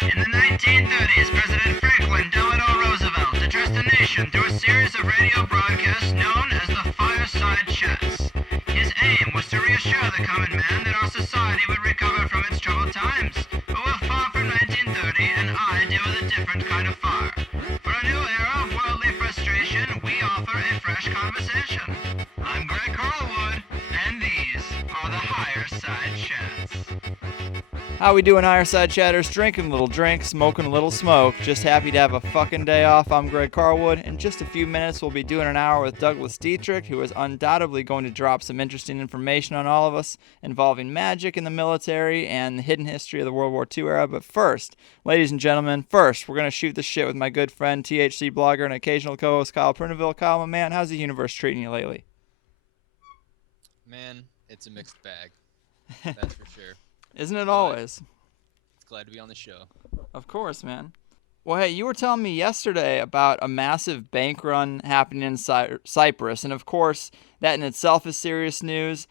In the 1930s, President Franklin Delano Roosevelt addressed the nation through a series of radio broadcasts known as the Fireside Chats. His aim was to reassure the common man that our society would recover from its troubled times. But we're far from 1930, and I deal with a different kind of fire. For a new era of worldly frustration, we offer a fresh conversation. I'm Greg Carlwood, and these are the Higherside Chats. How we doing, Higherside Chatters? Drinking a little drink, smoking a little smoke. Just happy to have a fucking day off. I'm Greg Carlwood. In just a few minutes, we'll be doing an hour with Douglas Dietrich, who is undoubtedly going to drop some interesting information on all of us involving magic in the military and the hidden history of the World War II era. But first, ladies and gentlemen, we're going to shoot the shit with my good friend, THC blogger and occasional co-host Kyle Pruneville. Kyle, my man, how's the universe treating you lately? Man, it's a mixed bag. That's for sure. Isn't it always? Glad to be on the show. Of course, man. Well, hey, you were telling me yesterday about a massive bank run happening in Cyprus, and of course, that in itself is serious news.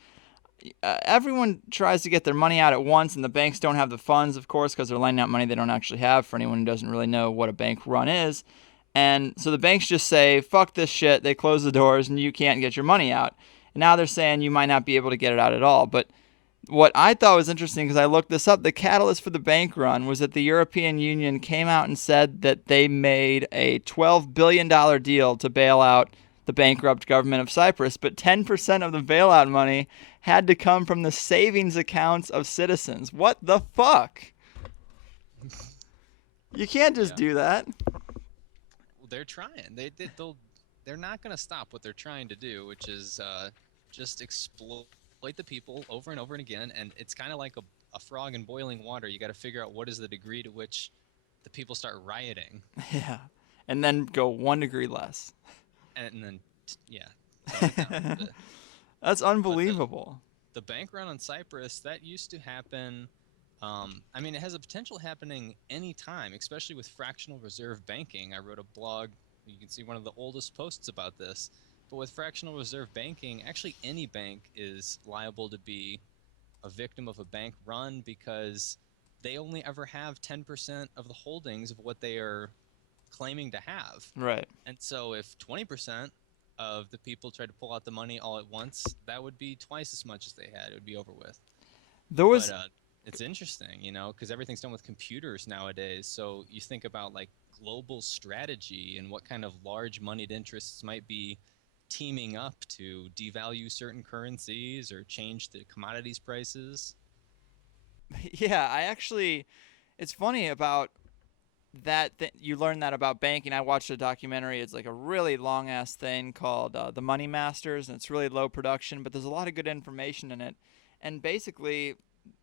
Everyone tries to get their money out at once, and the banks don't have the funds, of course, because they're lending out money they don't actually have, for anyone who doesn't really know what a bank run is. And so the banks just say, fuck this shit, they close the doors, and you can't get your money out. And now they're saying you might not be able to get it out at all, but what I thought was interesting, because I looked this up, the catalyst for the bank run was that the European Union came out and said that they made a $12 billion deal to bail out the bankrupt government of Cyprus, but 10% of the bailout money had to come from the savings accounts of citizens. What the fuck? You can't just do that. Well, they're trying. They're not going to stop what they're trying to do, which is just exploit the people over and over and again, and it's kind of like a frog in boiling water. You got to figure out what is the degree to which the people start rioting. Yeah, and then go 1 degree less. And then, yeah. That's unbelievable. The bank run on Cyprus, that used to happen. It has a potential happening anytime, especially with fractional reserve banking. I wrote a blog. You can see one of the oldest posts about this. But with fractional reserve banking, actually any bank is liable to be a victim of a bank run because they only ever have 10% of the holdings of what they are claiming to have. Right. And so if 20% of the people tried to pull out the money all at once, that would be twice as much as they had. It would be over with. But it's interesting, because everything's done with computers nowadays. So you think about like global strategy and what kind of large moneyed interests might be teaming up to devalue certain currencies or change the commodities prices. Yeah, it's funny about that. You learn that about banking. I watched a documentary. It's like a really long ass thing called The Money Masters, and it's really low production, but there's a lot of good information in it. And basically,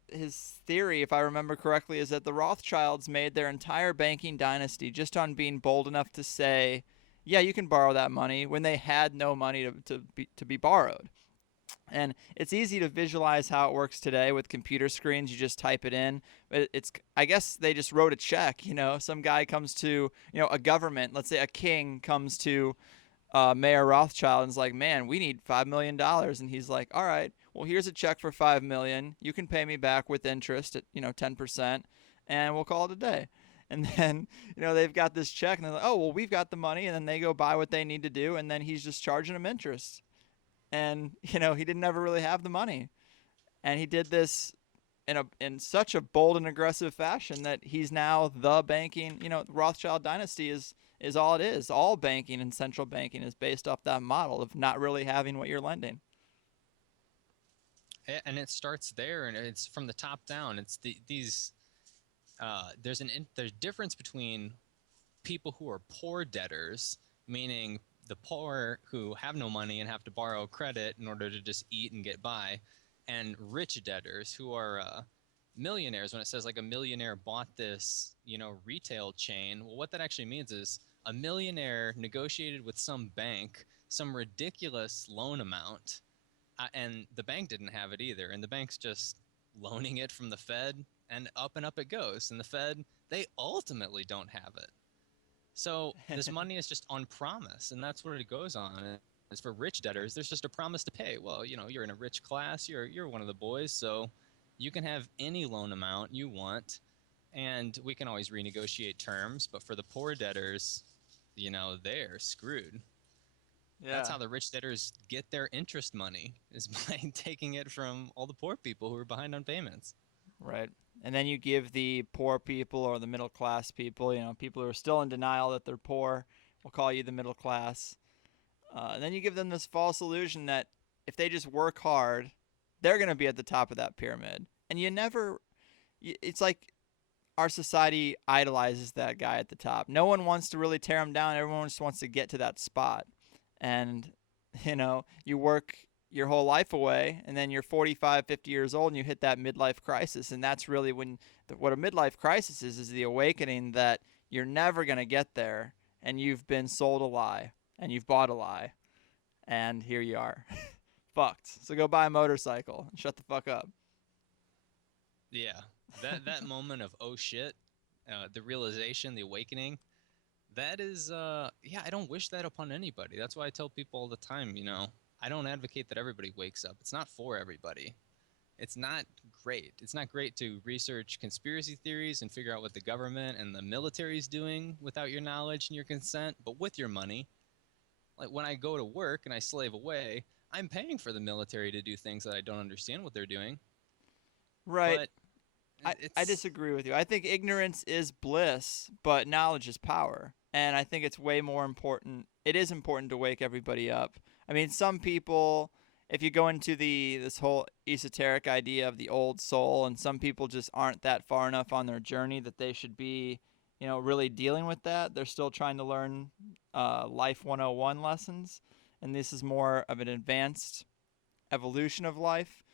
his theory, if I remember correctly, is that the Rothschilds made their entire banking dynasty just on being bold enough to say, yeah, you can borrow that money when they had no money to be borrowed. And it's easy to visualize how it works today with computer screens. You just type it in. But I guess they just wrote a check. Some guy comes to, a government, let's say a king comes to Mayor Rothschild and is like, man, we need $5 million. And he's like, all right, well, here's a check for $5 million. You can pay me back with interest at, 10%, and we'll call it a day. And then, they've got this check, and they're like, oh, well, we've got the money. And then they go buy what they need to do, and then he's just charging them interest. And, he didn't ever really have the money. And he did this in such a bold and aggressive fashion that he's now the banking, Rothschild dynasty is all it is. All banking and central banking is based off that model of not really having what you're lending. And it starts there, and it's from the top down. It's there's a difference between people who are poor debtors, meaning the poor who have no money and have to borrow credit in order to just eat and get by, and rich debtors who are millionaires. When it says like a millionaire bought this, retail chain, well, what that actually means is a millionaire negotiated with some bank some ridiculous loan amount, and the bank didn't have it either, and the bank's just loaning it from the Fed, and up it goes. And the Fed, they ultimately don't have it. So this money is just on promise, and that's what it goes on. As for rich debtors, there's just a promise to pay. Well, you're in a rich class, you're one of the boys, so you can have any loan amount you want, and we can always renegotiate terms. But for the poor debtors, they're screwed. Yeah. That's how the rich debtors get their interest money, is by taking it from all the poor people who are behind on payments. Right. And then you give the poor people or the middle class people, people who are still in denial that they're poor, we'll call you the middle class. And then you give them this false illusion that if they just work hard, they're going to be at the top of that pyramid. And it's like our society idolizes that guy at the top. No one wants to really tear him down. Everyone just wants to get to that spot. And, you work your whole life away, and then you're 45, 50 years old, and you hit that midlife crisis. And that's really what a midlife crisis is the awakening that you're never going to get there, and you've been sold a lie, and you've bought a lie, and here you are. Fucked. So go buy a motorcycle and shut the fuck up. Yeah, that moment of, oh shit, the realization, the awakening, that is, I don't wish that upon anybody. That's why I tell people all the time, I don't advocate that everybody wakes up. It's not for everybody. It's not great. It's not great to research conspiracy theories and figure out what the government and the military is doing without your knowledge and your consent, but with your money. Like when I go to work and I slave away, I'm paying for the military to do things that I don't understand what they're doing. Right. But I disagree with you. I think ignorance is bliss, but knowledge is power. And I think it's way more important. It is important to wake everybody up. I mean, some people, if you go into this whole esoteric idea of the old soul, and some people just aren't that far enough on their journey that they should be, really dealing with that. They're still trying to learn life 101 lessons. And this is more of an advanced evolution of life.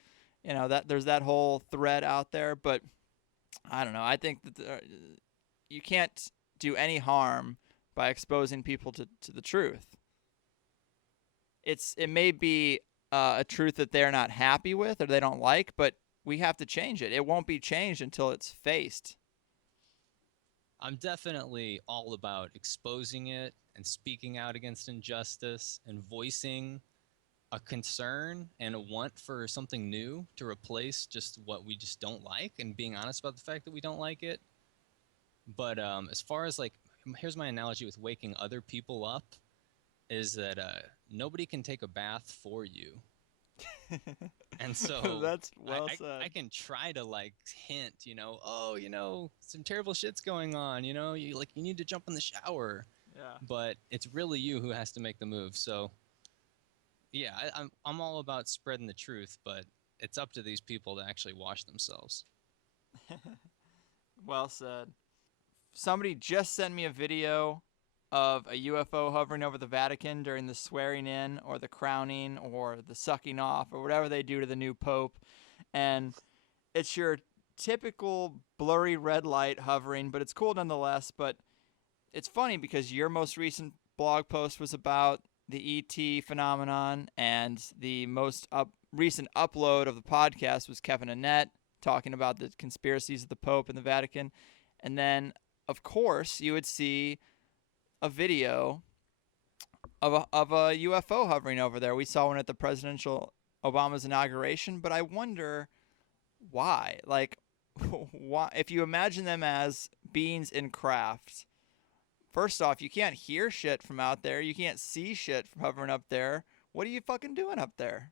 That there's that whole thread out there, but I don't know. I think that you can't do any harm by exposing people to the truth. It may be a truth that they're not happy with or they don't like, but we have to change it. It won't be changed until it's faced. I'm definitely all about exposing it and speaking out against injustice and voicing a concern and a want for something new to replace just what we just don't like, and being honest about the fact that we don't like it. But as far as here's my analogy with waking other people up, is that nobody can take a bath for you. And so that's well said. I can try to hint, some terrible shit's going on, you need to jump in the shower. Yeah. But it's really you who has to make the move. So yeah, I'm all about spreading the truth, but it's up to these people to actually wash themselves. Well said. Somebody just sent me a video of a UFO hovering over the Vatican during the swearing in or the crowning or the sucking off or whatever they do to the new pope. And it's your typical blurry red light hovering, but it's cool nonetheless. But it's funny because your most recent blog post was about the ET phenomenon, and the most recent upload of the podcast was Kevin Annett talking about the conspiracies of the Pope and the Vatican. And then, of course, you would see a video of a UFO hovering over there. We saw one at the Obama's inauguration, but I wonder why. Why? If you imagine them as beings in craft, first off, you can't hear shit from out there. You can't see shit from hovering up there. What are you fucking doing up there?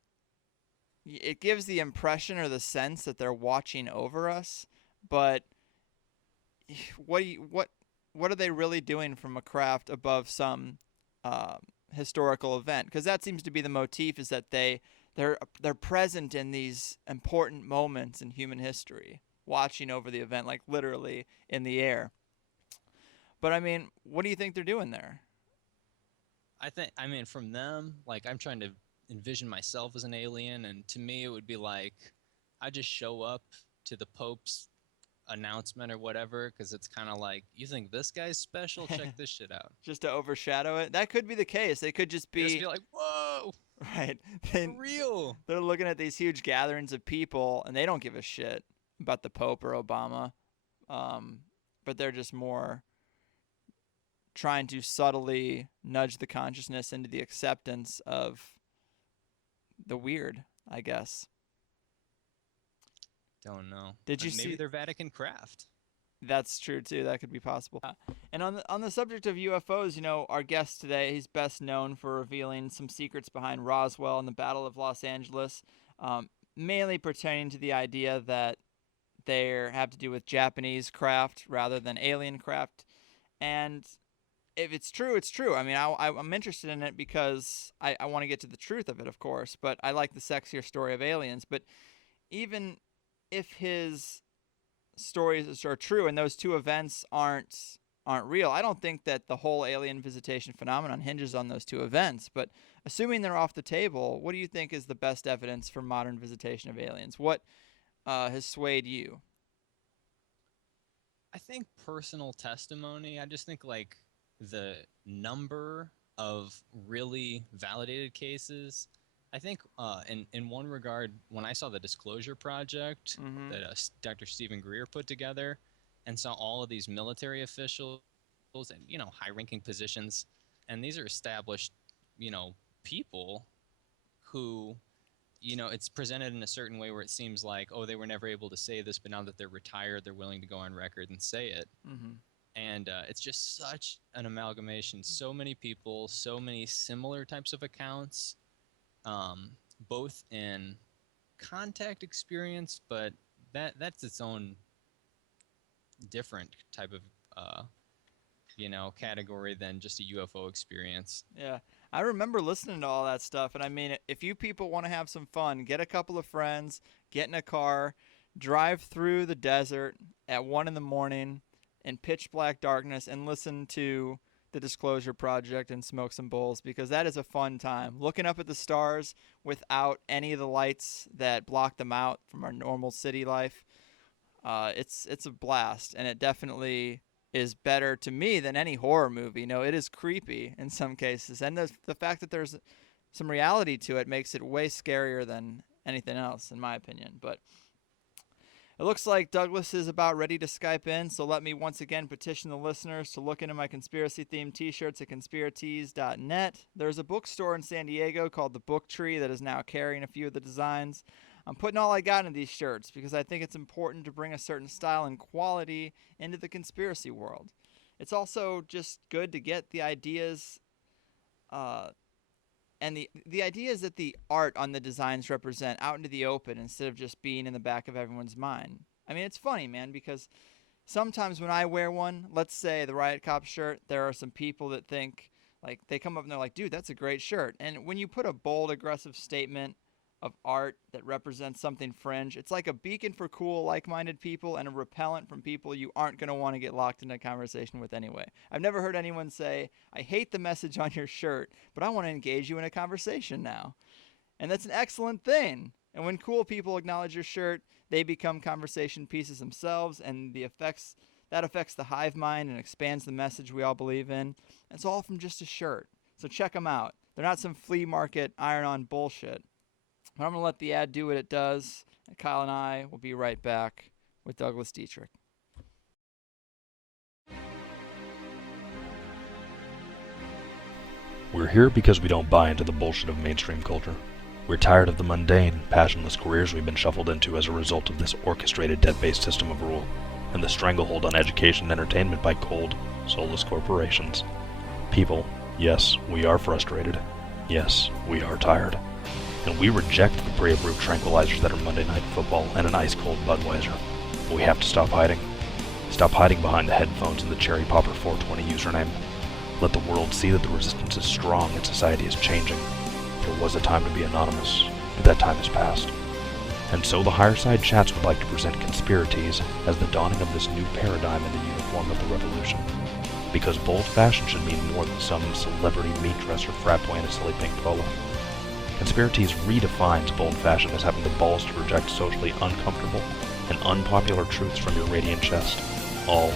It gives the impression or the sense that they're watching over us, but what are they really doing from a craft above some historical event? Because that seems to be the motif, is that they're present in these important moments in human history, watching over the event, like literally in the air. But I mean, what do you think they're doing there? From them, I'm trying to envision myself as an alien, and to me it would be I just show up to the Pope's announcement or whatever, because it's kind of you think this guy's special? Check this shit out. Just to overshadow it? That could be the case. They could just be whoa! Right. For real. They're looking at these huge gatherings of people, and they don't give a shit about the Pope or Obama. But they're just more trying to subtly nudge the consciousness into the acceptance of the weird, I guess. Don't know. Did you maybe see their Vatican craft? That's true too. That could be possible. And on the subject of UFOs, our guest today, he's best known for revealing some secrets behind Roswell and the Battle of Los Angeles, mainly pertaining to the idea that they have to do with Japanese craft rather than alien craft. And if it's true, it's true. I mean, I'm interested in it because I want to get to the truth of it, of course. But I like the sexier story of aliens. But even if his stories are true and those two events aren't real, I don't think that the whole alien visitation phenomenon hinges on those two events. But assuming they're off the table, what do you think is the best evidence for modern visitation of aliens? What has swayed you? I think personal testimony. I just think like the number of really validated cases. I think in one regard, when I saw the Disclosure Project that Dr. Stephen Greer put together and saw all of these military officials and, high-ranking positions, and these are established, people who, it's presented in a certain way where it seems like, oh, they were never able to say this, but now that they're retired, they're willing to go on record and say it. And it's just such an amalgamation. So many people, so many similar types of accounts. Both in contact experience, but that's its own different type of category than just a UFO experience. Yeah, I remember listening to all that stuff, and I mean, if you people want to have some fun, get a couple of friends, get in a car, drive through the desert at 1 a.m. in pitch black darkness and listen to the Disclosure Project and smoke some bowls, because that is a fun time. Looking up at the stars without any of the lights that block them out from our normal city life, it's a blast, and it definitely is better to me than any horror movie. It is creepy in some cases, and the fact that there's some reality to it makes it way scarier than anything else, in my opinion. But it looks like Douglas is about ready to Skype in, so let me once again petition the listeners to look into my conspiracy-themed t-shirts at conspiratees.net. There's a bookstore in San Diego called The Book Tree that is now carrying a few of the designs. I'm putting all I got into these shirts because I think it's important to bring a certain style and quality into the conspiracy world. It's also just good to get the ideas and the idea is that the art on the designs represent out into the open instead of just being in the back of everyone's mind. I mean, it's funny, man, because sometimes when I wear one, let's say the Riot Cop shirt, there are some people that think, like, they come up and they're like, dude, that's a great shirt. And when you put a bold, aggressive statement of art that represents something fringe, it's like a beacon for cool, like-minded people and a repellent from people you aren't going to want to get locked into a conversation with anyway. I've never heard anyone say, I hate the message on your shirt, but I want to engage you in a conversation now. And that's an excellent thing. And when cool people acknowledge your shirt, they become conversation pieces themselves, and that affects the hive mind and expands the message we all believe in. And it's all from just a shirt. So check them out. They're not some flea market iron-on bullshit. But I'm going to let the ad do what it does, and Kyle and I will be right back with Douglas Dietrich. We're here because we don't buy into the bullshit of mainstream culture. We're tired of the mundane, passionless careers we've been shuffled into as a result of this orchestrated debt-based system of rule, and the stranglehold on education and entertainment by cold, soulless corporations. People, yes, we are frustrated. Yes, we are tired. And we reject the pre-approved tranquilizers that are Monday Night Football and an ice-cold Budweiser. But we have to stop hiding. Stop hiding behind the headphones and the Cherry Popper 420 username. Let the world see that the resistance is strong and society is changing. There was a time to be anonymous, but that time has passed. And so the Higherside Chats would like to present Conspiratees as the dawning of this new paradigm in the uniform of the revolution. Because bold fashion should mean more than some celebrity meat dresser frat boy in a silly pink polo. Conspiratees redefines bold fashion as having the balls to reject socially uncomfortable and unpopular truths from your radiant chest. All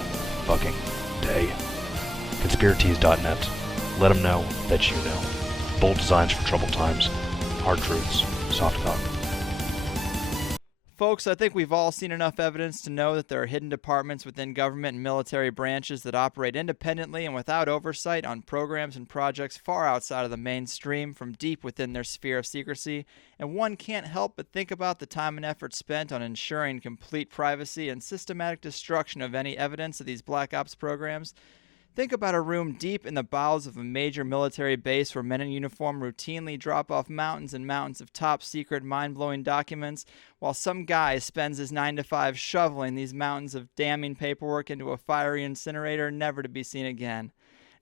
fucking day. Conspiratees.net. Let them know that you know. Bold designs for troubled times. Hard truths. Soft talk. Folks, I think we've all seen enough evidence to know that there are hidden departments within government and military branches that operate independently and without oversight on programs and projects far outside of the mainstream from deep within their sphere of secrecy, and one can't help but think about the time and effort spent on ensuring complete privacy and systematic destruction of any evidence of these black ops programs. Think about a room deep in the bowels of a major military base where men in uniform routinely drop off mountains and mountains of top-secret, mind-blowing documents, while some guy spends his 9 to 5 shoveling these mountains of damning paperwork into a fiery incinerator never to be seen again.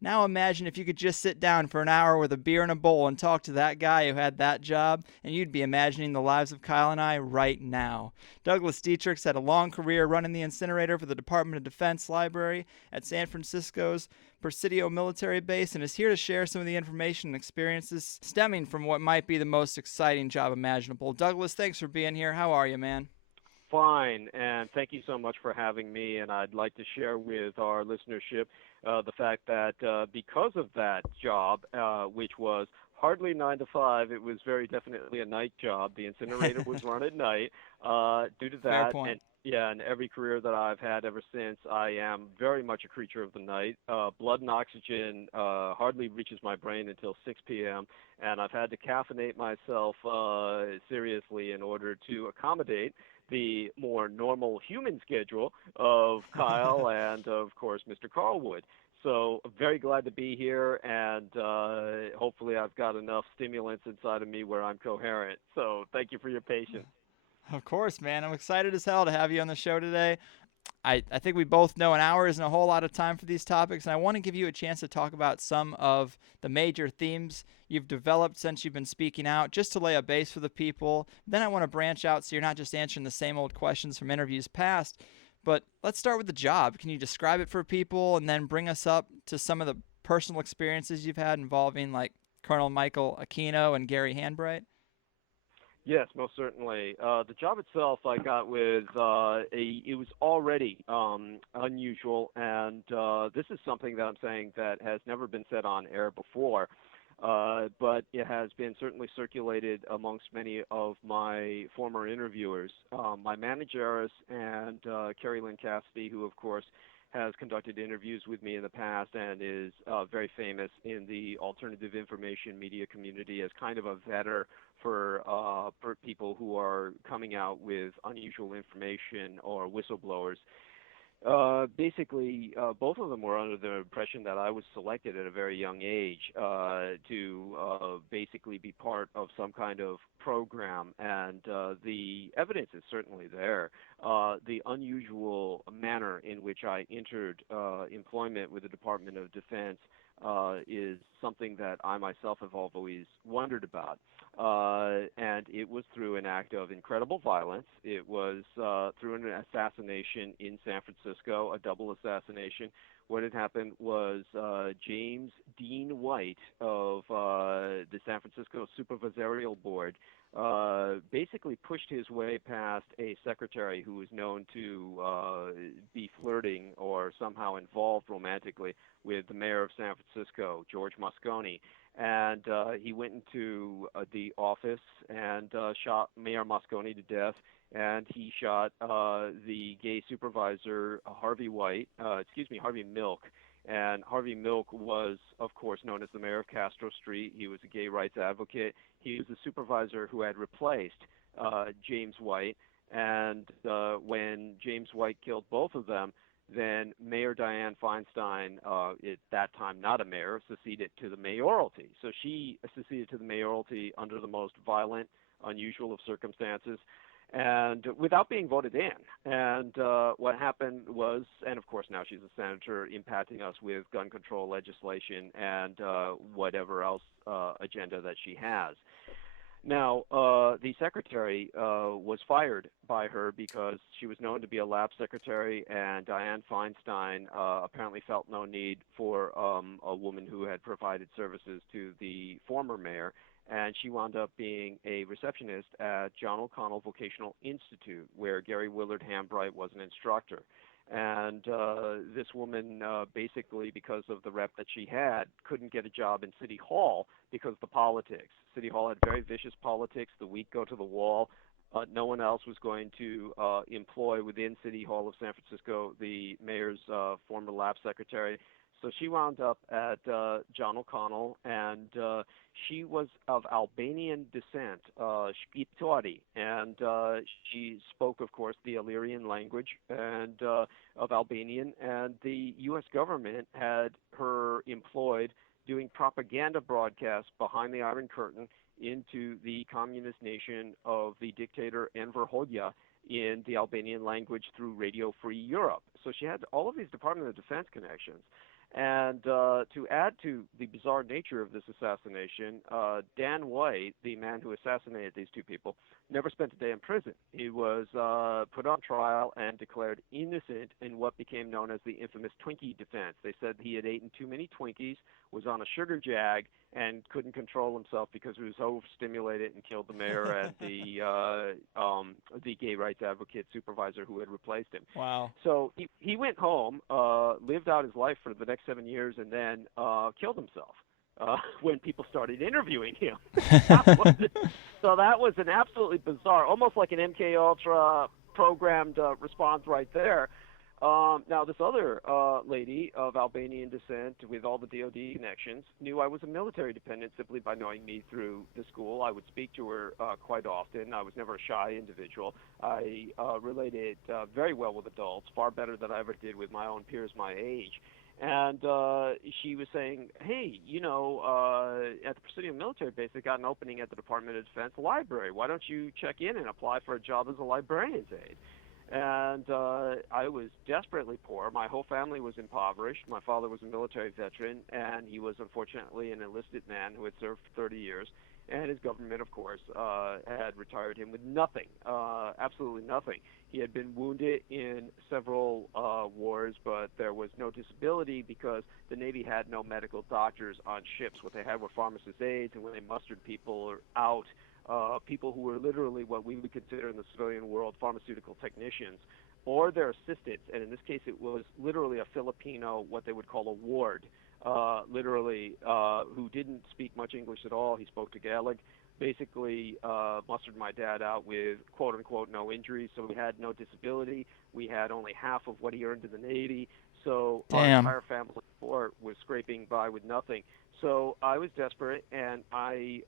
Now imagine if you could just sit down for an hour with a beer and a bowl and talk to that guy who had that job, and you'd be imagining the lives of Kyle and I right now. Douglas Dietrich's had a long career running the incinerator for the Department of Defense Library at San Francisco's Presidio Military Base and is here to share some of the information and experiences stemming from what might be the most exciting job imaginable. Douglas, thanks for being here. How are you, man? Fine, and thank you so much for having me. And I'd like to share with our listenership the fact that because of that job, which was hardly 9 to 5, it was very definitely a night job. The incinerator was run at night. Due to that, Fair point. and every career that I've had ever since, I am very much a creature of the night. Blood and oxygen hardly reaches my brain until 6 p.m., and I've had to caffeinate myself seriously in order to accommodate the more normal human schedule of Kyle and, of course, Mr. Carlwood. So very glad to be here, and hopefully I've got enough stimulants inside of me where I'm coherent. So thank you for your patience. Of course, man. I'm excited as hell to have you on the show today. I think we both know an hour isn't a whole lot of time for these topics, and I want to give you a chance to talk about some of the major themes you've developed since you've been speaking out, just to lay a base for the people. Then I want to branch out so you're not just answering the same old questions from interviews past. But let's start with the job. Can you describe it for people and then bring us up to some of the personal experiences you've had involving like Colonel Michael Aquino and Gary Handbright? Yes, most certainly. The job itself I got with it was already unusual, and this is something that I'm saying that has never been said on air before, but it has been certainly circulated amongst many of my former interviewers. My manageress and Carrie Lynn Cassidy, who of course has conducted interviews with me in the past and is very famous in the alternative information media community as kind of a vetter for people who are coming out with unusual information or whistleblowers. Basically, both of them were under the impression that I was selected at a very young age to basically be part of some kind of program, and the evidence is certainly there. The unusual manner in which I entered employment with the Department of Defense is something that I myself have always wondered about. And it was through an act of incredible violence. It was through an assassination in San Francisco, a double assassination. What had happened was James Dean White of the San Francisco Supervisorial Board basically pushed his way past a secretary who was known to be flirting or somehow involved romantically with the mayor of San Francisco, George Moscone. And he went into the office and shot Mayor Moscone to death, and he shot the gay supervisor, Harvey Milk. And Harvey Milk was, of course, known as the mayor of Castro Street. He was a gay rights advocate. He was the supervisor who had replaced James White. And when James White killed both of them, then Mayor Dianne Feinstein, at that time not a mayor, seceded to the mayoralty. So she seceded to the mayoralty under the most violent, unusual of circumstances, and without being voted in. And what happened was, and of course now she's a senator, impacting us with gun control legislation and whatever else agenda that she has. Now, the secretary was fired by her because she was known to be a lapsed secretary, and Dianne Feinstein apparently felt no need for a woman who had provided services to the former mayor, and she wound up being a receptionist at John O'Connell Vocational Institute, where Gary Willard Handbright was an instructor. And this woman, basically, because of the rep that she had, couldn't get a job in City Hall because of the politics. City Hall had very vicious politics. The weak go to the wall. No one else was going to employ within City Hall of San Francisco the mayor's former lab secretary. So she wound up at John O'Connell, and she was of Albanian descent, Shqiptari, and she spoke, of course, the Illyrian language and of Albanian, and the U.S. government had her employed doing propaganda broadcasts behind the Iron Curtain into the communist nation of the dictator Enver Hoxha in the Albanian language through Radio Free Europe. So she had all of these Department of Defense connections. And to add to the bizarre nature of this assassination, Dan White, the man who assassinated these two people, never spent a day in prison. He was put on trial and declared innocent in what became known as the infamous Twinkie defense. They said he had eaten too many Twinkies, was on a sugar jag, and couldn't control himself because he was overstimulated and killed the mayor and the gay rights advocate supervisor who had replaced him. Wow. So he went home, lived out his life for the next 7 years, and then killed himself when people started interviewing him. So that was an absolutely bizarre, almost like an MK Ultra programmed response right there. Now, this other lady of Albanian descent with all the DOD connections knew I was a military dependent simply by knowing me through the school. I would speak to her quite often. I was never a shy individual. I related very well with adults, far better than I ever did with my own peers my age. And she was saying, hey, you know, at the Presidium Military Base, they got an opening at the Department of Defense Library. Why don't you check in and apply for a job as a librarian's aide? And I was desperately poor. My whole family was impoverished. My father was a military veteran, and he was unfortunately an enlisted man who had served for 30 years. And his government, of course, had retired him with nothing, absolutely nothing. He had been wounded in several wars, but there was no disability because the Navy had no medical doctors on ships. What they had were pharmacist aides, and when they mustered people out, people who were literally what we would consider in the civilian world pharmaceutical technicians, or their assistants, and in this case it was literally a Filipino, what they would call a ward, who didn't speak much English at all. He spoke Tagalog, basically mustered my dad out with quote-unquote no injuries, so we had no disability. We had only half of what he earned in the Navy, so our entire family was scraping by with nothing. So I was desperate, and I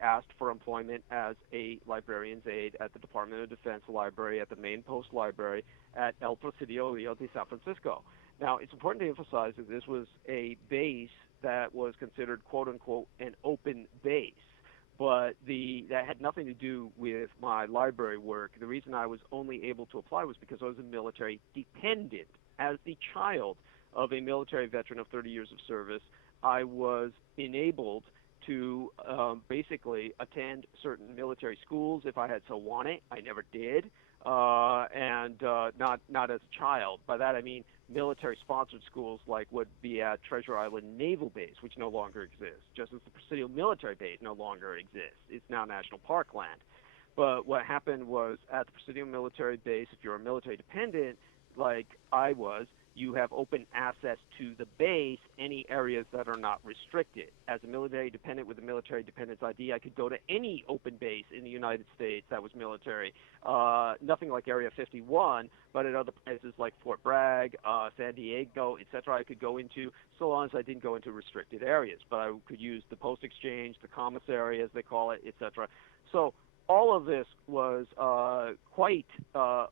asked for employment as a librarian's aide at the Department of Defense Library, at the main post library at El Presidio Rio de San Francisco. Now, it's important to emphasize that this was a base that was considered, quote-unquote, an open base, but that had nothing to do with my library work. The reason I was only able to apply was because I was a military dependent. As the child of a military veteran of 30 years of service, I was enabled to basically attend certain military schools if I had so wanted. I never did, and not as a child. By that I mean military-sponsored schools like would be at Treasure Island Naval Base, which no longer exists, just as the Presidio Military Base no longer exists. It's now national park land. But what happened was at the Presidio Military Base, if you're a military dependent, like I was, you have open access to the base, any areas that are not restricted. As a military dependent with a military dependence ID, I could go to any open base in the United States that was military. Nothing like Area 51, but at other places like Fort Bragg, San Diego, etc., I could go into, so long as I didn't go into restricted areas. But I could use the post exchange, the commissary, as they call it, etc. So all of this was quite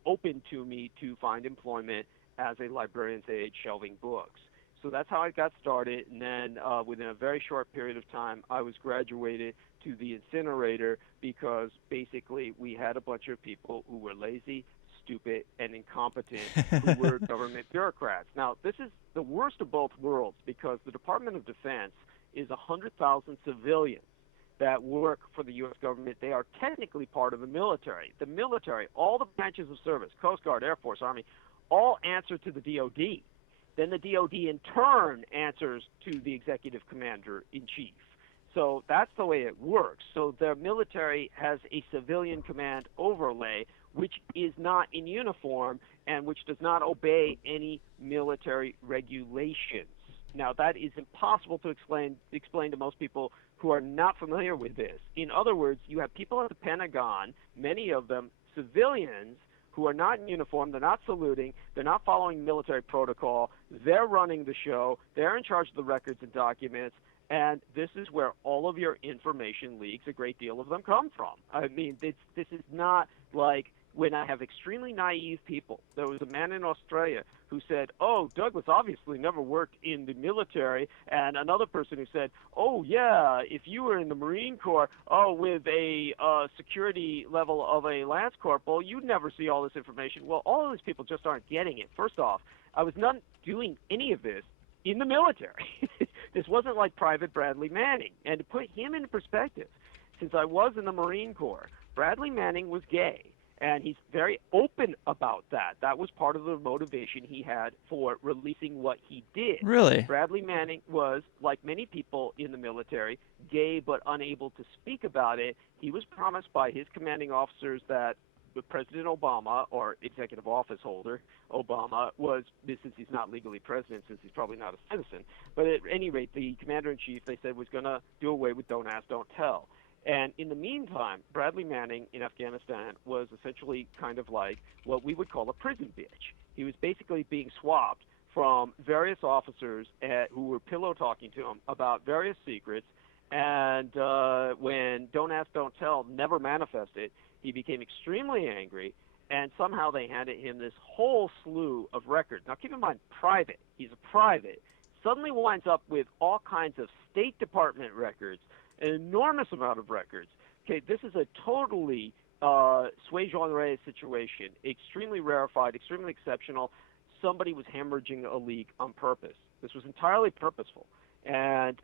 open to me to find employment as a librarian's aide shelving books. So that's how I got started, and then within a very short period of time, I was graduated to the incinerator because basically we had a bunch of people who were lazy, stupid, and incompetent who were government bureaucrats. Now, this is the worst of both worlds because the Department of Defense is 100,000 civilians that work for the U.S. government. They are technically part of the military. The military, all the branches of service, Coast Guard, Air Force, Army, all answer to the DOD. Then the DOD in turn answers to the executive commander-in-chief. So that's the way it works. So the military has a civilian command overlay, which is not in uniform and which does not obey any military regulations. Now, that is impossible to explain to most people who are not familiar with this. In other words, you have people at the Pentagon, many of them civilians, who are not in uniform, they're not saluting, they're not following military protocol, they're running the show, they're in charge of the records and documents, and this is where all of your information leaks, a great deal of them come from. I mean, this is not like when I have extremely naive people. There was a man in Australia who said, oh, Douglas obviously never worked in the military, and another person who said, oh, yeah, if you were in the Marine Corps, with a security level of a Lance Corporal, you'd never see all this information. Well, all of these people just aren't getting it. First off, I was not doing any of this in the military. This wasn't like Private Bradley Manning. And to put him into perspective, since I was in the Marine Corps, Bradley Manning was gay. And he's very open about that. That was part of the motivation he had for releasing what he did. Really? Bradley Manning was, like many people in the military, gay but unable to speak about it. He was promised by his commanding officers that President Obama, or executive office holder Obama, since he's not legally president, since he's probably not a citizen, but at any rate, the commander-in-chief, they said, was going to do away with Don't Ask, Don't Tell. And in the meantime, Bradley Manning in Afghanistan was essentially kind of like what we would call a prison bitch. He was basically being swapped from various officers who were pillow talking to him about various secrets. And when Don't Ask, Don't Tell never manifested, he became extremely angry. And somehow they handed him this whole slew of records. Now, keep in mind, private. He's a private. Suddenly winds up with all kinds of State Department records, an enormous amount of records. Okay, this is a totally sui generis situation, extremely rarefied, extremely exceptional. Somebody was hemorrhaging a leak on purpose. This was entirely purposeful. And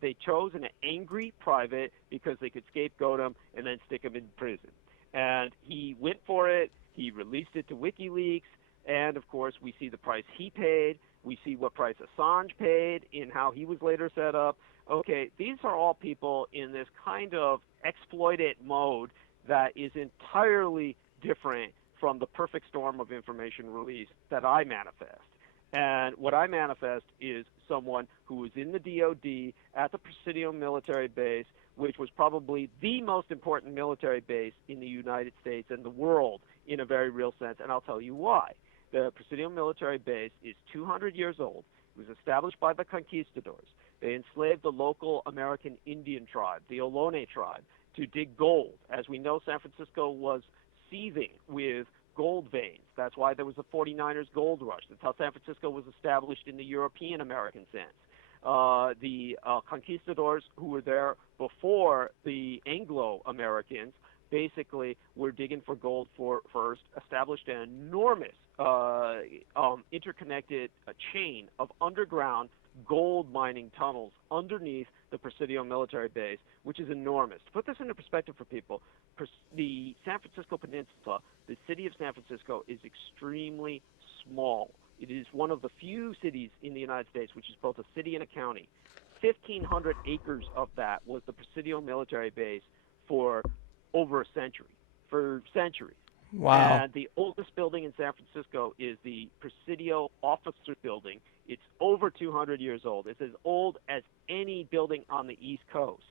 they chose an angry private because they could scapegoat him and then stick him in prison. And he went for it. He released it to WikiLeaks. And, of course, we see the price he paid. We see what price Assange paid in how he was later set up. Okay, these are all people in this kind of exploited mode that is entirely different from the perfect storm of information release that I manifest. And what I manifest is someone who was in the DOD at the Presidio military base, which was probably the most important military base in the United States and the world in a very real sense, and I'll tell you why. The Presidio military base is 200 years old. It was established by the conquistadors. They enslaved the local American Indian tribe, the Ohlone tribe, to dig gold. As we know, San Francisco was seething with gold veins. That's why there was a 49ers gold rush. That's how San Francisco was established in the European-American sense. The conquistadors who were there before the Anglo-Americans basically were digging for gold first, established an enormous interconnected chain of underground gold mining tunnels underneath the Presidio military base, which is enormous. To put this into perspective for people, the San Francisco Peninsula, the city of San Francisco, is extremely small. It is one of the few cities in the United States which is both a city and a county. 1,500 acres of that was the Presidio military base for over a century, for centuries. Wow. And the oldest building in San Francisco is the Presidio Officer Building. It's over 200 years old. It's as old as any building on the East Coast.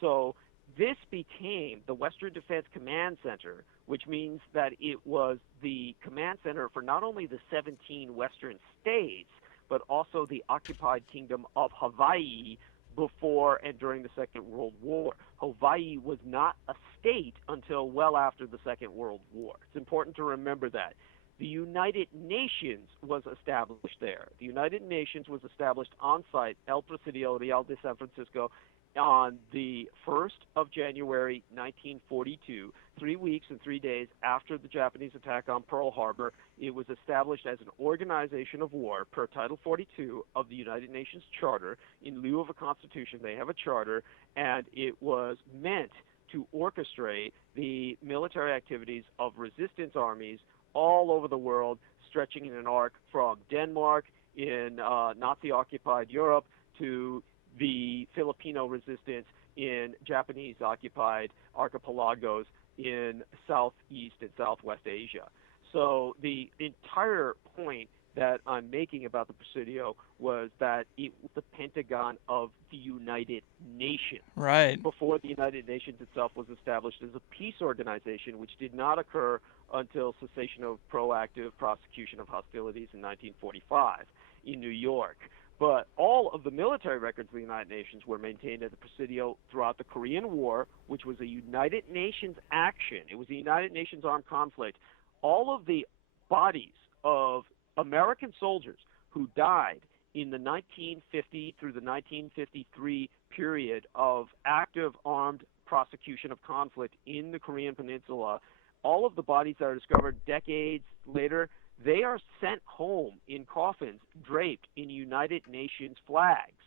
So this became the Western Defense Command Center, which means that it was the command center for not only the 17 Western states, but also the occupied kingdom of Hawaii before and during the Second World War. Hawaii was not a state until well after the Second World War. It's important to remember that. The United Nations was established there. The United Nations was established on site, El Presidio Real de San Francisco, on the 1st of January 1942, 3 weeks and 3 days after the Japanese attack on Pearl Harbor. It was established as an organization of war per Title 42 of the United Nations Charter. In lieu of a constitution, they have a charter, and it was meant to orchestrate the military activities of resistance armies all over the world, stretching in an arc from Denmark in Nazi-occupied Europe to the Filipino resistance in Japanese-occupied archipelagos in Southeast and Southwest Asia. So the entire point that I'm making about the Presidio was that it was the Pentagon of the United Nations. Right. Before the United Nations itself was established as a peace organization, which did not occur until cessation of proactive prosecution of hostilities in 1945 in New York. But all of the military records of the United Nations were maintained at the Presidio throughout the Korean War, which was a United Nations action. It was a United Nations armed conflict. All of the bodies of American soldiers who died in the 1950 through the 1953 period of active armed prosecution of conflict in the Korean Peninsula, all of the bodies that are discovered decades later, they are sent home in coffins draped in United Nations flags.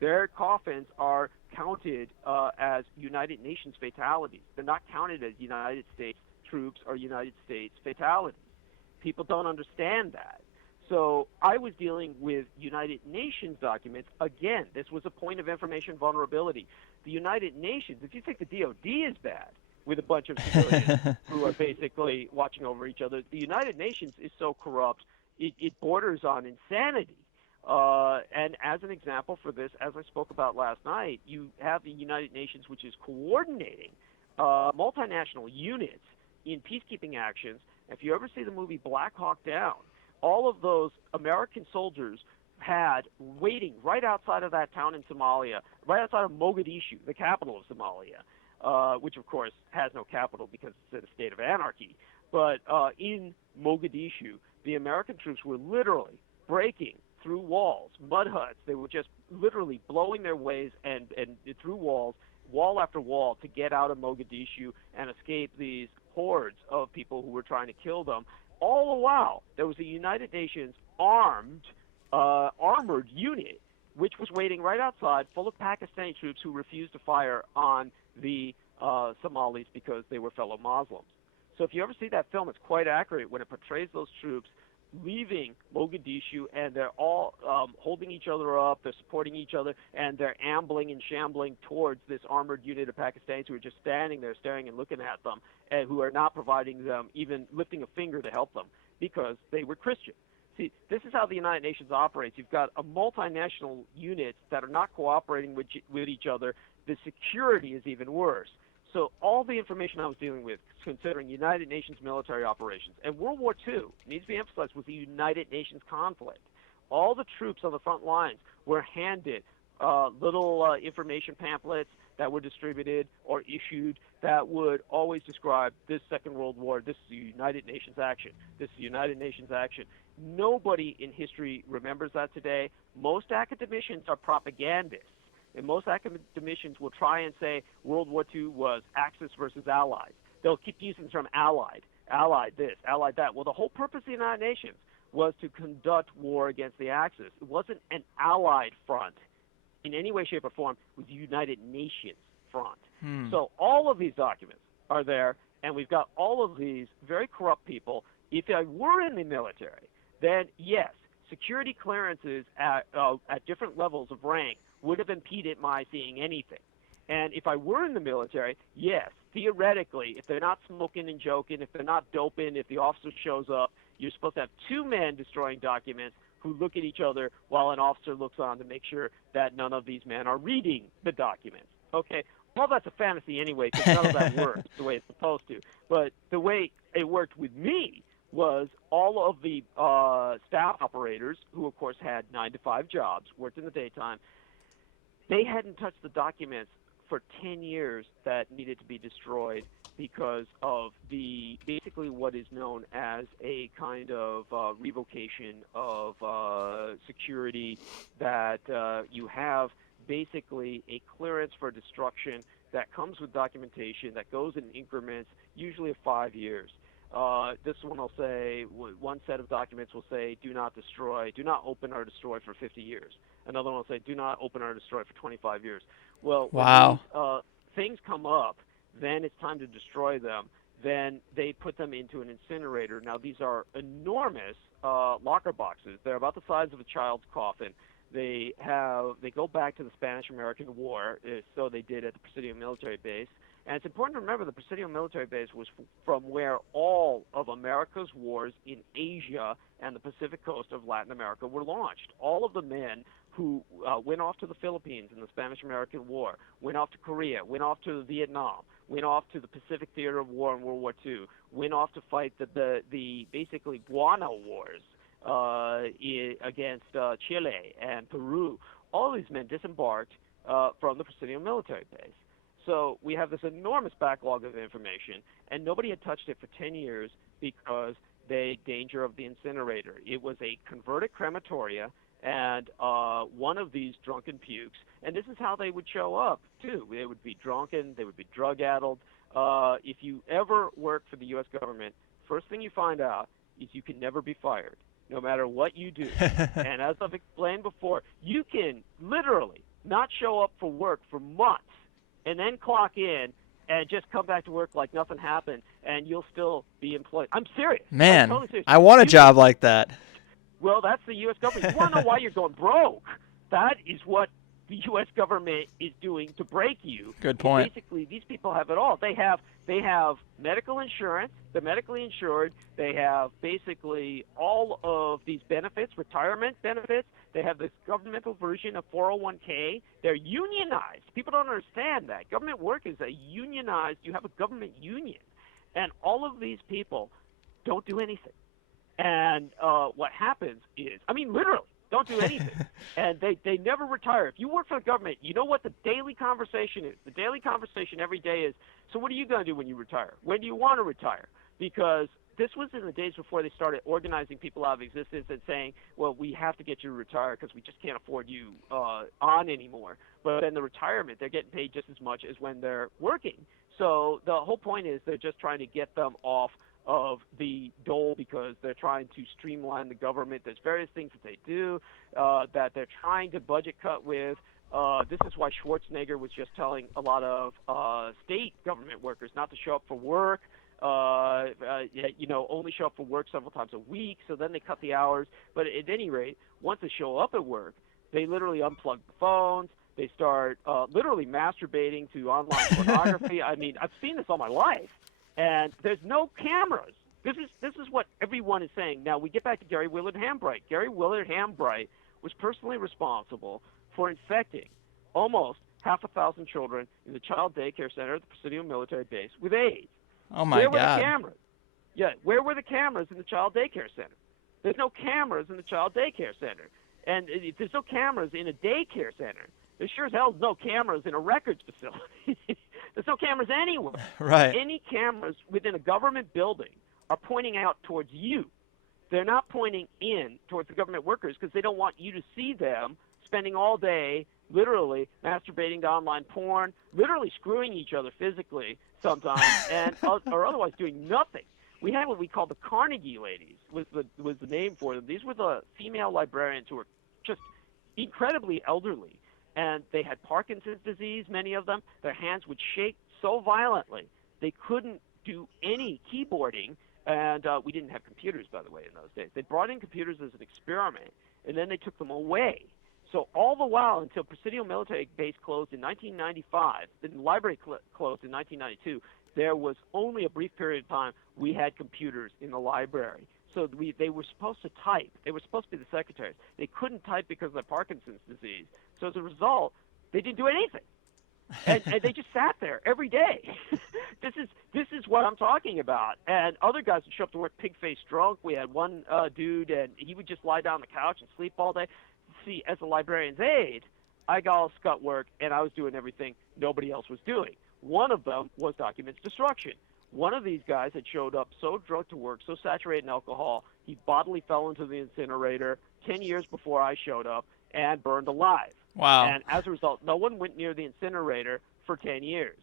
Their coffins are counted as United Nations fatalities. They're not counted as United States troops or United States fatalities. People don't understand that. So I was dealing with United Nations documents. Again, this was a point of information vulnerability. The United Nations, if you think the DOD is bad with a bunch of civilians who are basically watching over each other, the United Nations is so corrupt, it borders on insanity. And as an example for this, as I spoke about last night, you have the United Nations, which is coordinating multinational units in peacekeeping actions. If you ever see the movie Black Hawk Down, all of those American soldiers had waiting right outside of that town in Somalia, right outside of Mogadishu, the capital of Somalia, which of course has no capital because it's in a state of anarchy. But in Mogadishu, the American troops were literally breaking through walls, mud huts. They were just literally blowing their ways and through walls, wall after wall, to get out of Mogadishu and escape these hordes of people who were trying to kill them. All the while, there was a United Nations armored unit, which was waiting right outside, full of Pakistani troops who refused to fire on the Somalis because they were fellow Muslims. So if you ever see that film, it's quite accurate when it portrays those troops leaving Mogadishu, and they're all holding each other up, they're supporting each other, and they're ambling and shambling towards this armored unit of Pakistanis who are just standing there staring and looking at them, and who are not providing them, even lifting a finger to help them, because they were Christian. See, this is how the United Nations operates. You've got a multinational units that are not cooperating with each other. The security is even worse. So all the information I was dealing with, considering United Nations military operations, and World War II, needs to be emphasized, was a United Nations conflict. All the troops on the front lines were handed little information pamphlets that were distributed or issued that would always describe this Second World War, this is a United Nations action, this is a United Nations action. Nobody in history remembers that today. Most academicians are propagandists. And most academicians will try and say World War II was Axis versus Allied. They'll keep using the term Allied, Allied this, Allied that. Well, the whole purpose of the United Nations was to conduct war against the Axis. It wasn't an Allied front in any way, shape, or form. It was the United Nations front. So all of these documents are there, and we've got all of these very corrupt people. If I were in the military, then yes, security clearances at different levels of rank would have impeded my seeing anything. And if I were in the military, yes, theoretically, if they're not smoking and joking, if they're not doping, if the officer shows up, you're supposed to have two men destroying documents who look at each other while an officer looks on to make sure that none of these men are reading the documents. Okay? Well, that's a fantasy anyway, because none of that works the way it's supposed to. But the way it worked with me was all of the staff operators, who of course had 9-to-5 jobs, worked in the daytime, they hadn't touched the documents for 10 years that needed to be destroyed because of the basically what is known as a kind of revocation of security, that you have basically a clearance for destruction that comes with documentation that goes in increments, usually of 5 years. This one will say, one set of documents will say, do not destroy, do not open or destroy for 50 years. Another one will say, do not open or destroy for 25 years. Well, wow. when these, things come up, then it's time to destroy them. Then they put them into an incinerator. Now, these are enormous locker boxes. They're about the size of a child's coffin. They go back to the Spanish-American War, so they did at the Presidio military base. And it's important to remember the Presidio military base was from where all of America America's wars in Asia and the Pacific coast of Latin America were launched. All of the men who went off to the Philippines in the Spanish-American War, went off to Korea, went off to Vietnam, went off to the Pacific Theater of War in World War II, went off to fight the basically guano wars against Chile and Peru. All these men disembarked from the Presidio military base. So we have this enormous backlog of information, and nobody had touched it for 10 years because the danger of the incinerator. It was a converted crematoria, and one of these drunken pukes, and this is how they would show up, too. They would be drunken, they would be drug-addled. If you ever work for the U.S. government, first thing you find out is you can never be fired, no matter what you do. And as I've explained before, you can literally not show up for work for months and then clock in and just come back to work like nothing happened, and you'll still be employed. I'm serious. Man, I'm totally serious. I want a job like that. Well, that's the U.S. government. You want to know why you're going broke? That is what the U.S. government is doing to break you. Good point. Basically, these people have it all. They have medical insurance. They're medically insured. They have basically all of these benefits, retirement benefits. They have this governmental version of 401k. They're unionized. People don't understand that. Government work is a unionized. You have a government union. And all of these people don't do anything. And what happens is, I mean, literally, don't do anything. And they never retire. If you work for the government, you know what the daily conversation is. The daily conversation every day is, so what are you going to do when you retire? When do you want to retire? Because this was in the days before they started organizing people out of existence and saying, well, we have to get you to retire because we just can't afford you on anymore. But in the retirement, they're getting paid just as much as when they're working. So the whole point is they're just trying to get them off of the dole because they're trying to streamline the government. There's various things that they do that they're trying to budget cut with. This is why Schwarzenegger was just telling a lot of state government workers not to show up for work, only show up for work several times a week, so then they cut the hours. But at any rate, once they show up at work, they literally unplug the phones. They start literally masturbating to online pornography. I mean, I've seen this all my life. And there's no cameras. This is what everyone is saying. Now, we get back to Gary Willard Hambright. Gary Willard Hambright was personally responsible for infecting almost 1,000 children in the child daycare center at the Presidio military base with AIDS. Oh, my Where God. were the cameras? Yeah, where were the cameras in the child daycare center? There's no cameras in the child daycare center. And if there's no cameras in a daycare center, there sure as hell is no cameras in a records facility. There's no cameras anywhere. Right. Any cameras within a government building are pointing out towards you. They're not pointing in towards the government workers because they don't want you to see them spending all day literally masturbating to online porn, literally screwing each other physically sometimes, and or otherwise doing nothing. We had what we called the Carnegie ladies was the name for them. These were the female librarians who were just incredibly elderly. And they had Parkinson's disease, many of them. Their hands would shake so violently they couldn't do any keyboarding. And we didn't have computers, by the way, in those days. They brought in computers as an experiment, and then they took them away. So all the while until Presidio military base closed in 1995, the library closed in 1992, there was only a brief period of time we had computers in the library. So they were supposed to type. They were supposed to be the secretaries. They couldn't type because of their Parkinson's disease. So as a result, they didn't do anything. And they just sat there every day. This is what I'm talking about. And other guys would show up to work pig-faced drunk. We had one dude, and he would just lie down on the couch and sleep all day. See, as a librarian's aide, I got all scut work, and I was doing everything nobody else was doing. One of them was documents destruction. One of these guys had showed up so drunk to work, so saturated in alcohol, he bodily fell into the incinerator 10 years before I showed up and burned alive. Wow. And as a result, no one went near the incinerator for 10 years.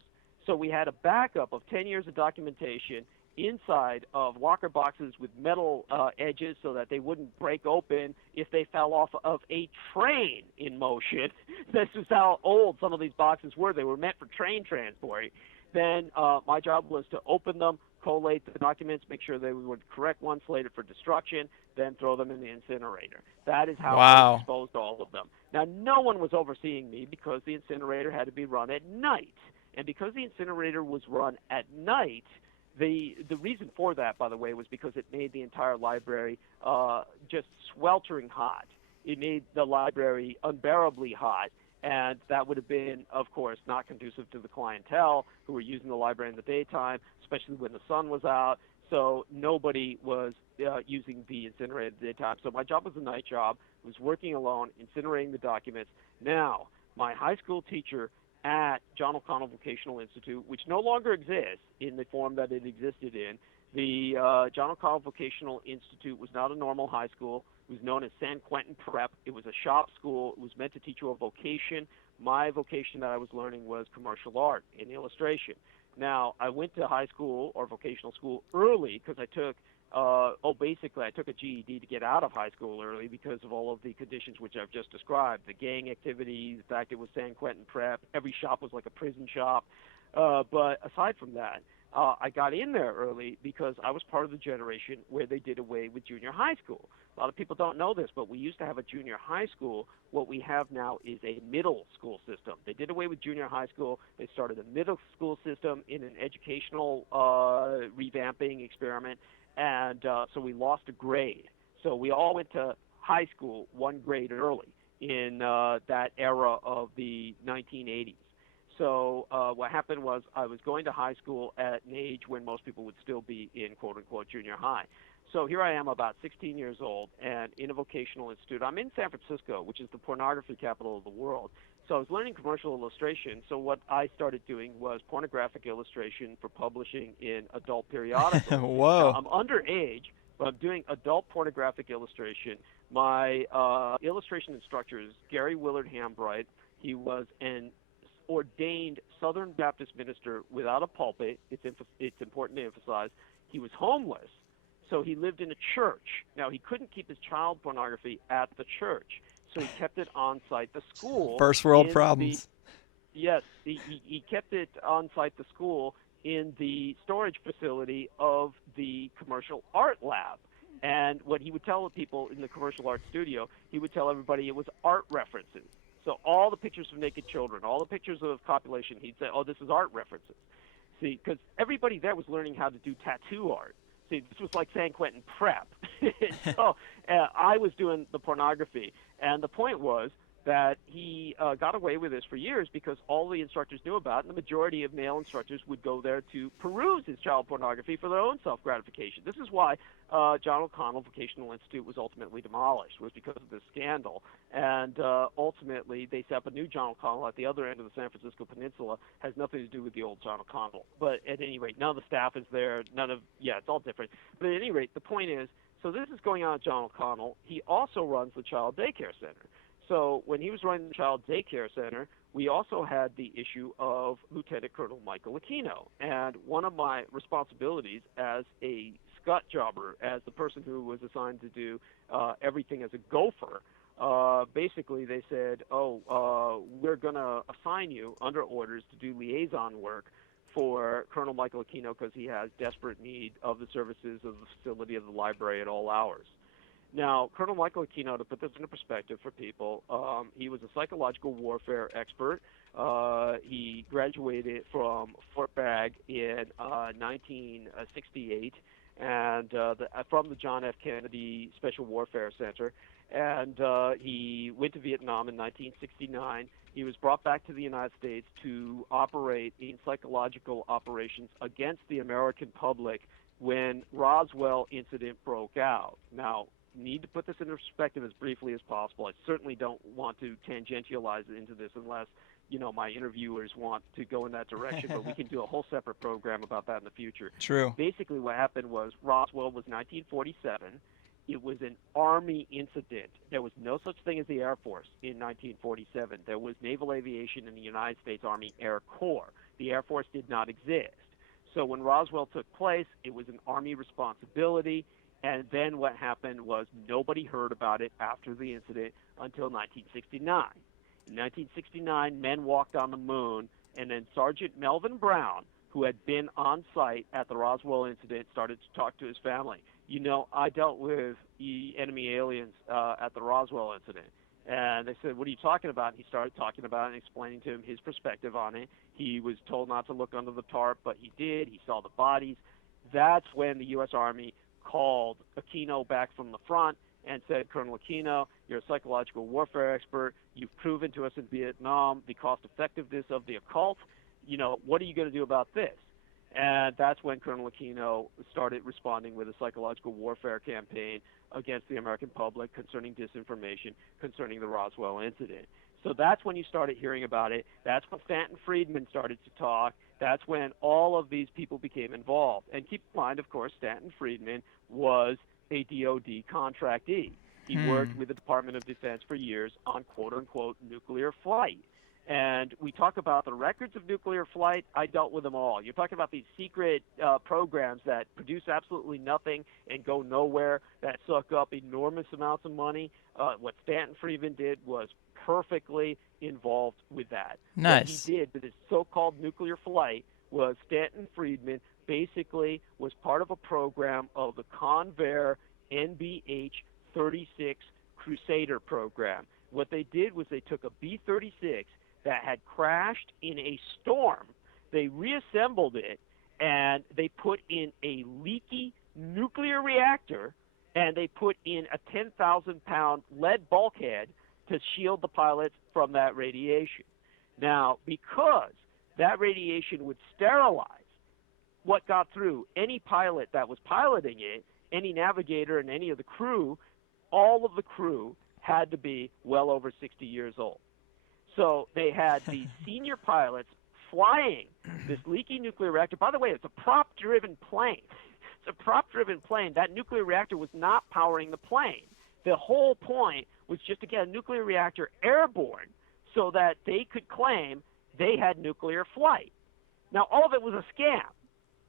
So we had a backup of 10 years of documentation inside of locker boxes with metal edges so that they wouldn't break open if they fell off of a train in motion. This is how old some of these boxes were. They were meant for train transport. Then my job was to open them, collate the documents, make sure they were the correct ones slated for destruction, then throw them in the incinerator. That is how I exposed all of them. Now, no one was overseeing me because the incinerator had to be run at night. And because the incinerator was run at night, The reason for that, by the way, was because it made the entire library just sweltering hot. It made the library unbearably hot, and that would have been, of course, not conducive to the clientele who were using the library in the daytime, especially when the sun was out. So nobody was using the incinerator at the daytime. So my job was a night job. I was working alone, incinerating the documents. Now, my high school teacher at John O'Connell Vocational Institute, which no longer exists in the form that it existed in. The John O'Connell Vocational Institute was not a normal high school. It was known as San Quentin Prep. It was a shop school. It was meant to teach you a vocation. My vocation that I was learning was commercial art and illustration. Now, I went to high school or vocational school early because I took basically I took a GED to get out of high school early because of all of the conditions which I've just described, the gang activities, the fact it was San Quentin Prep, every shop was like a prison shop. But aside from that, I got in there early because I was part of the generation where they did away with junior high school. A lot of people don't know this, but we used to have a junior high school. What we have now is a middle school system. They did away with junior high school. They started a middle school system in an educational revamping experiment, and so we lost a grade. So we all went to high school one grade early in that era of the 1980s. So what happened was I was going to high school at an age when most people would still be in quote-unquote junior high. So here I am about 16 years old and in a vocational institute. I'm in San Francisco, which is the pornography capital of the world. So I was learning commercial illustration. So what I started doing was pornographic illustration for publishing in adult periodicals. Whoa. Now, I'm underage, but I'm doing adult pornographic illustration. My illustration instructor is Gary Willard Hambright. He was an ordained Southern Baptist minister without a pulpit. It's important to emphasize. He was homeless, so he lived in a church. Now, he couldn't keep his child pornography at the church, so he kept it on site. The school. First world problems. Yes, he kept it on site, the school, in the storage facility of the commercial art lab. And what he would tell the people in the commercial art studio, he would tell everybody it was art references. So all the pictures of naked children, all the pictures of copulation, he'd say, oh, this is art references. See, because everybody there was learning how to do tattoo art. See, this was like San Quentin Prep. So I was doing the pornography. And the point was that he got away with this for years because all the instructors knew about it, and the majority of male instructors would go there to peruse his child pornography for their own self-gratification. This is why John O'Connell Vocational Institute was ultimately demolished, was because of this scandal. And ultimately, they set up a new John O'Connell at the other end of the San Francisco Peninsula. Has nothing to do with the old John O'Connell. But at any rate, none of the staff is there. It's all different. But at any rate, the point is, so this is going on at John O'Connell. He also runs the Child Daycare Center. So when he was running the Child Daycare Center, we also had the issue of Lieutenant Colonel Michael Aquino. And one of my responsibilities as a scut jobber, as the person who was assigned to do everything as a gopher, basically they said, we're going to assign you under orders to do liaison work for Colonel Michael Aquino because he has desperate need of the services of the facility of the library at all hours. Now, Colonel Michael Aquino, to put this into perspective for people, he was a psychological warfare expert. He graduated from Fort Bragg in 1968 and from the John F. Kennedy Special Warfare Center. And he went to Vietnam in 1969. He was brought back to the United States to operate in psychological operations against the American public when Roswell incident broke out. Now, need to put this into perspective as briefly as possible. I certainly don't want to tangentialize into this unless, my interviewers want to go in that direction, but we can do a whole separate program about that in the future. True. Basically what happened was Roswell was 1947. It was an Army incident. There was no such thing as the Air Force in 1947. There was naval aviation in the United States Army Air Corps. The Air Force did not exist. So when Roswell took place, it was an Army responsibility. And then what happened was nobody heard about it after the incident until 1969. In 1969, men walked on the moon, and then Sergeant Melvin Brown, who had been on site at the Roswell incident, started to talk to his family. I dealt with enemy aliens at the Roswell incident. And they said, what are you talking about? And he started talking about it and explaining to him his perspective on it. He was told not to look under the tarp, but he did. He saw the bodies. that's when the U.S. Army called Aquino back from the front and said, Colonel Aquino, you're a psychological warfare expert. You've proven to us in Vietnam the cost effectiveness of the occult. What are you going to do about this? And that's when Colonel Aquino started responding with a psychological warfare campaign against the American public concerning disinformation, concerning the Roswell incident. So that's when you started hearing about it. That's when Stanton Friedman started to talk. That's when all of these people became involved. And keep in mind, of course, Stanton Friedman was a DOD contractee. He worked with the Department of Defense for years on quote-unquote nuclear flight. And we talk about the records of nuclear flight. I dealt with them all. You're talking about these secret programs that produce absolutely nothing and go nowhere, that suck up enormous amounts of money. What Stanton Friedman did was perfectly involved with that. Nice. What he did with his so-called nuclear flight was Stanton Friedman basically was part of a program of the Convair NBH-36 Crusader program. What they did was they took a B-36 that had crashed in a storm. They reassembled it, and they put in a leaky nuclear reactor, and they put in a 10,000-pound lead bulkhead to shield the pilots from that radiation. Now, because that radiation would sterilize what got through any pilot that was piloting it, any navigator and any of the crew, all of the crew had to be well over 60 years old. So they had these senior pilots flying this leaky nuclear reactor. By the way, it's a prop-driven plane. It's a prop-driven plane. That nuclear reactor was not powering the plane. The whole point was just to get a nuclear reactor airborne so that they could claim they had nuclear flight. Now, all of it was a scam.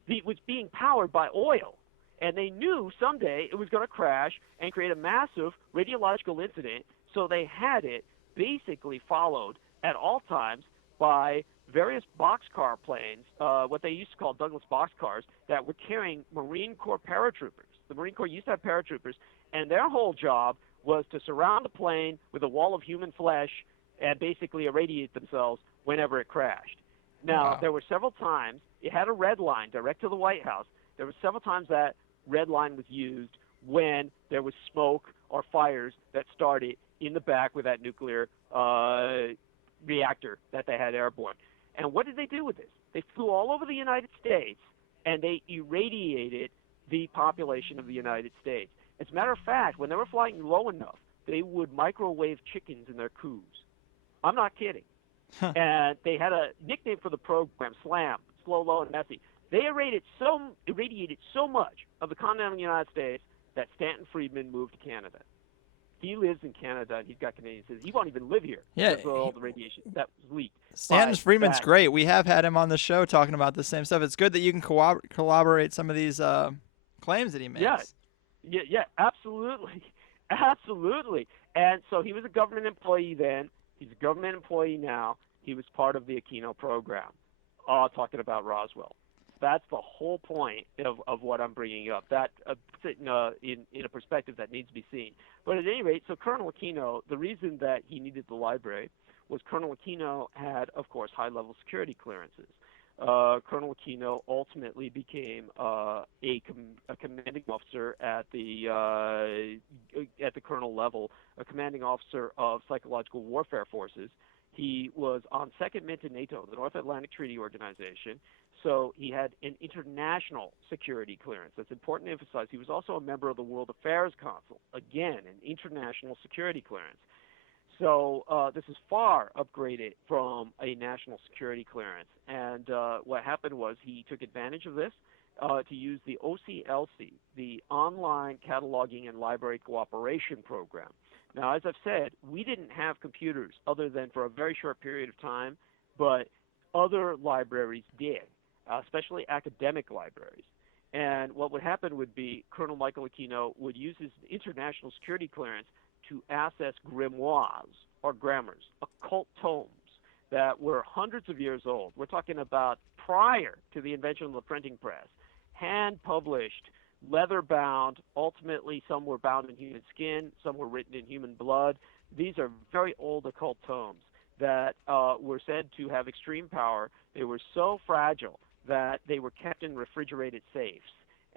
It was being powered by oil. And they knew someday it was going to crash and create a massive radiological incident, so they had it basically followed at all times by various boxcar planes, what they used to call Douglas boxcars, that were carrying Marine Corps paratroopers. The Marine Corps used to have paratroopers, and their whole job was to surround the plane with a wall of human flesh and basically irradiate themselves whenever it crashed. Now, There were several times, it had a red line direct to the White House. There were several times that red line was used when there was smoke or fires that started in the back with that nuclear reactor that they had airborne. And what did they do with this? They flew all over the United States, and they irradiated the population of the United States. As a matter of fact, when they were flying low enough, they would microwave chickens in their coos. I'm not kidding. And they had a nickname for the program, SLAM, slow, low, and messy. They irradiated so much of the continental United States that Stanton Friedman moved to Canada. He lives in Canada, and he's got Canadian citizenship. He won't even live here because of all the radiation that was leaked. Stanton Friedman's great. We have had him on the show talking about the same stuff. It's good that you can corroborate some of these claims that he makes. Yeah, absolutely. Absolutely. And so he was a government employee then. He's a government employee now. He was part of the Aquino program, talking about Roswell. That's the whole point of what I'm bringing up. That puts it in a perspective that needs to be seen. But at any rate, so Colonel Aquino, the reason that he needed the library was Colonel Aquino had, of course, high-level security clearances. Colonel Aquino ultimately became a commanding officer at the colonel level, a commanding officer of psychological warfare forces. He was on second mint in NATO, the North Atlantic Treaty Organization, so he had an international security clearance. That's important to emphasize. He was also a member of the World Affairs Council, again, an international security clearance. So this is far upgraded from a national security clearance. And what happened was he took advantage of this to use the OCLC, the Online Cataloging and Library Cooperation Program. Now, as I've said, we didn't have computers other than for a very short period of time, but other libraries did, especially academic libraries. And what would happen would be Colonel Michael Aquino would use his international security clearance to access grimoires, or grammars, occult tomes that were hundreds of years old. We're talking about prior to the invention of the printing press, hand-published, leather-bound. Ultimately, some were bound in human skin, some were written in human blood. These are very old occult tomes that were said to have extreme power. They were so fragile that they were kept in refrigerated safes.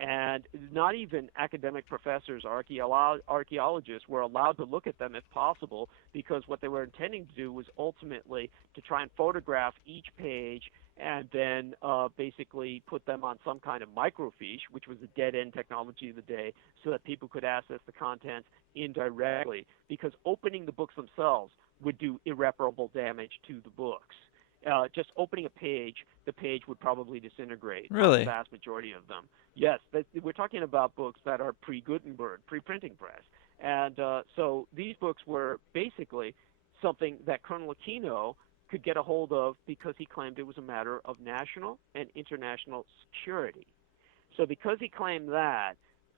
And not even academic professors, archaeologists were allowed to look at them if possible, because what they were intending to do was ultimately to try and photograph each page and then basically put them on some kind of microfiche, which was the dead-end technology of the day, so that people could access the contents indirectly, because opening the books themselves would do irreparable damage to the books. Just opening a page, the page would probably disintegrate. Really? The vast majority of them. Yes, we're talking about books that are pre-Gutenberg, pre-printing press. And so these books were basically something that Colonel Aquino could get a hold of because he claimed it was a matter of national and international security. So because he claimed that,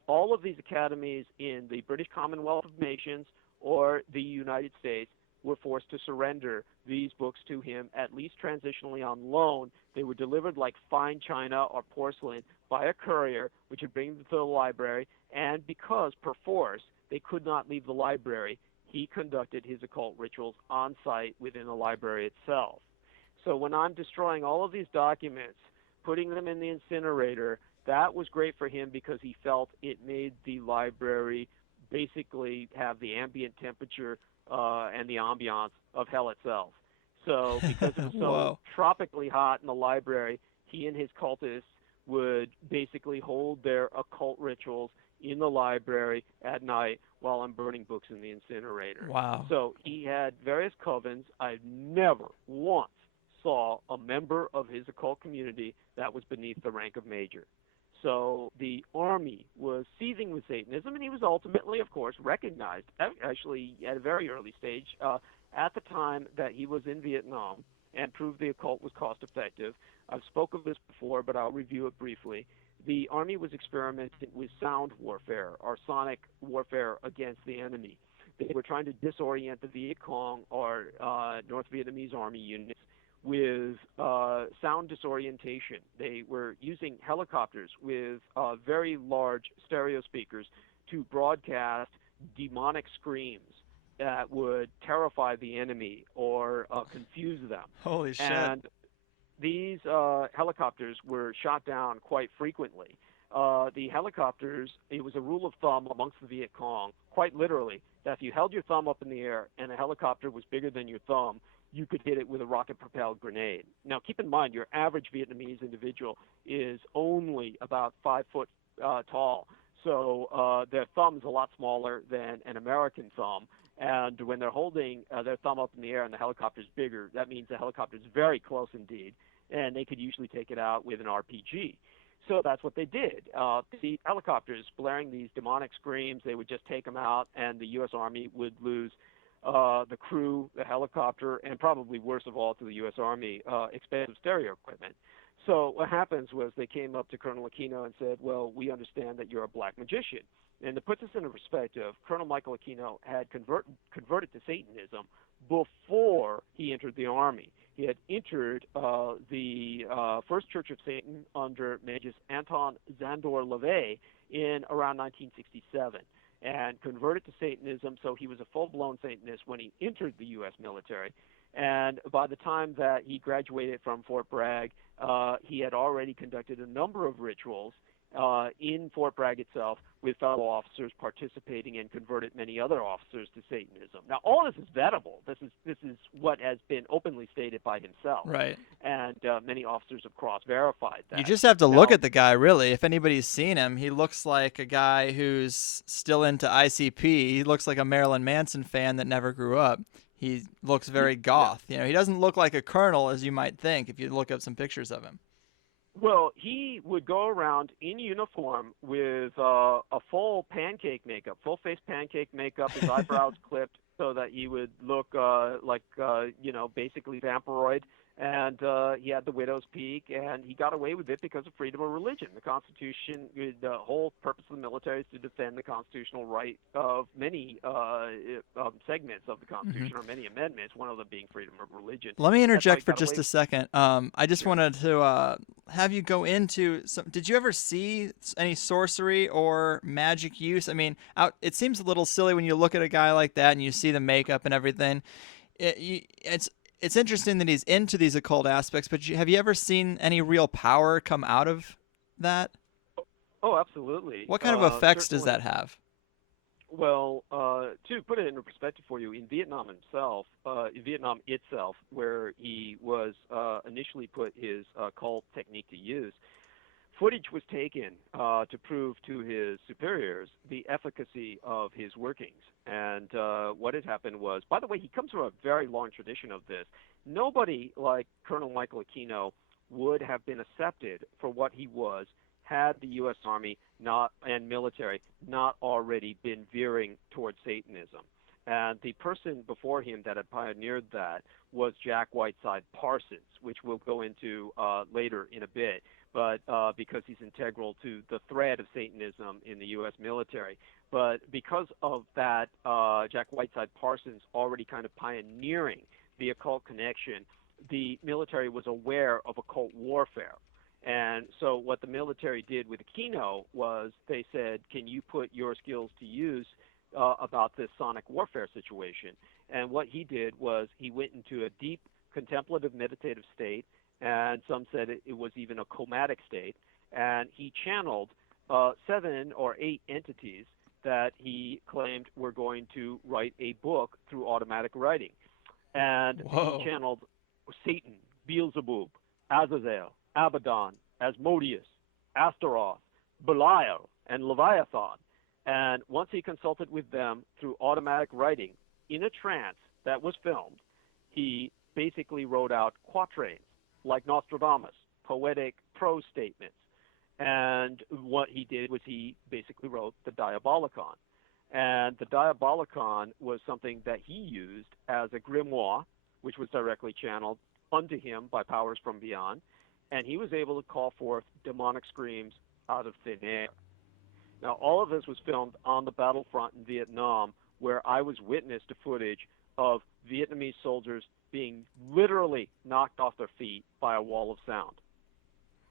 all of these academies in the British Commonwealth of Nations or the United States were forced to surrender these books to him, at least transitionally on loan. They were delivered like fine china or porcelain by a courier, which would bring them to the library, and because, per force, they could not leave the library, he conducted his occult rituals on site within the library itself. So when I'm destroying all of these documents, putting them in the incinerator, that was great for him because he felt it made the library basically have the ambient temperature and the ambiance of hell itself. So because it was so tropically hot in the library, he and his cultists would basically hold their occult rituals in the library at night while I'm burning books in the incinerator. Wow. So he had various covens. I never once saw a member of his occult community that was beneath the rank of major. So the Army was seething with Satanism, and he was ultimately, of course, recognized, actually at a very early stage, at the time that he was in Vietnam, and proved the occult was cost-effective. I've spoken of this before, but I'll review it briefly. The Army was experimenting with sound warfare, or sonic warfare against the enemy. They were trying to disorient the Viet Cong, or North Vietnamese Army units, with sound disorientation. They were using helicopters with very large stereo speakers to broadcast demonic screams that would terrify the enemy or confuse them. Holy shit. And these helicopters were shot down quite frequently. The helicopters, it was a rule of thumb amongst the Viet Cong, quite literally, that if you held your thumb up in the air and a helicopter was bigger than your thumb, you could hit it with a rocket-propelled grenade. Now, keep in mind, your average Vietnamese individual is only about 5 foot tall, so their thumb is a lot smaller than an American thumb. And when they're holding their thumb up in the air and the helicopter's bigger, that means the helicopter's very close indeed, and they could usually take it out with an RPG. So that's what they did. The helicopters blaring these demonic screams, they would just take them out, and the U.S. Army would lose the crew, the helicopter, and probably worst of all to the U.S. Army, expensive stereo equipment. So what happens was they came up to Colonel Aquino and said, well, we understand that you're a black magician. And to put this into perspective, Colonel Michael Aquino had converted to Satanism before he entered the Army. He had entered the First Church of Satan under Magus Anton Zandor LaVey in around 1967 and converted to Satanism, so he was a full-blown Satanist when he entered the U.S. military. And by the time that he graduated from Fort Bragg, he had already conducted a number of rituals in Fort Bragg itself with fellow officers participating and converted many other officers to Satanism. Now, all this is vettable. This is what has been openly stated by himself. Right. And many officers have cross-verified that. You just have to look at the guy, really. If anybody's seen him, he looks like a guy who's still into ICP. He looks like a Marilyn Manson fan that never grew up. He looks very goth. You know, he doesn't look like a colonel, as you might think, if you look up some pictures of him. Well, he would go around in uniform with a full pancake makeup, full-face pancake makeup, his eyebrows clipped so that he would look like, basically vampiroid. And he had the widow's peak, and he got away with it because of freedom of religion. The Constitution, the whole purpose of the military is to defend the constitutional right of many segments of the Constitution, or many amendments, one of them being freedom of religion. Let me interject for just a second. I just wanted to have you go into some. Did you ever see any sorcery or magic use? I mean, it seems a little silly when you look at a guy like that and you see the makeup and everything. It's interesting that he's into these occult aspects, but have you ever seen any real power come out of that? Oh, absolutely. What kind of effects does Certainly. that have? Well, to put it into perspective for you, in Vietnam itself, where he was initially put his cult technique to use, footage was taken to prove to his superiors the efficacy of his workings. And what had happened was, by the way, he comes from a very long tradition of this. Nobody like Colonel Michael Aquino would have been accepted for what he was had the U.S. Army not and military not already been veering towards Satanism. And the person before him that had pioneered that was Jack Whiteside Parsons, which we'll go into later in a bit, but because he's integral to the thread of Satanism in the U.S. military. But because of that, Jack Whiteside Parsons already kind of pioneering the occult connection, the military was aware of occult warfare. And so what the military did with Aquino was they said, can you put your skills to use about this sonic warfare situation? And what he did was he went into a deep contemplative meditative state, and some said it was even a comatic state, and he channeled 7 or 8 entities that he claimed were going to write a book through automatic writing. And Whoa. he channeled Satan, Beelzebub, Azazel, Abaddon, Asmodeus, Astaroth, Belial, and Leviathan. And once he consulted with them through automatic writing in a trance that was filmed, he basically wrote out quatrains like Nostradamus, poetic prose statements. And what he did was he basically wrote the Diabolicon. And the Diabolicon was something that he used as a grimoire, which was directly channeled unto him by powers from beyond. And he was able to call forth demonic screams out of thin air. Now, all of this was filmed on the battlefront in Vietnam, where I was witness to footage of Vietnamese soldiers being literally knocked off their feet by a wall of sound.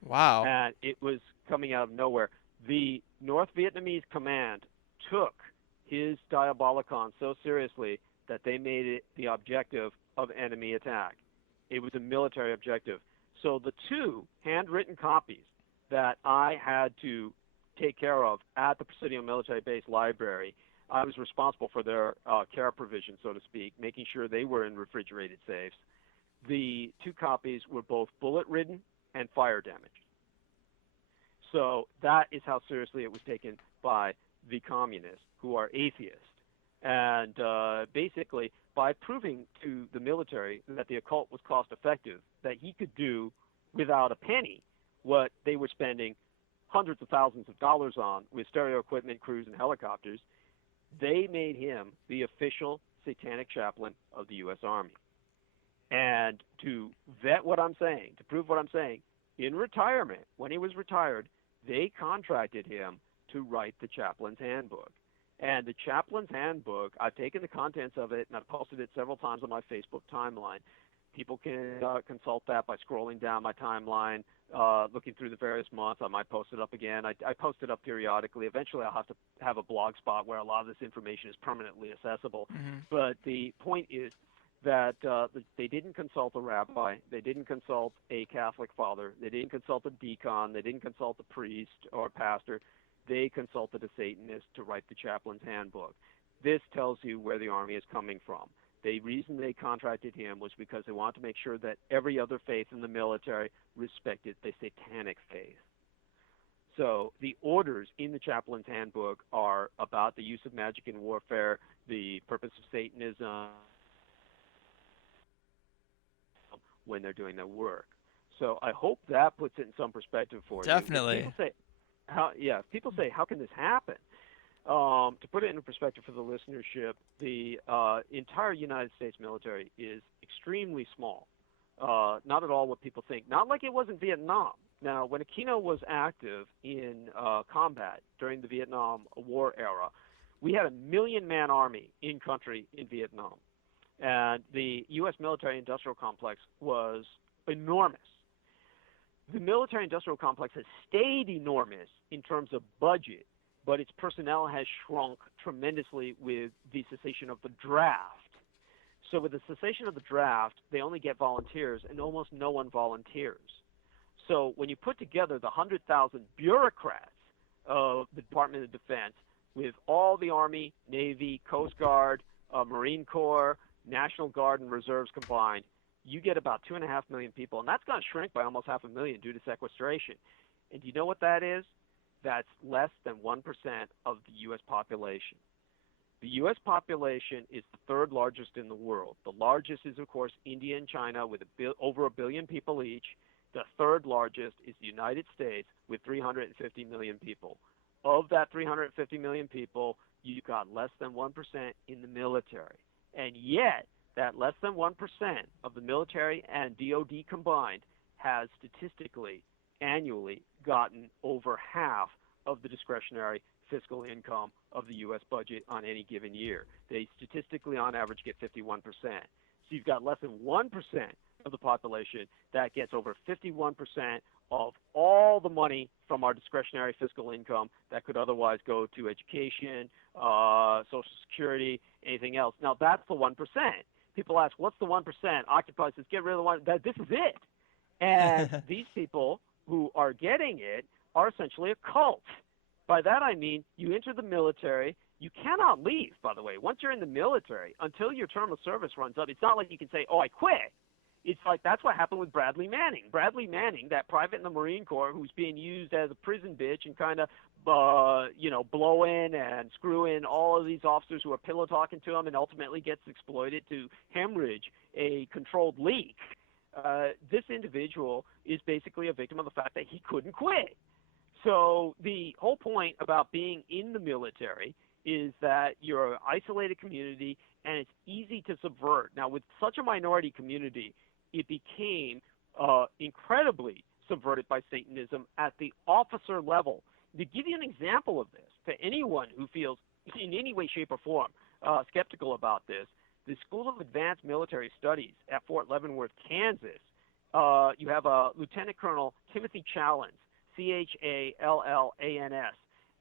Wow. And it was coming out of nowhere. The North Vietnamese command took his Diabolicon so seriously that they made it the objective of enemy attack. It was a military objective. So the 2 handwritten copies that I had to take care of at the Presidio Military Base Library, I was responsible for their care provision, so to speak, making sure they were in refrigerated safes. The 2 copies were both bullet-ridden and fire damaged. So that is how seriously it was taken by the communists, who are atheists. And basically, by proving to the military that the occult was cost-effective, that he could do without a penny what they were spending hundreds of thousands of dollars on with stereo equipment, crews, and helicopters, they made him the official satanic chaplain of the U.S. Army. And to vet what I'm saying, to prove what I'm saying, in retirement, when he was retired, they contracted him to write the chaplain's handbook. And the chaplain's handbook, I've taken the contents of it and I've posted it several times on my Facebook timeline. People can consult that by scrolling down my timeline, looking through the various months. I might post it up again. I post it up periodically. Eventually, I'll have to have a blog spot where a lot of this information is permanently accessible. Mm-hmm. But the point is that they didn't consult a rabbi. They didn't consult a Catholic father. They didn't consult a deacon. They didn't consult a priest or a pastor. They consulted a Satanist to write the chaplain's handbook. This tells you where the Army is coming from. The reason they contracted him was because they wanted to make sure that every other faith in the military respected the satanic faith. So the orders in the chaplain's handbook are about the use of magic in warfare, the purpose of Satanism when they're doing their work. So I hope that puts it in some perspective for you. Definitely. People say, how can this happen? To put it into perspective for the listenership, the entire United States military is extremely small. Not at all what people think. Not like it was in Vietnam. Now, when Aquino was active in combat during the Vietnam War era, we had a 1 million-man army in country in Vietnam. And the U.S. military-industrial complex was enormous. The military-industrial complex has stayed enormous in terms of budget, but its personnel has shrunk tremendously with the cessation of the draft. So with the cessation of the draft, they only get volunteers, and almost no one volunteers. So when you put together the 100,000 bureaucrats of the Department of Defense, with all the Army, Navy, Coast Guard, Marine Corps, National Guard, and Reserves combined, you get about 2.5 million people, and that's going to shrink by almost 500,000 due to sequestration. And do you know what that is? That's less than 1% of the U.S. population. The U.S. population is the third largest in the world. The largest is, of course, India and China with over 1 billion people each. The third largest is the United States with 350 million people. Of that 350 million people, you've got less than 1% in the military. And yet, that less than 1% of the military and DOD combined has statistically, annually, gotten over half of the discretionary fiscal income of the U.S. budget on any given year. They statistically, on average, get 51%. So you've got less than 1% of the population that gets over 51% of all the money from our discretionary fiscal income that could otherwise go to education, Social Security, anything else. Now, that's the 1%. People ask, what's the 1%? Occupy says, get rid of the 1%. This is it. And these people who are getting it are essentially a cult. By that I mean you enter the military. You cannot leave, by the way. Once you're in the military, until your term of service runs up, it's not like you can say, oh, I quit. It's like that's what happened with Bradley Manning. Bradley Manning, that private in the Marine Corps who's being used as a prison bitch and kind of, blow in and screw in all of these officers who are pillow talking to him and ultimately gets exploited to hemorrhage a controlled leak. This individual is basically a victim of the fact that he couldn't quit. So the whole point about being in the military is that you're an isolated community and it's easy to subvert. Now, with such a minority community, it became incredibly subverted by Satanism at the officer level. To give you an example of this, to anyone who feels in any way, shape, or form skeptical about this, the School of Advanced Military Studies at Fort Leavenworth, Kansas, you have Lieutenant Colonel Timothy Challans, Challans,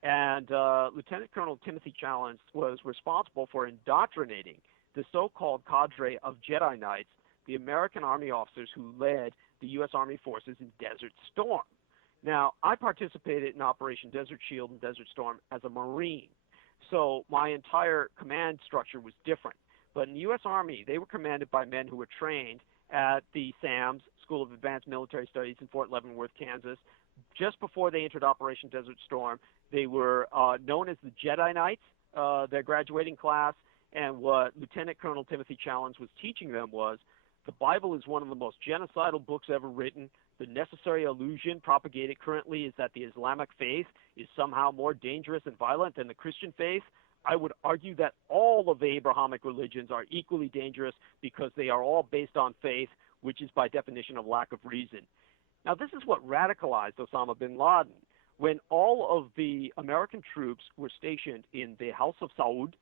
and Lieutenant Colonel Timothy Challans was responsible for indoctrinating the so-called cadre of Jedi Knights, the American Army officers who led the U.S. Army forces in Desert Storm. Now, I participated in Operation Desert Shield and Desert Storm as a Marine, so my entire command structure was different. But in the U.S. Army, they were commanded by men who were trained at the SAMS, School of Advanced Military Studies in Fort Leavenworth, Kansas. Just before they entered Operation Desert Storm, they were known as the Jedi Knights, their graduating class, and what Lieutenant Colonel Timothy Challans was teaching them was the Bible is one of the most genocidal books ever written. The necessary illusion propagated currently is that the Islamic faith is somehow more dangerous and violent than the Christian faith. I would argue that all of the Abrahamic religions are equally dangerous because they are all based on faith, which is by definition of lack of reason. Now, this is what radicalized Osama bin Laden. When all of the American troops were stationed in the House of Saud,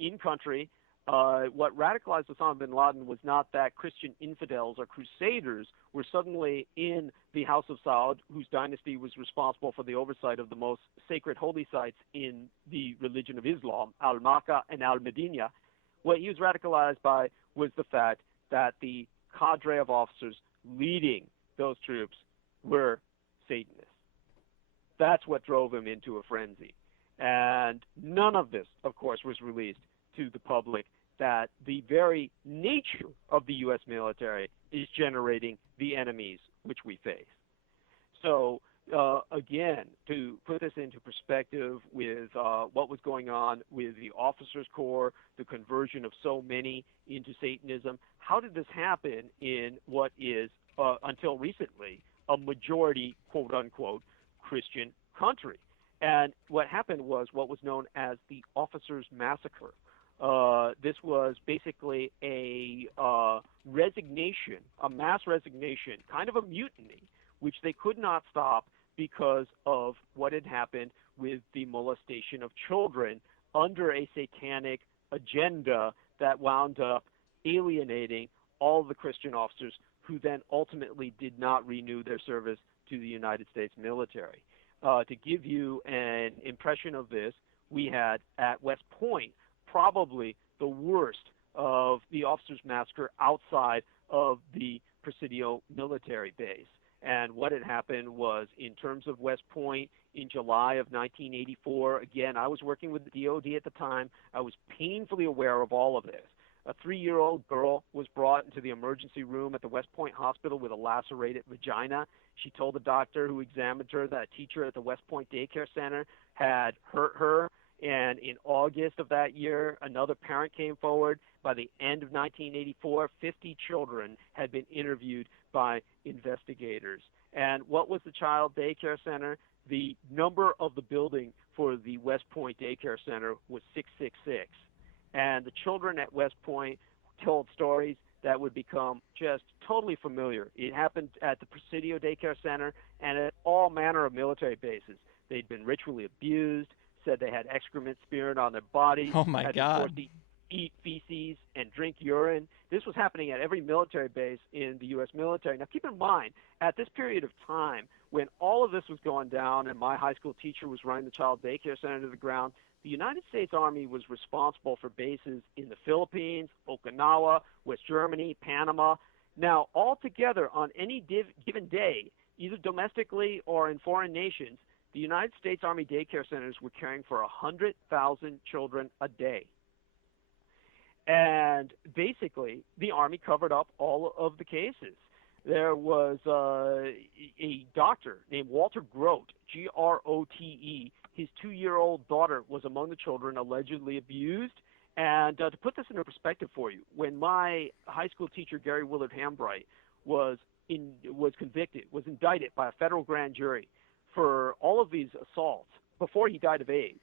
in country, what radicalized Osama bin Laden was not that Christian infidels or crusaders were suddenly in the House of Saud, whose dynasty was responsible for the oversight of the most sacred holy sites in the religion of Islam, Al-Makkah and Al-Medina. What he was radicalized by was the fact that the cadre of officers leading those troops were Satanists. That's what drove him into a frenzy. And none of this, of course, was released to the public, that the very nature of the U.S. military is generating the enemies which we face. So, again, to put this into perspective with what was going on with the officers' corps, the conversion of so many into Satanism, how did this happen in what is, until recently, a majority, quote-unquote, Christian country? And what happened was what was known as the Officers' Massacre. This was basically a resignation, a mass resignation, kind of a mutiny, which they could not stop because of what had happened with the molestation of children under a satanic agenda that wound up alienating all the Christian officers who then ultimately did not renew their service to the United States military. To give you an impression of this, we had at West Point probably the worst of the Officers' Massacre outside of the Presidio military base. And what had happened was, in terms of West Point, in July of 1984, again, I was working with the DOD at the time. I was painfully aware of all of this. A 3-year-old girl was brought into the emergency room at the West Point Hospital with a lacerated vagina. She told the doctor who examined her that a teacher at the West Point Daycare Center had hurt her. And in August of that year, another parent came forward. By the end of 1984, 50 children had been interviewed by investigators. And what was the child daycare center? The number of the building for the West Point Daycare Center was 666. And the children at West Point told stories that would become just totally familiar. It happened at the Presidio Daycare Center and at all manner of military bases. They'd been ritually abused, said they had excrement smeared on their bodies, Oh my had God. been forced to eat feces and drink urine. This was happening at every military base in the U.S. military. Now, keep in mind, at this period of time, when all of this was going down and my high school teacher was running the child daycare center to the ground, the United States Army was responsible for bases in the Philippines, Okinawa, West Germany, Panama. Now, altogether, on any given day, either domestically or in foreign nations, the United States Army daycare centers were caring for 100,000 children a day. And basically, the Army covered up all of the cases. There was a doctor named Walter Grote, Grote. His 2-year-old daughter was among the children allegedly abused. And to put this into perspective for you, when my high school teacher, Gary Willard Hambright, was indicted by a federal grand jury for all of these assaults before he died of AIDS,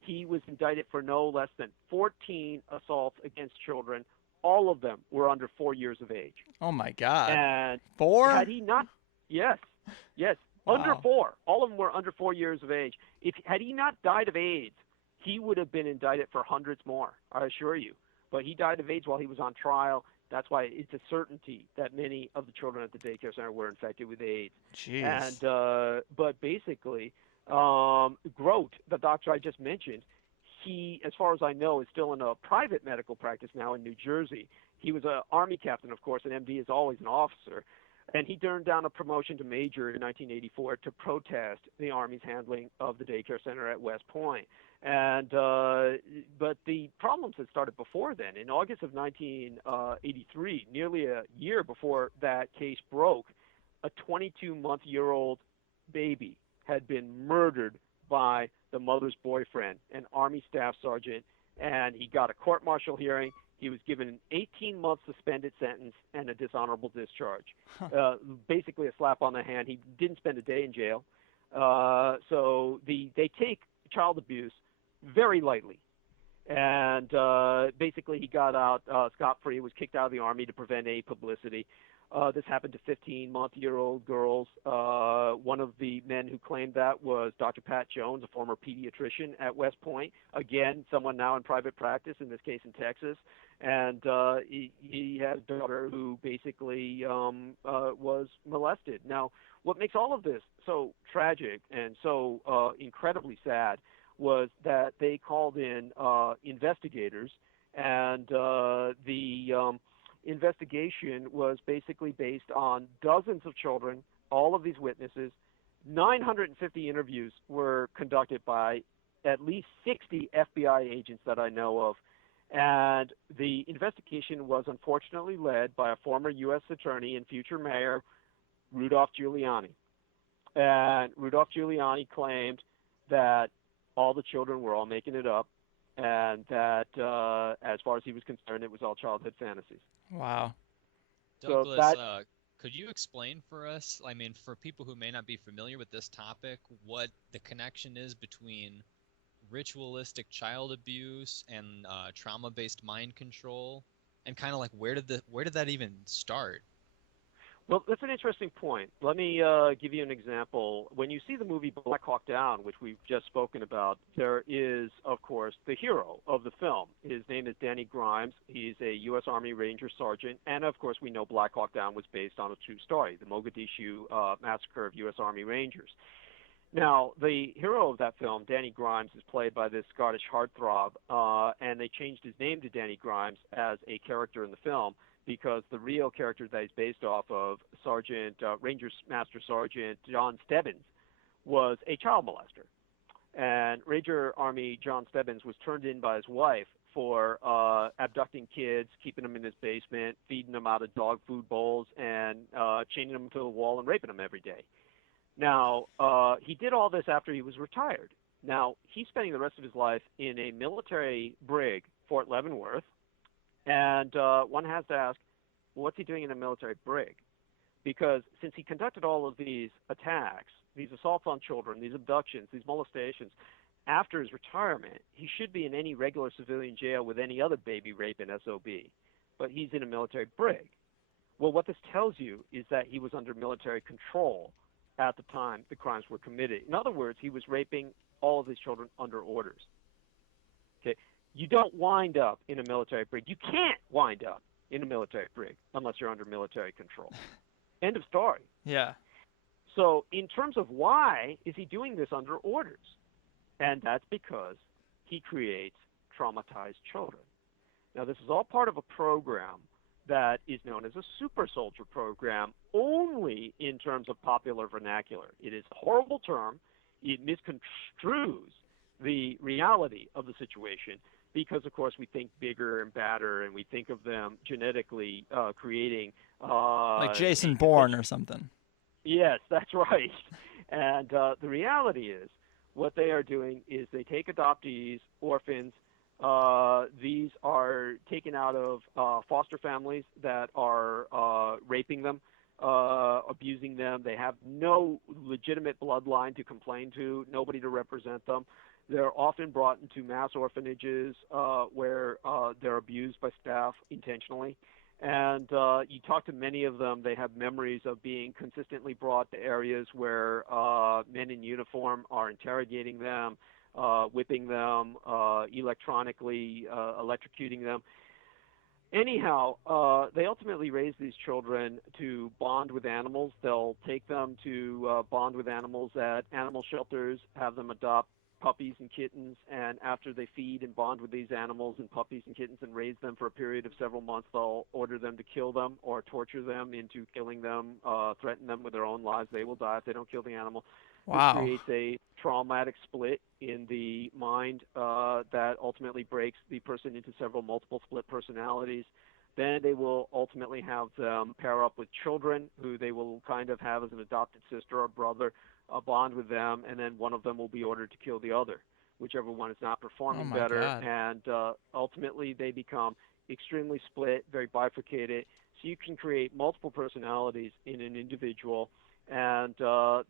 he was indicted for no less than 14 assaults against children. All of them were under 4 years of age. Oh my God. And 4? had he not, yes, Wow. under 4. All of them were under 4 years of age. Had he not died of AIDS, he would have been indicted for hundreds more, I assure you. But he died of AIDS while he was on trial. That's why it's a certainty that many of the children at the daycare center were infected with AIDS. Jeez. And but basically, Grote, the doctor I just mentioned, he, as far as I know, is still in a private medical practice now in New Jersey. He was an Army captain, of course, and MD is always an officer. And he turned down a promotion to major in 1984 to protest the Army's handling of the daycare center at West Point. And but the problems had started before then. In August of 1983, nearly a year before that case broke, a 22-month-year-old baby had been murdered by the mother's boyfriend, an Army staff sergeant, and he got a court-martial hearing. He was given an 18-month suspended sentence and a dishonorable discharge. Basically a slap on the hand. He didn't spend a day in jail. So they take child abuse very lightly. And basically he got out scot-free, was kicked out of the Army to prevent any publicity. This happened to 15-month-year-old girls. One of the men who claimed that was Dr. Pat Jones, a former pediatrician at West Point. Again, someone now in private practice, in this case in Texas. And he had a daughter who basically was molested. Now, what makes all of this so tragic and so incredibly sad was that they called in investigators, and the investigation was basically based on dozens of children, all of these witnesses. 950 interviews were conducted by at least 60 FBI agents that I know of. And the investigation was unfortunately led by a former U.S. attorney and future mayor, Rudolph Giuliani. And Rudolph Giuliani claimed that all the children were all making it up, and that as far as he was concerned, it was all childhood fantasies. Wow. So Douglas, could you explain for us, I mean, for people who may not be familiar with this topic, what the connection is between ritualistic child abuse and trauma-based mind control, and kind of like where did that even start? Well, that's an interesting point. Let me give you an example. When you see the movie Black Hawk Down, which we've just spoken about, there is, of course, the hero of the film. His name is Danny Grimes. He's a U.S. Army Ranger sergeant. And, of course, we know Black Hawk Down was based on a true story, the Mogadishu massacre of U.S. Army Rangers. Now, the hero of that film, Danny Grimes, is played by this Scottish heartthrob, and they changed his name to Danny Grimes as a character in the film because the real character that he's based off of, Ranger Master Sergeant John Stebbins, was a child molester. And Ranger Army John Stebbins was turned in by his wife for abducting kids, keeping them in his basement, feeding them out of dog food bowls, and chaining them to the wall and raping them every day. Now, he did all this after he was retired. Now, he's spending the rest of his life in a military brig, Fort Leavenworth, and one has to ask, what's he doing in a military brig? Because since he conducted all of these attacks, these assaults on children, these abductions, these molestations, after his retirement, he should be in any regular civilian jail with any other baby rape and SOB. But he's in a military brig. Well, what this tells you is that he was under military control at the time the crimes were committed. In other words, he was raping all of these children under orders. Okay, you don't wind up in a military brig. You can't wind up in a military brig unless you're under military control. End of story. Yeah. So in terms of why is he doing this under orders? And that's because he creates traumatized children. Now, this is all part of a program that is known as a super soldier program only in terms of popular vernacular. It is a horrible term. It misconstrues the reality of the situation because, of course, we think bigger and badder, and we think of them genetically creating... like Jason Bourne or something. Yes, that's right. And the reality is what they are doing is they take adoptees, orphans. These are taken out of foster families that are raping them, abusing them. They have no legitimate bloodline to complain to, nobody to represent them. They're often brought into mass orphanages where they're abused by staff intentionally. And you talk to many of them, they have memories of being consistently brought to areas where men in uniform are interrogating them, whipping them, electronically electrocuting them. Anyhow, they ultimately raise these children to bond with animals. They'll take them to bond with animals at animal shelters, have them adopt puppies and kittens, and after they feed and bond with these animals and puppies and kittens and raise them for a period of several months, they'll order them to kill them or torture them into killing them, threaten them with their own lives. They will die if they don't kill the animal. Wow. This creates a traumatic split in the mind that ultimately breaks the person into several multiple split personalities. Then they will ultimately have them pair up with children who they will kind of have as an adopted sister or brother, bond with them, and then one of them will be ordered to kill the other, whichever one is not performing better. God. And ultimately they become extremely split, very bifurcated. So you can create multiple personalities in an individual, and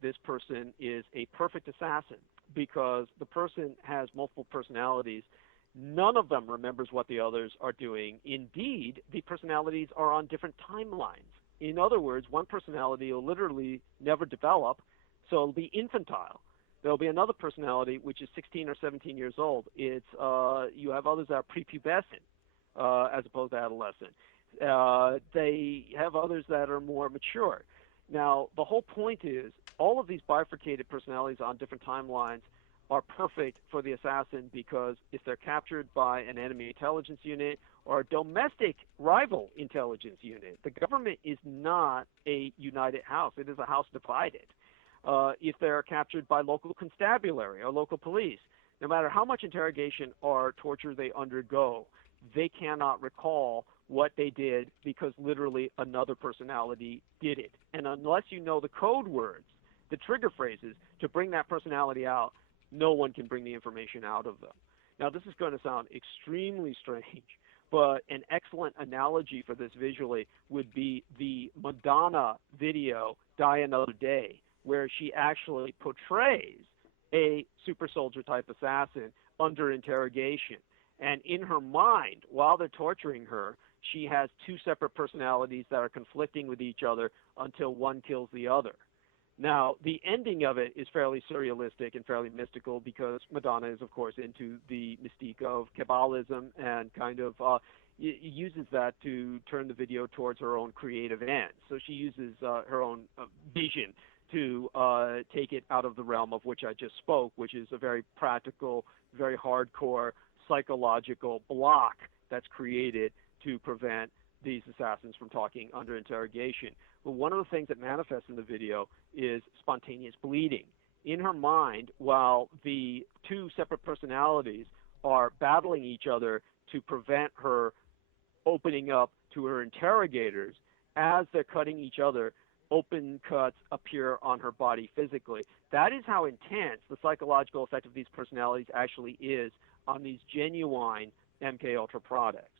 this person is a perfect assassin because the person has multiple personalities. None of them remembers what the others are doing. Indeed, the personalities are on different timelines. In other words, one personality will literally never develop, so it'll be infantile. There'll be another personality which is 16 or 17 years old. It's you have others that are prepubescent as opposed to adolescent. They have others that are more mature. Now, the whole point is all of these bifurcated personalities on different timelines are perfect for the assassin because if they're captured by an enemy intelligence unit or a domestic rival intelligence unit, the government is not a united house. It is a house divided. If they're captured by local constabulary or local police, no matter how much interrogation or torture they undergo, they cannot recall what they did because literally another personality did it. And unless you know the code words, the trigger phrases to bring that personality out, no one can bring the information out of them. Now, this is going to sound extremely strange, but an excellent analogy for this visually would be the Madonna video, Die Another Day, where she actually portrays a super soldier type assassin under interrogation. And in her mind, while they're torturing her, she has two separate personalities that are conflicting with each other until one kills the other. Now, the ending of it is fairly surrealistic and fairly mystical because Madonna is, of course, into the mystique of Kabbalism and kind of uses that to turn the video towards her own creative ends. So she uses her own vision to take it out of the realm of which I just spoke, which is a very practical, very hardcore psychological block that's created to prevent these assassins from talking under interrogation. But one of the things that manifests in the video is spontaneous bleeding. In her mind, while the two separate personalities are battling each other to prevent her opening up to her interrogators, as they're cutting each other, open cuts appear on her body physically. That is how intense the psychological effect of these personalities actually is on these genuine MK Ultra products.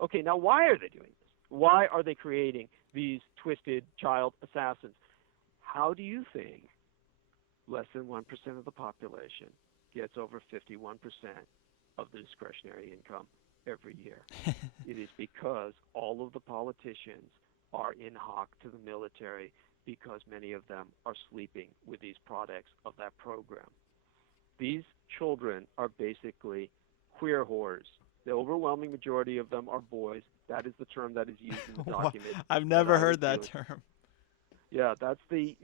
Okay, now why are they doing this? Why are they creating these twisted child assassins? How do you think less than 1% of the population gets over 51% of the discretionary income every year? It is because all of the politicians are in hock to the military, because many of them are sleeping with these products of that program. These children are basically queer whores. The overwhelming majority of them are boys. That is the term that is used in the document. I've never heard that term. Yeah, that's the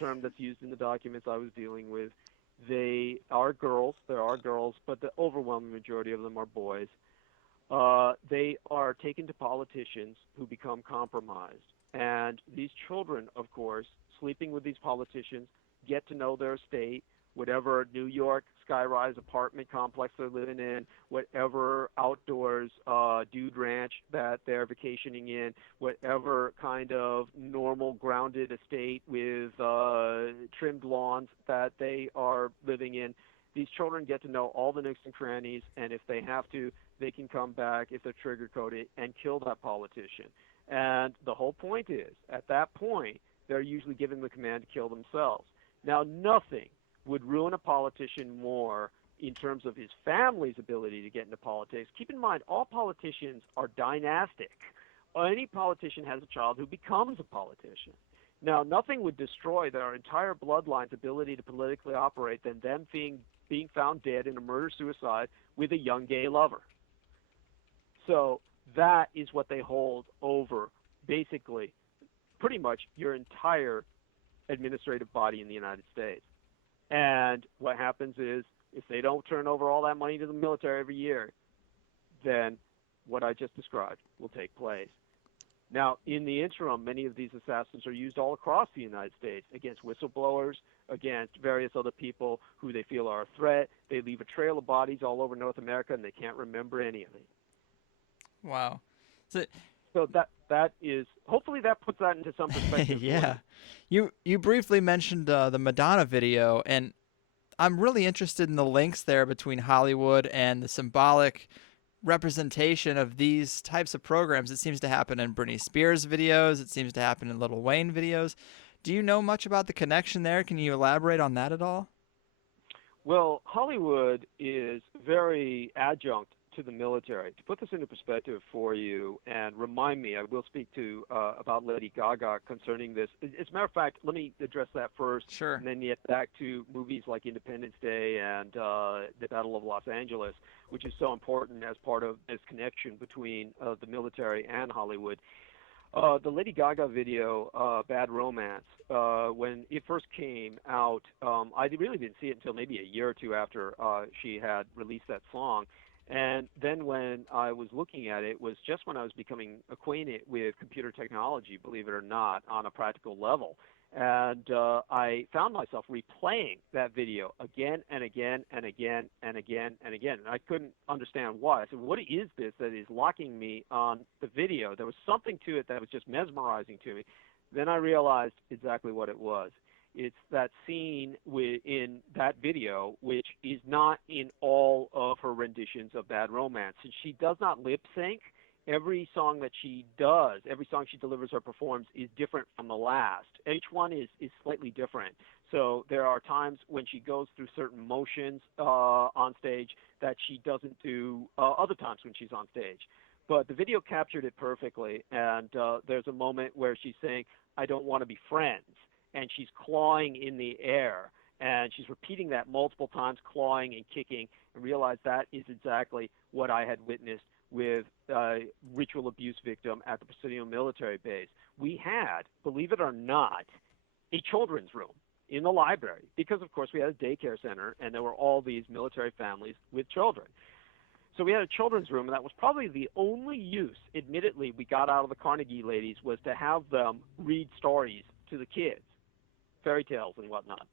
term that's used in the documents I was dealing with. They are girls. There are girls, but the overwhelming majority of them are boys. They are taken to politicians who become compromised. And these children, of course, sleeping with these politicians, get to know their state, whatever New York skyrise apartment complex they're living in, whatever outdoors dude ranch that they're vacationing in, whatever kind of normal grounded estate with trimmed lawns that they are living in. These children get to know all the nooks and crannies, and if they have to, they can come back, if they're trigger-coated, and kill that politician. And the whole point is, at that point, they're usually given the command to kill themselves. Now, nothing would ruin a politician more in terms of his family's ability to get into politics. Keep in mind, all politicians are dynastic. Any politician has a child who becomes a politician. Now, nothing would destroy their entire bloodline's ability to politically operate than them being found dead in a murder-suicide with a young gay lover. So that is what they hold over, basically, pretty much your entire administrative body in the United States. And what happens is, if they don't turn over all that money to the military every year, then what I just described will take place. Now, in the interim, many of these assassins are used all across the United States against whistleblowers, against various other people who they feel are a threat. They leave a trail of bodies all over North America, and they can't remember any of it. Wow. So that is, hopefully that puts that into some perspective. Yeah. You briefly mentioned the Madonna video, and I'm really interested in the links there between Hollywood and the symbolic representation of these types of programs. It seems to happen in Britney Spears videos. It seems to happen in Lil Wayne videos. Do you know much about the connection there? Can you elaborate on that at all? Well, Hollywood is very adjunct to the military. To put this into perspective for you and remind me, I will speak to about Lady Gaga concerning this. As a matter of fact, let me address that first, Sure. and then get back to movies like Independence Day and the Battle of Los Angeles, which is so important as part of this connection between the military and Hollywood. The Lady Gaga video, Bad Romance, when it first came out, I really didn't see it until maybe a year or two after she had released that song. And then when I was looking at it, was just when I was becoming acquainted with computer technology, believe it or not, on a practical level. And I found myself replaying that video again and again and again and again and again. And I couldn't understand why. I said, what is this that is locking me on the video? There was something to it that was just mesmerizing to me. Then I realized exactly what it was. It's that scene in that video, which is not in all of her renditions of Bad Romance. And she does not lip sync. Every song that she does, every song she delivers or performs is different from the last. Each one is slightly different. So there are times when she goes through certain motions on stage that she doesn't do other times when she's on stage. But the video captured it perfectly. And there's a moment where she's saying, I don't want to be friends. And she's clawing in the air. And she's repeating that multiple times, clawing and kicking, and realized that is exactly what I had witnessed with a ritual abuse victim at the Presidio military base. We had, believe it or not, a children's room in the library because, of course, we had a daycare center and there were all these military families with children. So we had a children's room, and that was probably the only use, admittedly, we got out of the Carnegie ladies was to have them read stories to the kids, fairy tales and whatnot.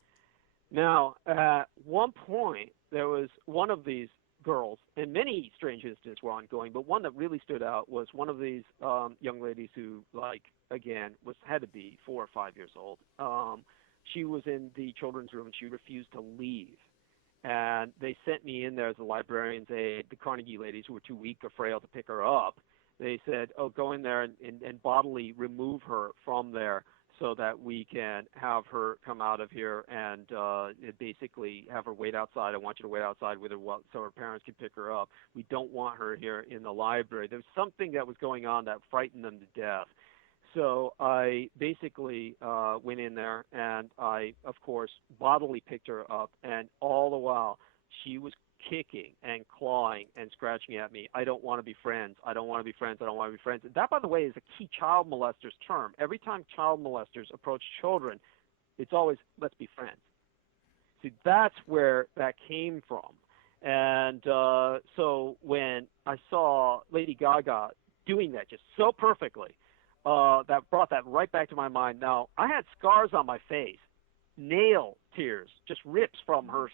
Now, at one point, there was one of these girls, and many strange incidents were ongoing, but one that really stood out was one of these young ladies who, like, again, had to be 4 or 5 years old. She was in the children's room, and she refused to leave. And they sent me in there as a librarian's aide, the Carnegie ladies who were too weak or frail to pick her up. They said, oh, go in there and bodily remove her from there so that we can have her come out of here and basically have her wait outside. I want you to wait outside with her so her parents can pick her up. We don't want her here in the library. There was something that was going on that frightened them to death. So I basically went in there and I, of course, bodily picked her up, and all the while she was kicking and clawing and scratching at me. I don't want to be friends. I don't want to be friends. I don't want to be friends. And that, by the way, is a key child molester's term. Every time child molesters approach children, it's always, let's be friends. See, that's where that came from. And so when I saw Lady Gaga doing that just so perfectly, that brought that right back to my mind. Now, I had scars on my face, nail tears, just rips from her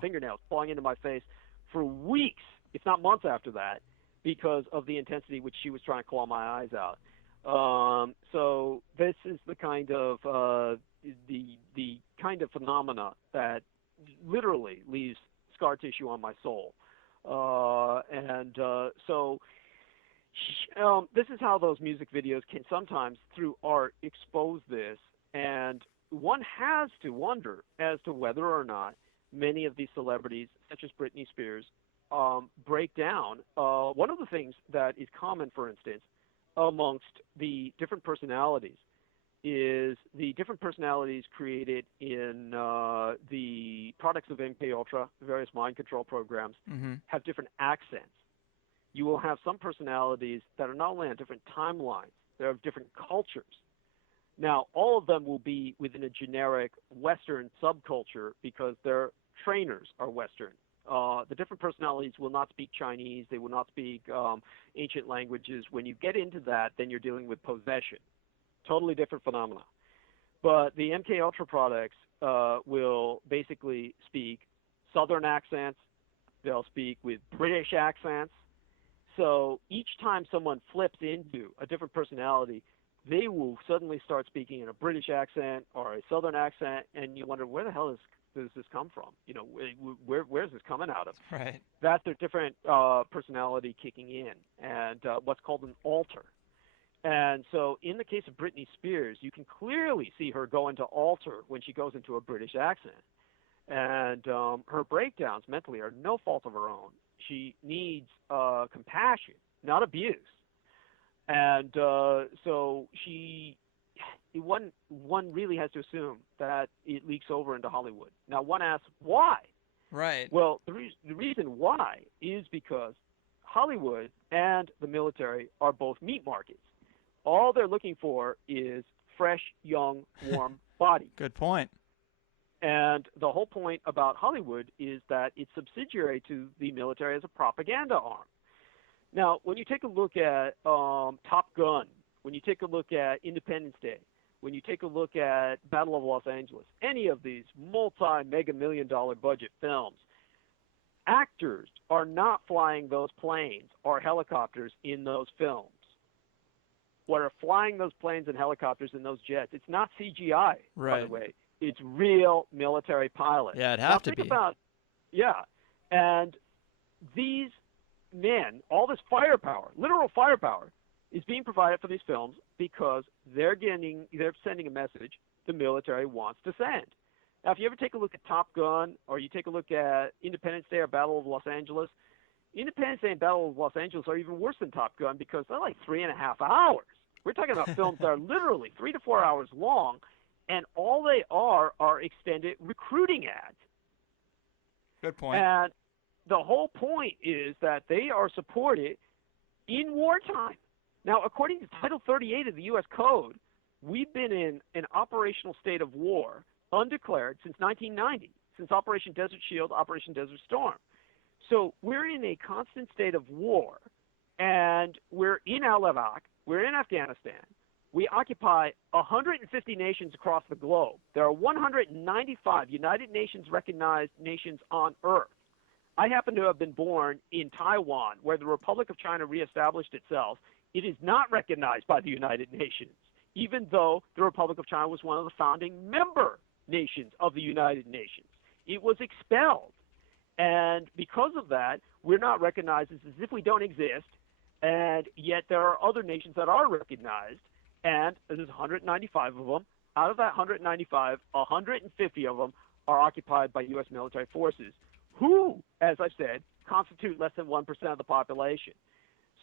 fingernails falling into my face for weeks, if not months after that, because of the intensity which she was trying to claw my eyes out. So this is the kind of the kind of phenomena that literally leaves scar tissue on my soul. So this is how those music videos can sometimes, through art, expose this. And one has to wonder as to whether or not many of these celebrities, such as Britney Spears, break down. One of the things that is common, for instance, amongst the different personalities is the different personalities created in the products of MKUltra, various mind control programs, have different accents. You will have some personalities that are not only on different timelines, they're of different cultures. Now, all of them will be within a generic Western subculture because their trainers are Western. The different personalities will not speak Chinese. They will not speak ancient languages. When you get into that, then you're dealing with possession. Totally different phenomena. But the MKUltra products will basically speak Southern accents. They'll speak with British accents. So each time someone flips into a different personality, they will suddenly start speaking in a British accent or a Southern accent, and you wonder, where the hell does this come from? You know, where's this coming out of? Right. That's their different personality kicking in, and what's called an alter. And so in the case of Britney Spears, you can clearly see her go into alter when she goes into a British accent. And her breakdowns mentally are no fault of her own. She needs compassion, not abuse. And so one really has to assume that it leaks over into Hollywood. Now, one asks, why? Right. Well, the reason why is because Hollywood and the military are both meat markets. All they're looking for is fresh, young, warm bodies. Good point. And the whole point about Hollywood is that it's subsidiary to the military as a propaganda arm. Now, when you take a look at Top Gun, when you take a look at Independence Day, when you take a look at Battle of Los Angeles, any of these multi-mega million-dollar budget films, actors are not flying those planes or helicopters in those films. What are flying those planes and helicopters in those jets? It's not CGI, by the way. It's real military pilots. Yeah, it'd have to be. And these men, all this firepower, literal firepower, is being provided for these films because they're sending a message the military wants to send. Now, if you ever take a look at Top Gun or you take a look at Independence Day or Battle of Los Angeles, Independence Day and Battle of Los Angeles are even worse than Top Gun because they're like 3.5 hours. We're talking about films that are literally 3 to 4 hours long, and all they are extended recruiting ads. Good point. And the whole point is that they are supported in wartime. Now, according to Title 38 of the U.S. Code, we've been in an operational state of war undeclared since 1990, since Operation Desert Shield, Operation Desert Storm. So we're in a constant state of war, and we're in Iraq, we're in Afghanistan. We occupy 150 nations across the globe. There are 195 United Nations recognized nations on Earth. I happen to have been born in Taiwan, where the Republic of China reestablished itself. It is not recognized by the United Nations, even though the Republic of China was one of the founding member nations of the United Nations. It was expelled. And because of that, we're not recognized as if we don't exist, and yet there are other nations that are recognized, and there's 195 of them. Out of that 195, 150 of them are occupied by U.S. military forces, who, as I've said, constitute less than 1% of the population.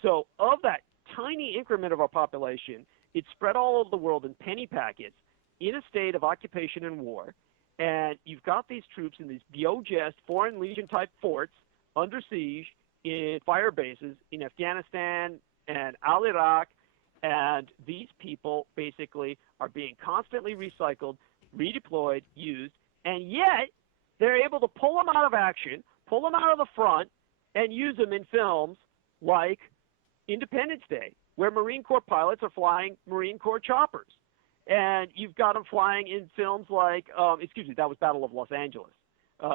So of that tiny increment of our population, it's spread all over the world in penny packets in a state of occupation and war. And you've got these troops in these BOJEST, Foreign Legion-type forts under siege in fire bases in Afghanistan and Iraq. And these people basically are being constantly recycled, redeployed, used, and yet they're able to pull them out of action, pull them out of the front, and use them in films like Independence Day, where Marine Corps pilots are flying Marine Corps choppers. And you've got them flying in films like, that was Battle of Los Angeles.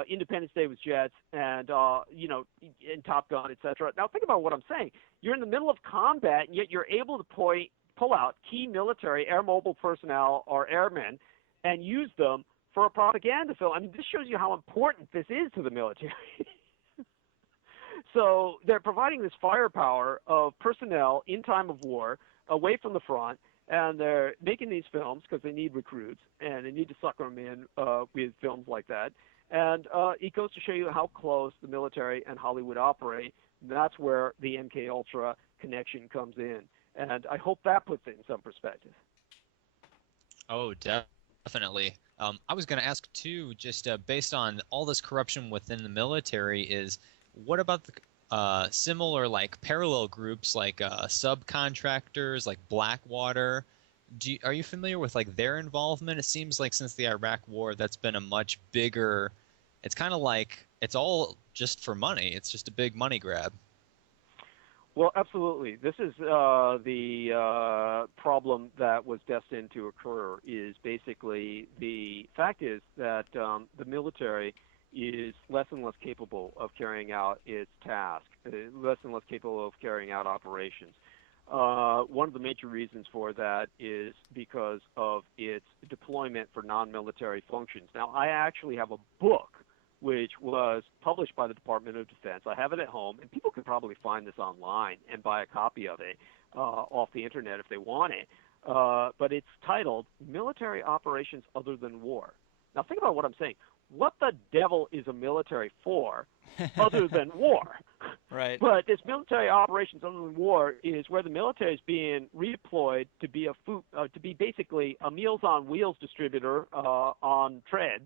Independence Day was jets, and, in Top Gun, etc. Now think about what I'm saying. You're in the middle of combat, and yet you're able to pull out key military air mobile personnel or airmen and use them for a propaganda film. I mean, this shows you how important this is to the military. So they're providing this firepower of personnel in time of war away from the front, and they're making these films because they need recruits, and they need to sucker them in with films like that. And it goes to show you how close the military and Hollywood operate. That's where the MK Ultra connection comes in. And I hope that puts it in some perspective. Oh, definitely. I was going to ask, too, just based on all this corruption within the military, is what about the similar, like, parallel groups, like subcontractors, like Blackwater? Are you familiar with, like, their involvement? It seems like since the Iraq War, that's been a much bigger – it's kind of like it's all just for money. It's just a big money grab. Well, absolutely. This is the problem that was destined to occur. Is basically the fact is that the military is less and less capable of carrying out its task, less and less capable of carrying out operations. One of the major reasons for that is because of its deployment for non-military functions. Now, I actually have a book which was published by the Department of Defense. I have it at home, and people can probably find this online and buy a copy of it off the internet if they want it. But it's titled Military Operations Other Than War. Now, think about what I'm saying. What the devil is a military for other than war? Right. But this military operations other than war is where the military is being redeployed to be basically a Meals on Wheels distributor on treads.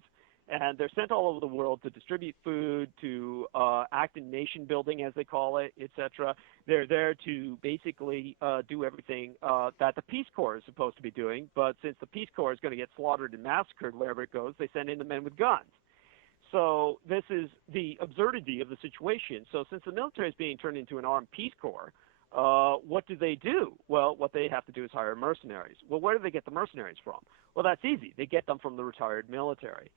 And they're sent all over the world to distribute food, to act in nation building, as they call it, etc. They're there to basically do everything that the Peace Corps is supposed to be doing. But since the Peace Corps is going to get slaughtered and massacred wherever it goes, they send in the men with guns. So this is the absurdity of the situation. So since the military is being turned into an armed Peace Corps, what do? Well, what they have to do is hire mercenaries. Well, where do they get the mercenaries from? Well, that's easy. They get them from the retired military.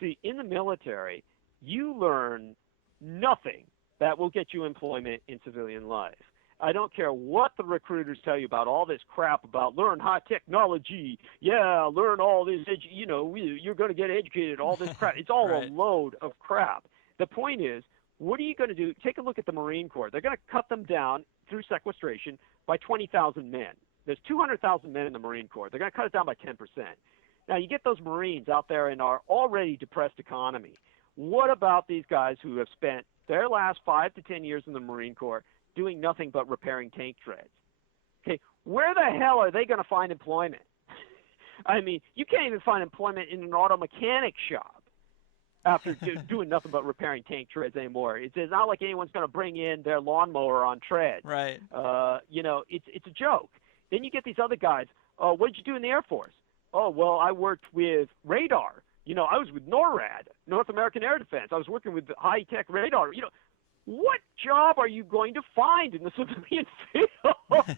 See, in the military, you learn nothing that will get you employment in civilian life. I don't care what the recruiters tell you about all this crap about learn high technology. Yeah, learn all this, you're going to get educated, all this crap. It's all Right. a load of crap. The point is, what are you going to do? Take a look at the Marine Corps. They're going to cut them down through sequestration by 20,000 men. There's 200,000 men in the Marine Corps. They're going to cut it down by 10%. Now, you get those Marines out there in our already depressed economy. What about these guys who have spent their last 5 to 10 years in the Marine Corps doing nothing but repairing tank treads? Okay, where the hell are they going to find employment? I mean, you can't even find employment in an auto mechanic shop after doing nothing but repairing tank treads anymore. It's not like anyone's going to bring in their lawnmower on tread. Right. It's a joke. Then you get these other guys. What did you do in the Air Force? Oh, well, I worked with radar. I was with NORAD, North American Air Defense. I was working with high-tech radar. What job are you going to find in the civilian field?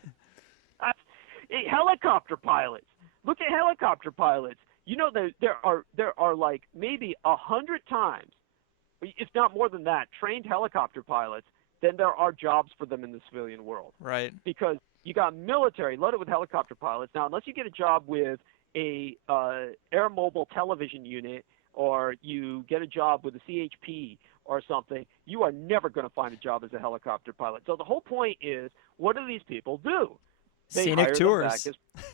Helicopter pilots. Look at helicopter pilots. There are like maybe 100 times, if not more than that, trained helicopter pilots than there are jobs for them in the civilian world. Right. Because you got military loaded with helicopter pilots. Now, unless you get a job with a air mobile television unit, or you get a job with a CHP or something, you are never going to find a job as a helicopter pilot. So the whole point is, what do these people do? They Scenic hire tours. them back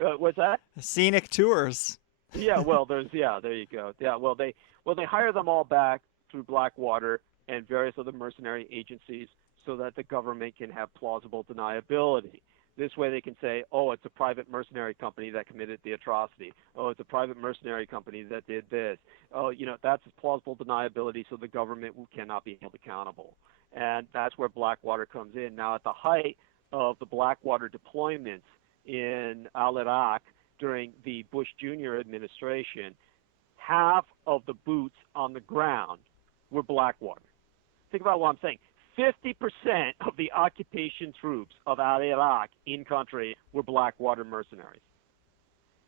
as, what's that? Scenic tours. Yeah, well, there you go. Yeah, well, they hire them all back through Blackwater and various other mercenary agencies so that the government can have plausible deniability. This way they can say, oh, it's a private mercenary company that committed the atrocity. Oh, it's a private mercenary company that did this. Oh, that's plausible deniability, so the government cannot be held accountable. And that's where Blackwater comes in. Now, at the height of the Blackwater deployments in Al-Iraq during the Bush Jr. administration, half of the boots on the ground were Blackwater. Think about what I'm saying. 50% of the occupation troops of Al-Iraq in country were Blackwater mercenaries.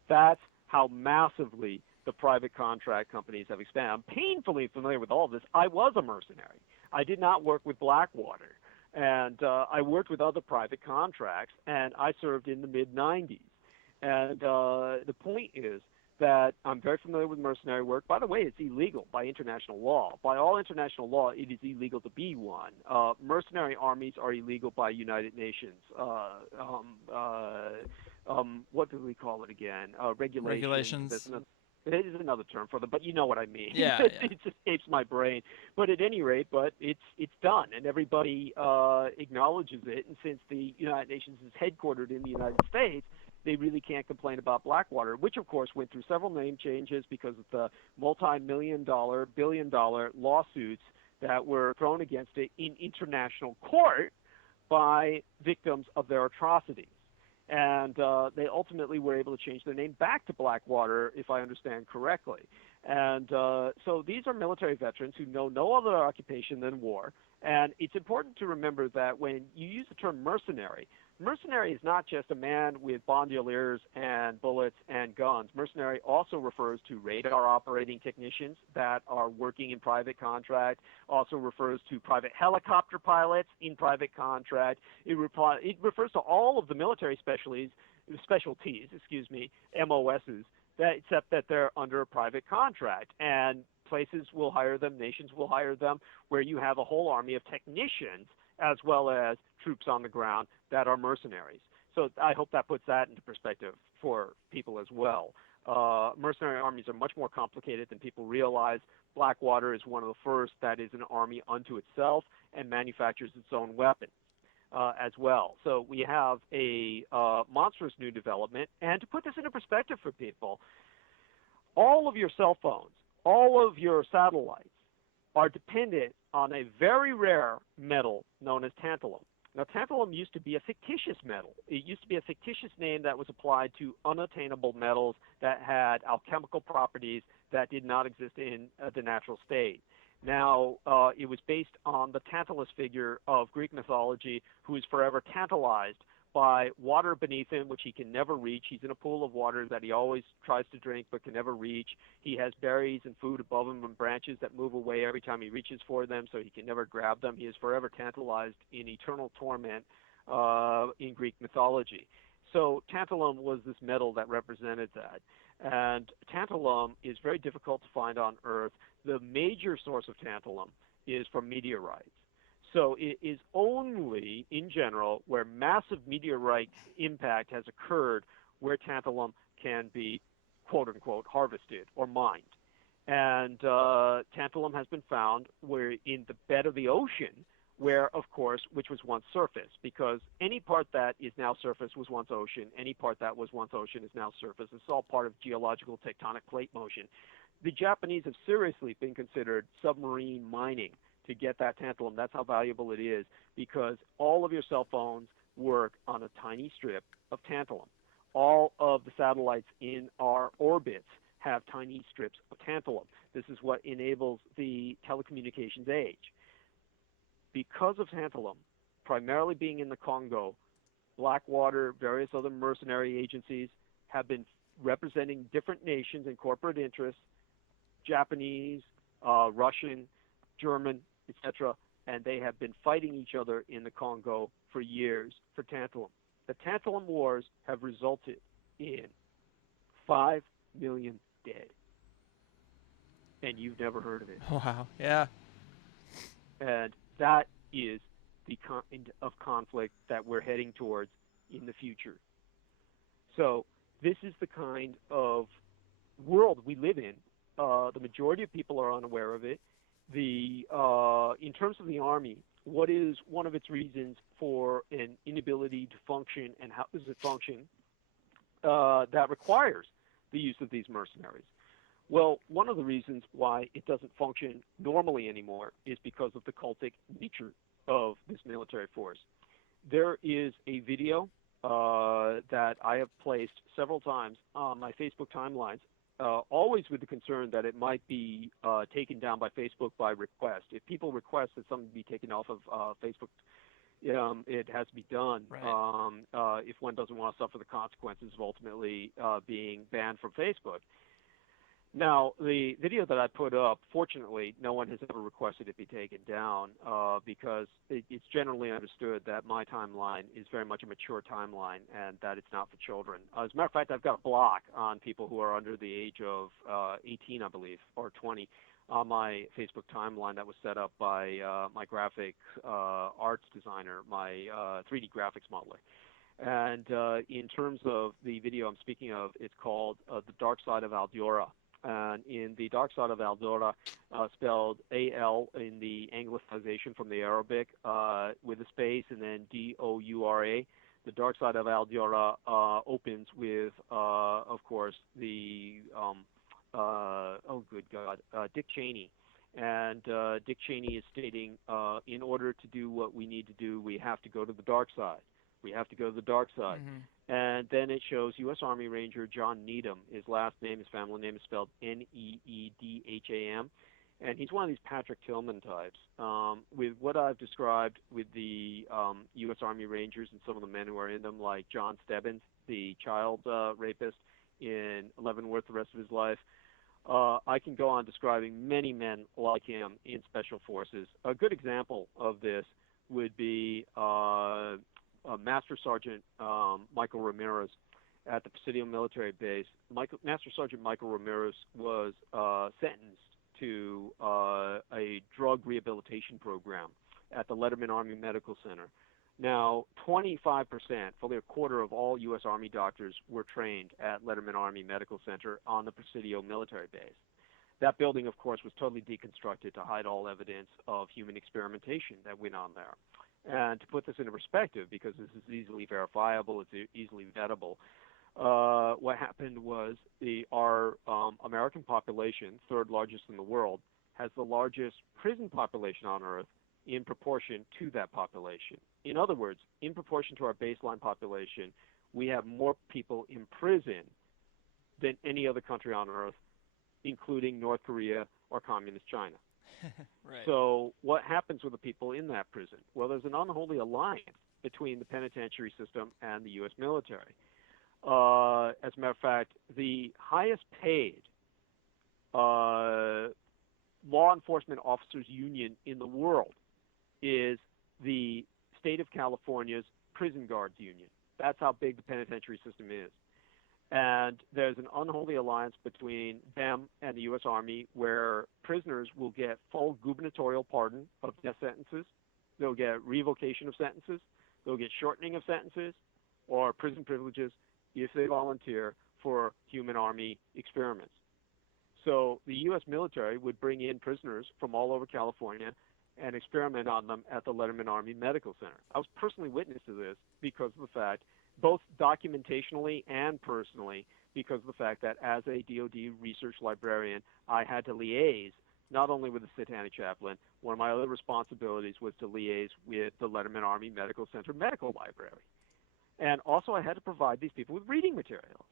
That's how massively the private contract companies have expanded. I'm painfully familiar with all of this. I was a mercenary. I did not work with Blackwater. And I worked with other private contracts, and I served in the mid-'90s. And the point is that I'm very familiar with mercenary work. By the way, it's illegal by international law. By all international law, it is illegal to be one. Mercenary armies are illegal by United Nations. What do we call it again? Regulations. It is another term for them, but you know what I mean. Yeah, It escapes my brain. But at any rate, it's done, and everybody acknowledges it. And since the United Nations is headquartered in the United States, they really can't complain about Blackwater, which of course went through several name changes because of the multi-million-dollar, billion-dollar lawsuits that were thrown against it in international court by victims of their atrocities. And they ultimately were able to change their name back to Blackwater, if I understand correctly. And so these are military veterans who know no other occupation than war. And it's important to remember that when you use the term mercenary is not just a man with bandoliers and bullets and guns. Mercenary also refers to radar operating technicians that are working in private contract, also refers to private helicopter pilots in private contract. It refers to all of the military specialties, MOSs, except that they're under a private contract. And places will hire them, nations will hire them, where you have a whole army of technicians as well as troops on the ground that are mercenaries. So I hope that puts that into perspective for people as well. Mercenary armies are much more complicated than people realize. Blackwater is one of the first that is an army unto itself and manufactures its own weapons as well. So we have a monstrous new development. And to put this into perspective for people, all of your cell phones, all of your satellites are dependent on a very rare metal known as tantalum. Now, tantalum used to be a fictitious metal. It used to be a fictitious name that was applied to unattainable metals that had alchemical properties that did not exist in the natural state. Now, it was based on the Tantalus figure of Greek mythology, who is forever tantalized by water beneath him, which he can never reach. He's in a pool of water that he always tries to drink but can never reach. He has berries and food above him and branches that move away every time he reaches for them, so he can never grab them. He is forever tantalized in eternal torment in Greek mythology. So tantalum was this metal that represented that. And tantalum is very difficult to find on Earth. The major source of tantalum is from meteorites. So it is only, in general, where massive meteorite impact has occurred where tantalum can be, quote-unquote, harvested or mined. And tantalum has been found where in the bed of the ocean, where, of course, which was once surface, because any part that is now surface was once ocean. Any part that was once ocean is now surface. It's all part of geological tectonic plate motion. The Japanese have seriously been considered submarine mining to get that tantalum. That's how valuable it is, because all of your cell phones work on a tiny strip of tantalum. All of the satellites in our orbits have tiny strips of tantalum. This is what enables the telecommunications age. Because of tantalum, primarily being in the Congo, Blackwater, various other mercenary agencies have been representing different nations and corporate interests, Japanese, Russian, German, etc., and they have been fighting each other in the Congo for years for tantalum. The tantalum wars have resulted in 5 million dead. And you've never heard of it. Wow. Yeah. And that is the kind of conflict that we're heading towards in the future. So this is the kind of world we live in. The majority of people are unaware of it. In terms of the Army, what is one of its reasons for an inability to function, and how does it function, that requires the use of these mercenaries? Well, one of the reasons why it doesn't function normally anymore is because of the cultic nature of this military force. There is a video that I have placed several times on my Facebook timelines, always with the concern that it might be taken down by Facebook by request. If people request that something be taken off of Facebook, it has to be done. Right. If one doesn't want to suffer the consequences of ultimately being banned from Facebook. Now, the video that I put up, fortunately, no one has ever requested it be taken down because it's generally understood that my timeline is very much a mature timeline and that it's not for children. As a matter of fact, I've got a block on people who are under the age of 18, I believe, or 20 on my Facebook timeline that was set up by my graphic arts designer, my 3D graphics modeler. And in terms of the video I'm speaking of, it's called The Dark Side of Aldora. And in The Dark Side of Aldora, spelled A-L in the anglicization from the Arabic with a space and then D-O-U-R-A. The Dark Side of Aldora opens with, of course, the, Dick Cheney. And Dick Cheney is stating, in order to do what we need to do, we have to go to the dark side. We have to go to the dark side. Mm-hmm. And then it shows U.S. Army Ranger John Needham. His last name, his family name is spelled Needham. And he's one of these Patrick Tillman types. With what I've described with the U.S. Army Rangers and some of the men who are in them, like John Stebbins, the child rapist in Leavenworth the rest of his life, I can go on describing many men like him in Special Forces. A good example of this would be Master Sergeant Michael Ramirez at the Presidio military base. Master Sergeant Michael Ramirez was sentenced to a drug rehabilitation program at the Letterman Army Medical Center. Now, 25%, fully a quarter of all U.S. Army doctors were trained at Letterman Army Medical Center on the Presidio military base. That building, of course, was totally deconstructed to hide all evidence of human experimentation that went on there. And to put this into perspective, because this is easily verifiable, it's easily vettable, what happened was our American population, third largest in the world, has the largest prison population on Earth in proportion to that population. In other words, in proportion to our baseline population, we have more people in prison than any other country on Earth, including North Korea or Communist China. Right. So what happens with the people in that prison? Well, there's an unholy alliance between the penitentiary system and the U.S. military. As a matter of fact, the highest paid law enforcement officers union in the world is the state of California's prison guards union. That's how big the penitentiary system is. And there's an unholy alliance between them and the U.S. Army where prisoners will get full gubernatorial pardon of death sentences. They'll get revocation of sentences. They'll get shortening of sentences or prison privileges if they volunteer for human Army experiments. So the U.S. military would bring in prisoners from all over California and experiment on them at the Letterman Army Medical Center. I was personally witness to this because of the fact, both documentationally and personally, because of the fact that as a DoD research librarian, I had to liaise not only with the Satanic Chaplain, one of my other responsibilities was to liaise with the Letterman Army Medical Center Medical Library. And also I had to provide these people with reading materials.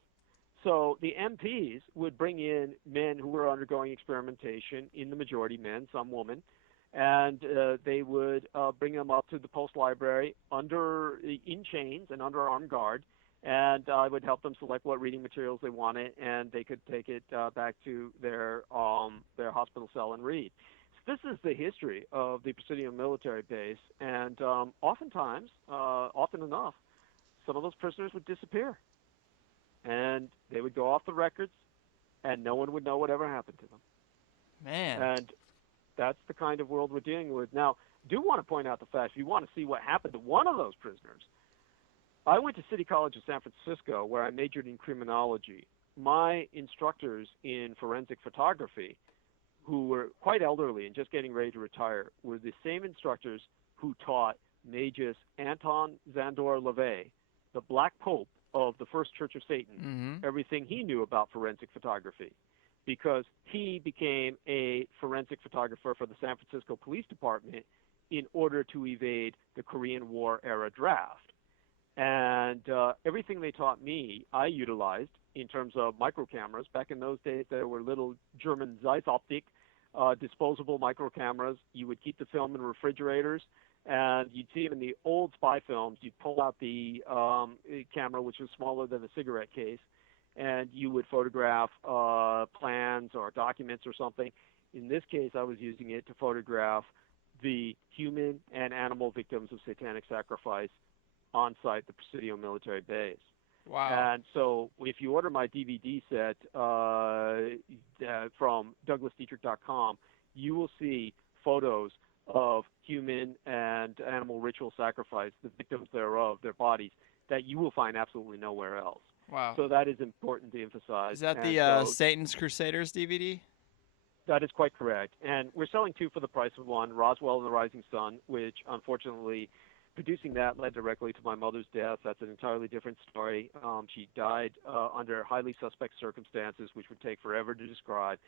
So the MPs would bring in men who were undergoing experimentation, in the majority men, some women, and they would bring them up to the post library in chains and under armed guard, and I would help them select what reading materials they wanted, and they could take it back to their hospital cell and read. So this is the history of the Presidio military base, and oftentimes, often enough, some of those prisoners would disappear, and they would go off the records, and no one would know whatever happened to them. Man. And that's the kind of world we're dealing with. Now, do want to point out the fact, if you want to see what happened to one of those prisoners, I went to City College of San Francisco, where I majored in criminology. My instructors in forensic photography, who were quite elderly and just getting ready to retire, were the same instructors who taught Magus Anton Zandor LaVey, the Black Pope of the First Church of Satan, everything he knew about forensic photography, because he became a forensic photographer for the San Francisco Police Department in order to evade the Korean War era draft. And everything they taught me, I utilized in terms of micro cameras. Back in those days, there were little German Zeissoptik disposable micro cameras. You would keep the film in refrigerators, and you'd see it in the old spy films. You'd pull out the camera, which was smaller than a cigarette case, and you would photograph plans or documents or something. In this case, I was using it to photograph the human and animal victims of satanic sacrifice on site, the Presidio military base. Wow. And so if you order my DVD set from DouglasDietrich.com, you will see photos of human and animal ritual sacrifice, the victims thereof, their bodies, that you will find absolutely nowhere else. Wow. So that is important to emphasize. Is that And the so Satan's Crusaders DVD? that is quite correct. And we're selling two for the price of one, Roswell and the Rising Sun, which unfortunately, producing that led directly to my mother's death. That's an entirely different story. She died under highly suspect circumstances, which would take forever to describe.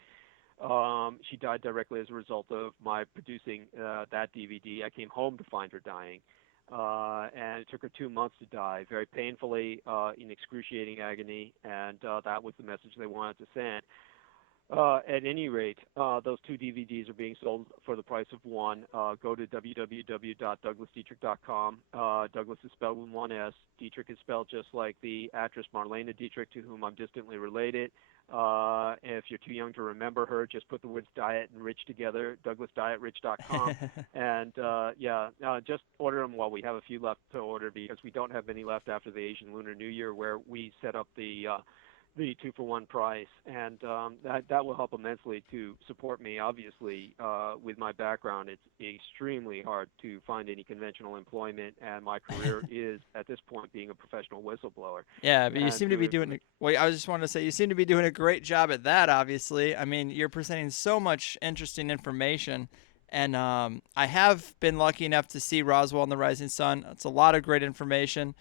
She died directly as a result of my producing that DVD. I came home to find her dying, and it took her 2 months to die, very painfully, in excruciating agony, and that was the message they wanted to send. At any rate, those two DVDs are being sold for the price of one. Go to www.douglasdietrich.com. Douglas is spelled with one S. Dietrich is spelled just like the actress Marlene Dietrich, to whom I'm distantly related. If you're too young to remember her, just put the words diet and rich together, douglasdietrich.com. And just order them while we have a few left to order, because we don't have many left after the Asian Lunar New Year, where we set up the 2-for-1 price, and that will help immensely to support me. Obviously, with my background, it's extremely hard to find any conventional employment, and my career is, at this point, being a professional whistleblower. Yeah, but you seem to be doing well, I just wanted to say you seem to be doing a great job at that, obviously. I mean, you're presenting so much interesting information, and I have been lucky enough to see Roswell and the Rising Sun. It's a lot of great information.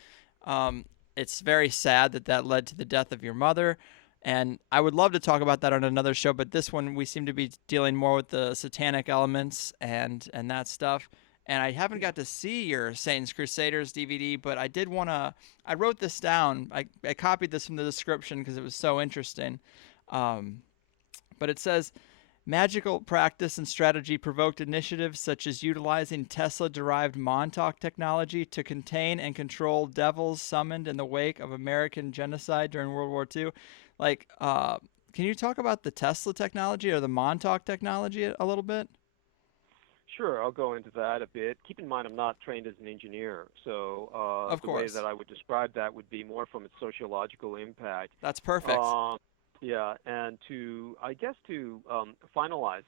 It's very sad that led to the death of your mother, and I would love to talk about that on another show, but this one we seem to be dealing more with the satanic elements and that stuff. And I haven't got to see your Satan's Crusaders DVD, but I did want to – I wrote this down. I copied this from the description because it was so interesting. But it says – magical practice and strategy provoked initiatives such as utilizing Tesla-derived Montauk technology to contain and control devils summoned in the wake of American genocide during World War II. Like, can you talk about the Tesla technology or the Montauk technology a little bit? Sure, I'll go into that a bit. Keep in mind, I'm not trained as an engineer, so of course, way that I would describe that would be more from its sociological impact. That's perfect. Yeah, and to finalize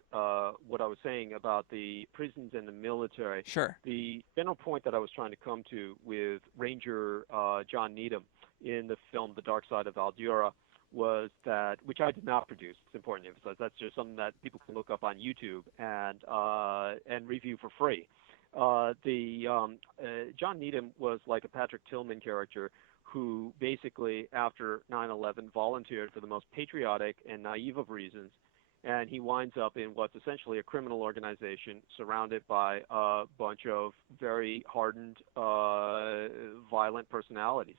what I was saying about the prisons and the military, sure. The general point that I was trying to come to with Ranger John Needham in the film The Dark Side of Aldura was that, which I did not produce, it's important to emphasize, that's just something that people can look up on YouTube and review for free. John Needham was like a Patrick Tillman character who basically, after 9/11, volunteered for the most patriotic and naive of reasons, and he winds up in what's essentially a criminal organization surrounded by a bunch of very hardened, violent personalities,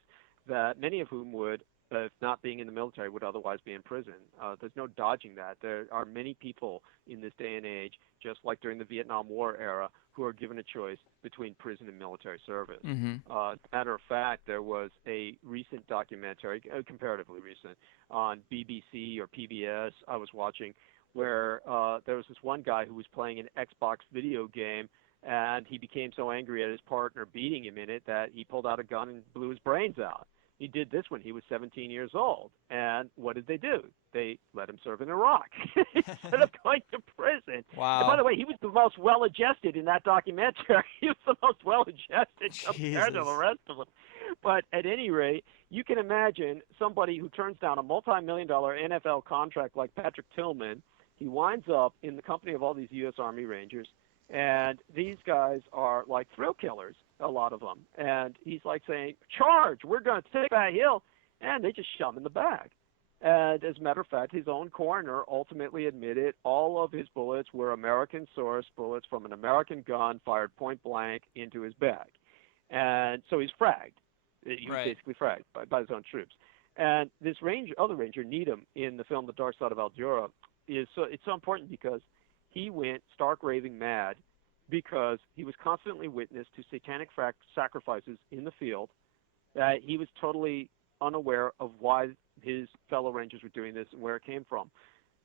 that many of whom would if not being in the military, would otherwise be in prison. There's no dodging that. There are many people in this day and age, just like during the Vietnam War era, who are given a choice between prison and military service. As a matter of fact, there was a recent documentary, comparatively recent, on BBC or PBS I was watching, where there was this one guy who was playing an Xbox video game, and he became so angry at his partner beating him in it that he pulled out a gun and blew his brains out. He did this when he was 17 years old. And what did they do? They let him serve in Iraq instead of going to prison. Wow. And by the way, he was the most well-adjusted in that documentary. He was the most well-adjusted compared to the rest of them. But at any rate, you can imagine somebody who turns down a multi-million-dollar NFL contract like Patrick Tillman. He winds up in the company of all these U.S. Army Rangers. And these guys are like thrill killers, a lot of them. And he's like saying, charge, we're going to take that hill. And they just shove him in the back. And as a matter of fact, his own coroner ultimately admitted all of his bullets were American-sourced bullets from an American gun fired point blank into his bag. And so he's fragged. He was basically fragged by his own troops. And this other ranger, Needham, in the film The Dark Side of Aldura, it's so important because he went stark raving mad because he was constantly witness to satanic sacrifices in the field, that he was totally unaware of why his fellow rangers were doing this and where it came from.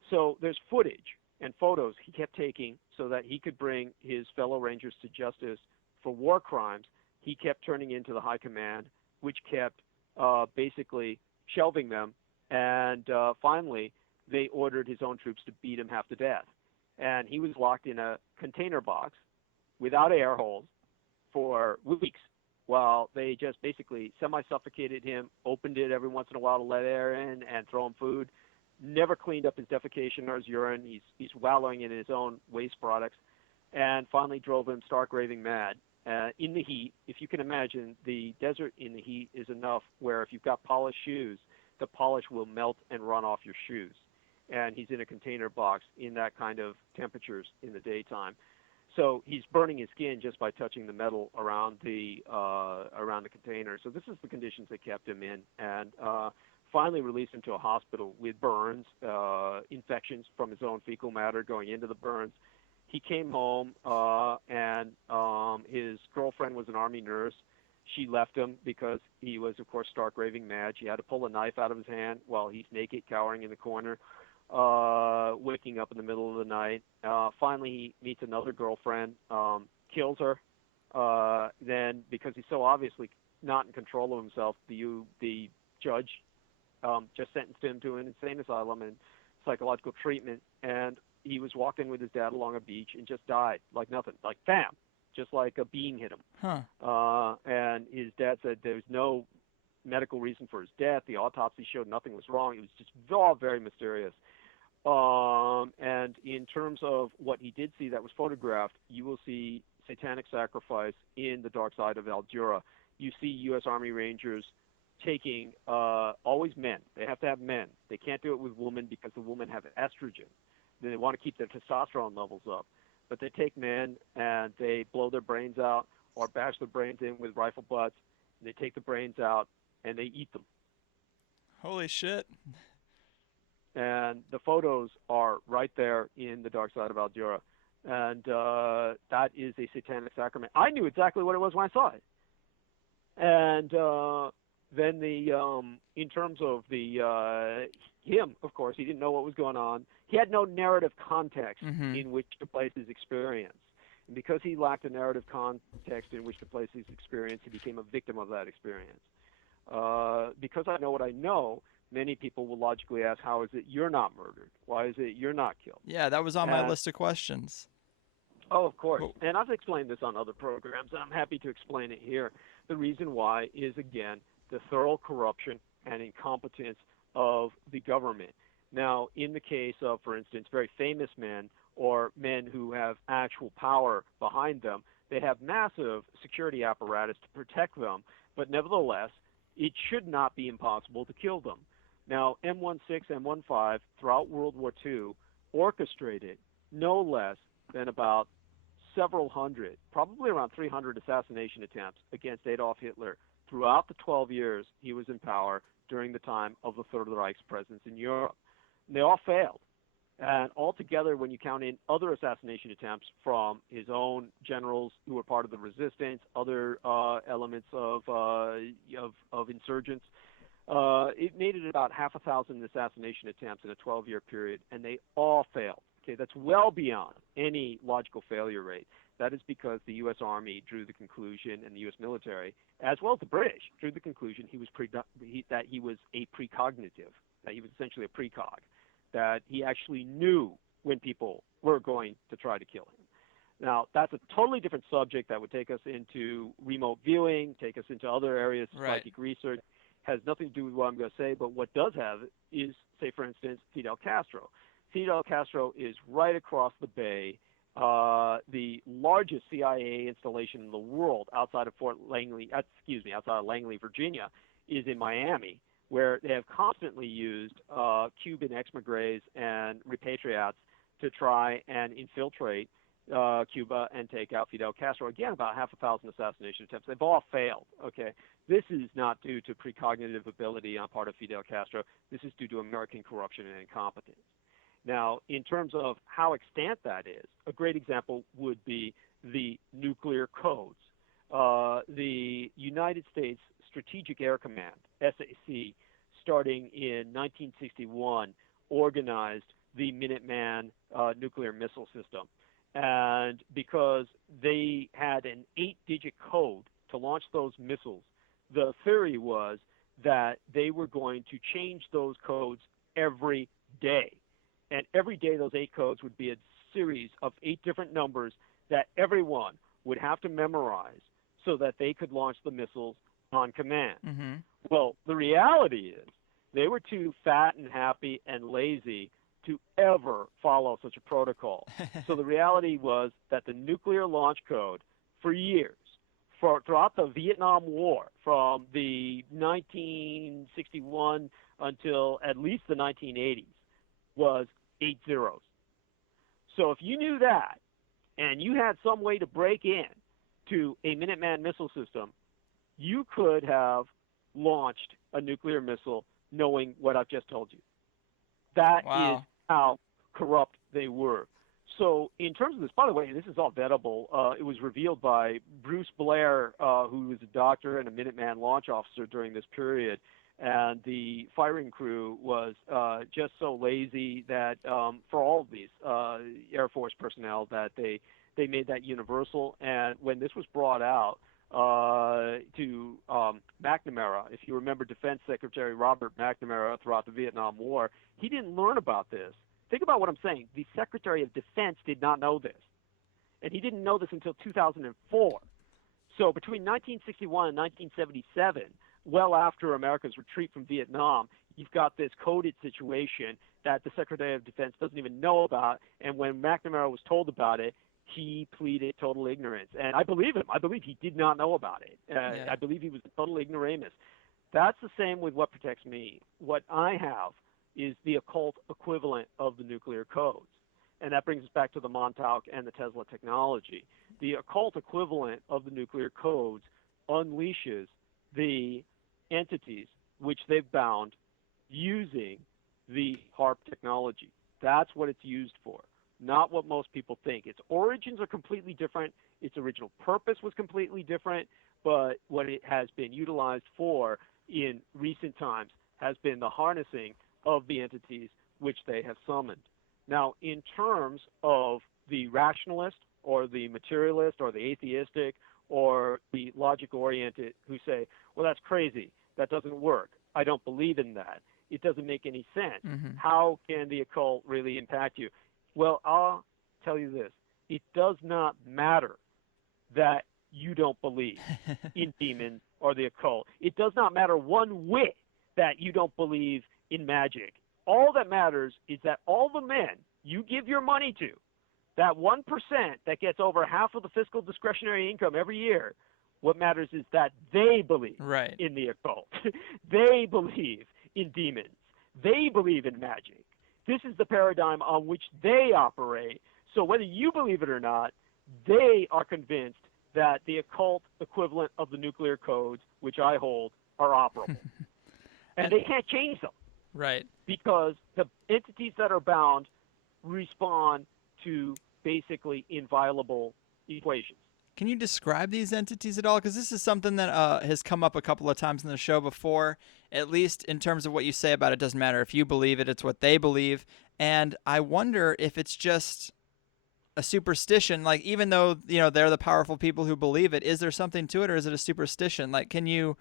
So there's footage and photos he kept taking so that he could bring his fellow rangers to justice for war crimes. He kept turning into the high command, which kept basically shelving them, and finally they ordered his own troops to beat him half to death. And he was locked in a container box without air holes for weeks while they just basically semi-suffocated him, opened it every once in a while to let air in and throw him food, never cleaned up his defecation or his urine. He's wallowing in his own waste products, and finally drove him stark raving mad. In the heat, if you can imagine, the desert in the heat is enough where if you've got polished shoes, the polish will melt and run off your shoes. And he's in a container box in that kind of temperatures in the daytime. So he's burning his skin just by touching the metal around the container. So this is the conditions they kept him in, and finally released him to a hospital with burns, infections from his own fecal matter going into the burns. He came home, and his girlfriend was an Army nurse. She left him because he was, of course, stark raving mad. She had to pull a knife out of his hand while he's naked, cowering in the corner, waking up in the middle of the night. Finally, he meets another girlfriend, kills her. Then, because he's so obviously not in control of himself, the judge just sentenced him to an insane asylum and psychological treatment. And he was walking with his dad along a beach and just died like nothing, like bam, just like a being hit him. And his dad said there was no medical reason for his death. The autopsy showed nothing was wrong. It was just all very mysterious. And in terms of what he did see that was photographed, you will see satanic sacrifice in The Dark Side of Aldura. You see U.S. Army Rangers taking always men. They have to have men. They can't do it with women because the women have estrogen. They want to keep their testosterone levels up. But they take men and they blow their brains out or bash their brains in with rifle butts. And they take the brains out and they eat them. Holy shit. And the photos are right there in The Dark Side of Aldura. And that is a satanic sacrament. I knew exactly what it was when I saw it. And then in terms of him, of course, he didn't know what was going on. He had no narrative context in which to place his experience. And because he lacked a narrative context in which to place his experience, he became a victim of that experience. Because I know what I know, many people will logically ask, how is it you're not murdered? Why is it you're not killed? Yeah, that was on my list of questions. Oh, of course. And I've explained this on other programs, and I'm happy to explain it here. The reason why is, again, the thorough corruption and incompetence of the government. Now, in the case of, for instance, very famous men or men who have actual power behind them, they have massive security apparatus to protect them, but nevertheless, it should not be impossible to kill them. Now, M16, M15, throughout World War II, orchestrated no less than about several hundred, probably around 300 assassination attempts against Adolf Hitler throughout the 12 years he was in power during the time of the Third Reich's presence in Europe. And they all failed. And altogether, when you count in other assassination attempts from his own generals who were part of the resistance, other elements of insurgents, it made it about 500,000 assassination attempts in a 12-year period, and they all failed. Okay, that's well beyond any logical failure rate. That is because the U.S. Army drew the conclusion, and the U.S. military, as well as the British, drew the conclusion that he was a precognitive, that he was essentially a precog, that he actually knew when people were going to try to kill him. Now, that's a totally different subject that would take us into remote viewing, take us into other areas of psychic research. Has nothing to do with what I'm going to say, but what does have is, say, for instance, Fidel Castro. Fidel Castro is right across the bay. The largest CIA installation in the world outside of outside of Langley, Virginia, is in Miami, where they have constantly used Cuban ex-migres and repatriates to try and infiltrate Cuba and take out Fidel Castro. Again, about 500,000 assassination attempts. They've all failed. Okay, this is not due to precognitive ability on part of Fidel Castro. This is due to American corruption and incompetence. Now, in terms of how extant that is, a great example would be the nuclear codes. The United States Strategic Air Command, SAC, starting in 1961, organized the Minuteman nuclear missile system. And because they had an 8-digit code to launch those missiles, the theory was that they were going to change those codes every day. And every day those 8 codes would be a series of 8 different numbers that everyone would have to memorize so that they could launch the missiles on command. Mm-hmm. Well, the reality is they were too fat and happy and lazy to ever follow such a protocol. So the reality was that the nuclear launch code for years, throughout the Vietnam War, from the 1961 until at least the 1980s, was 8 zeros. So if you knew that, and you had some way to break in to a Minuteman missile system, you could have launched a nuclear missile knowing what I've just told you. That is how corrupt they were. So in terms of this, by the way, this is all vettable. It was revealed by Bruce Blair, who was a doctor and a Minuteman launch officer during this period. And the firing crew was just so lazy that for all of these Air Force personnel that they made that universal. And when this was brought out to McNamara, if you remember Defense Secretary Robert McNamara throughout the Vietnam War, he didn't learn about this. Think about what I'm saying. The Secretary of Defense did not know this. And he didn't know this until 2004. So between 1961 and 1977, well after America's retreat from Vietnam, you've got this coded situation that the Secretary of Defense doesn't even know about. And when McNamara was told about it, he pleaded total ignorance. And I believe him. I believe he did not know about it. I believe he was a total ignoramus. That's the same with what protects me. What I have is the occult equivalent of the nuclear codes. And that brings us back to the Montauk and the Tesla technology. The occult equivalent of the nuclear codes unleashes the entities which they've bound using the HARP technology. That's what it's used for, not what most people think. Its origins are completely different. Its original purpose was completely different, but what it has been utilized for in recent times has been the harnessing of the entities which they have summoned. Now, in terms of the rationalist or the materialist or the atheistic or the logic-oriented who say, well, that's crazy, that doesn't work, I don't believe in that, it doesn't make any sense. Mm-hmm. How can the occult really impact you? Well, I'll tell you this. It does not matter that you don't believe in demons or the occult. It does not matter one whit that you don't believe in magic. All that matters is that all the men you give your money to, that 1% that gets over half of the fiscal discretionary income every year, what matters is that they believe in the occult. They believe in demons. They believe in magic. This is the paradigm on which they operate. So whether you believe it or not, they are convinced that the occult equivalent of the nuclear codes which I hold are operable. And they can't change them. Right. Because the entities that are bound respond to basically inviolable equations. Can you describe these entities at all? Because this is something that has come up a couple of times in the show before, at least in terms of what you say about it. Doesn't matter if you believe it, it's what they believe. And I wonder if it's just a superstition, like even though, they're the powerful people who believe it, is there something to it, or is it a superstition? Like, can you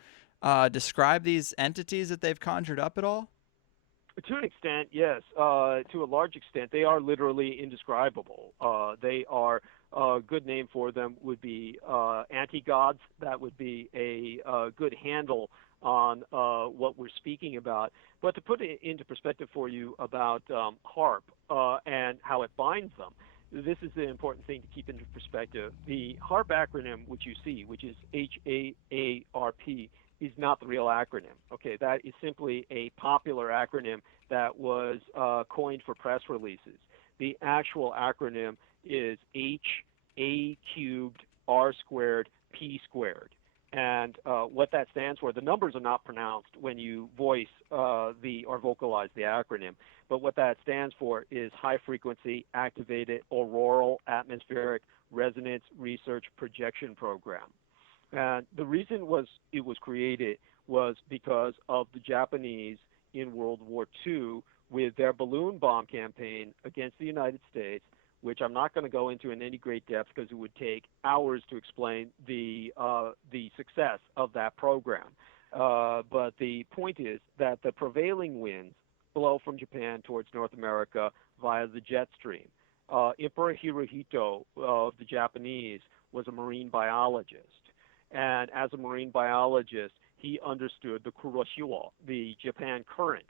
describe these entities that they've conjured up at all? To an extent, yes. To a large extent, they are literally indescribable. They are, a good name for them would be anti-gods. That would be a good handle on what we're speaking about. But to put it into perspective for you about HARP and how it binds them, this is the important thing to keep into perspective. The HARP acronym, which you see, which is HAARP, is not the real acronym. Okay, that is simply a popular acronym that was coined for press releases. The actual acronym is HA cubed R squared P squared. And what that stands for, the numbers are not pronounced when you voice or vocalize the acronym, but what that stands for is High Frequency Activated Auroral Atmospheric Resonance Research Projection Program. And the reason it was created was because of the Japanese in World War II with their balloon bomb campaign against the United States, which I'm not going to go into in any great depth because it would take hours to explain the success of that program. But the point is that the prevailing winds blow from Japan towards North America via the jet stream. Emperor Hirohito of the Japanese was a marine biologist. And as a marine biologist, he understood the Kuroshio, the Japan current,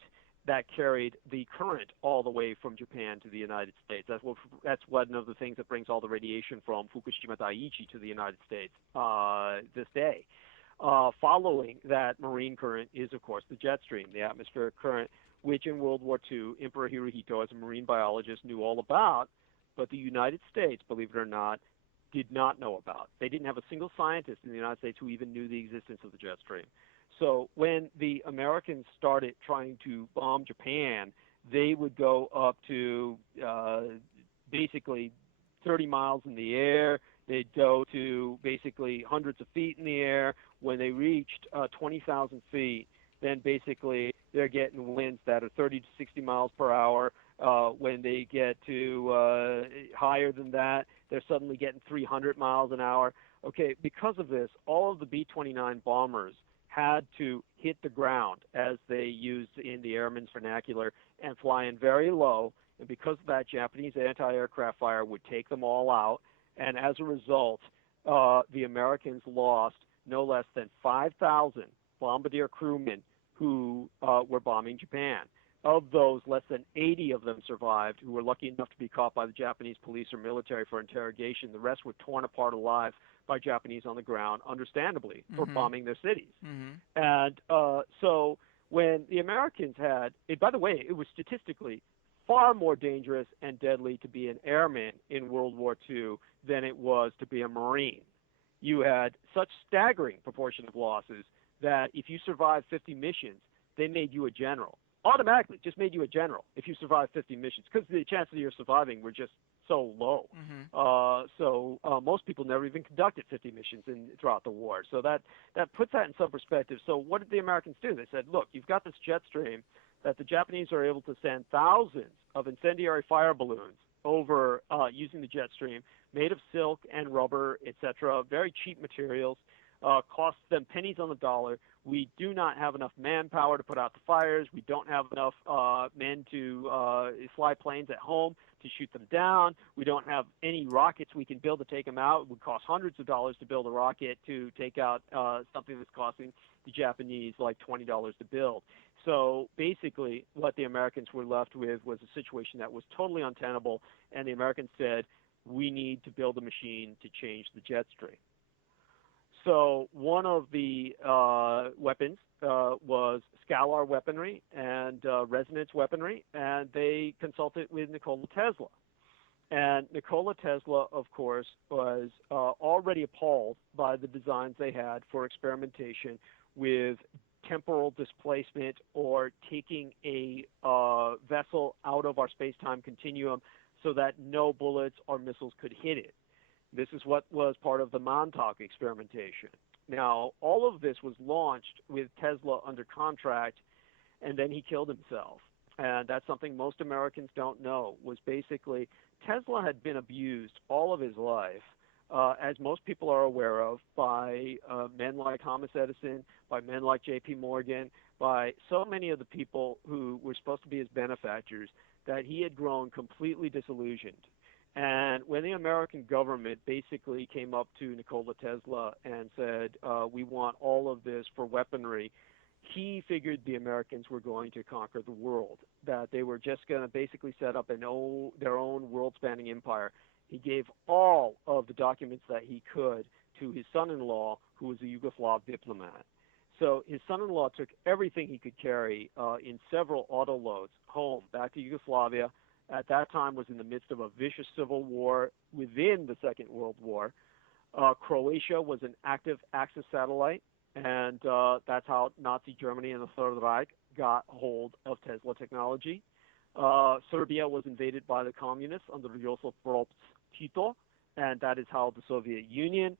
that carried the current all the way from Japan to the United States. That's one of the things that brings all the radiation from Fukushima Daiichi to the United States this day. Following that marine current is, of course, the jet stream, the atmospheric current, which in World War II, Emperor Hirohito, as a marine biologist, knew all about, but the United States, believe it or not, did not know about. They didn't have a single scientist in the United States who even knew the existence of the jet stream. So when the Americans started trying to bomb Japan, they would go up to basically 30 miles in the air. They'd go to basically hundreds of feet in the air. When they reached 20,000 feet, then basically they're getting winds that are 30 to 60 miles per hour. When they get to higher than that, they're suddenly getting 300 miles an hour. Okay, because of this, all of the B-29 bombers had to hit the ground, as they used in the airman's vernacular, and fly in very low. And because of that, Japanese anti-aircraft fire would take them all out. And as a result, the Americans lost no less than 5,000 bombardier crewmen who were bombing Japan. Of those, less than 80 of them survived, who were lucky enough to be caught by the Japanese police or military for interrogation. The rest were torn apart alive by Japanese on the ground, understandably, for bombing their cities. And so when the Americans had, by the way, it was statistically far more dangerous and deadly to be an airman in World War II than it was to be a Marine. You had such staggering proportion of losses that if you survived 50 missions, they made you a general. Automatically just made you a general if you survived 50 missions, because the chances of your surviving were just so low. So most people never even conducted 50 missions throughout the war. So that puts that in some perspective. So what did the Americans do? They said, look, you've got this jet stream that the Japanese are able to send thousands of incendiary fire balloons over using the jet stream, made of silk and rubber, etc., very cheap materials, costs them pennies on the dollar. We do not have enough manpower to put out the fires. We don't have enough men to fly planes at home to shoot them down. We don't have any rockets we can build to take them out. It would cost hundreds of dollars to build a rocket to take out something that's costing the Japanese like $20 to build. So basically what the Americans were left with was a situation that was totally untenable, and the Americans said, we need to build a machine to change the jet stream. So one of the weapons was scalar weaponry and resonance weaponry, and they consulted with Nikola Tesla. And Nikola Tesla, of course, was already appalled by the designs they had for experimentation with temporal displacement or taking a vessel out of our space-time continuum so that no bullets or missiles could hit it. This is what was part of the Montauk experimentation. Now, all of this was launched with Tesla under contract, and then he killed himself. And that's something most Americans don't know, was basically Tesla had been abused all of his life, as most people are aware of, by men like Thomas Edison, by men like J.P. Morgan, by so many of the people who were supposed to be his benefactors, that he had grown completely disillusioned. And when the American government basically came up to Nikola Tesla and said, we want all of this for weaponry, he figured the Americans were going to conquer the world, that they were just going to basically set up their own world-spanning empire. He gave all of the documents that he could to his son-in-law, who was a Yugoslav diplomat. So his son-in-law took everything he could carry in several autoloads home, back to Yugoslavia. At that time was in the midst of a vicious civil war within the Second World War. Croatia was an active Axis satellite, and that's how Nazi Germany and the Third Reich got hold of Tesla technology. Serbia was invaded by the communists under Josip Broz Tito, and that is how the Soviet Union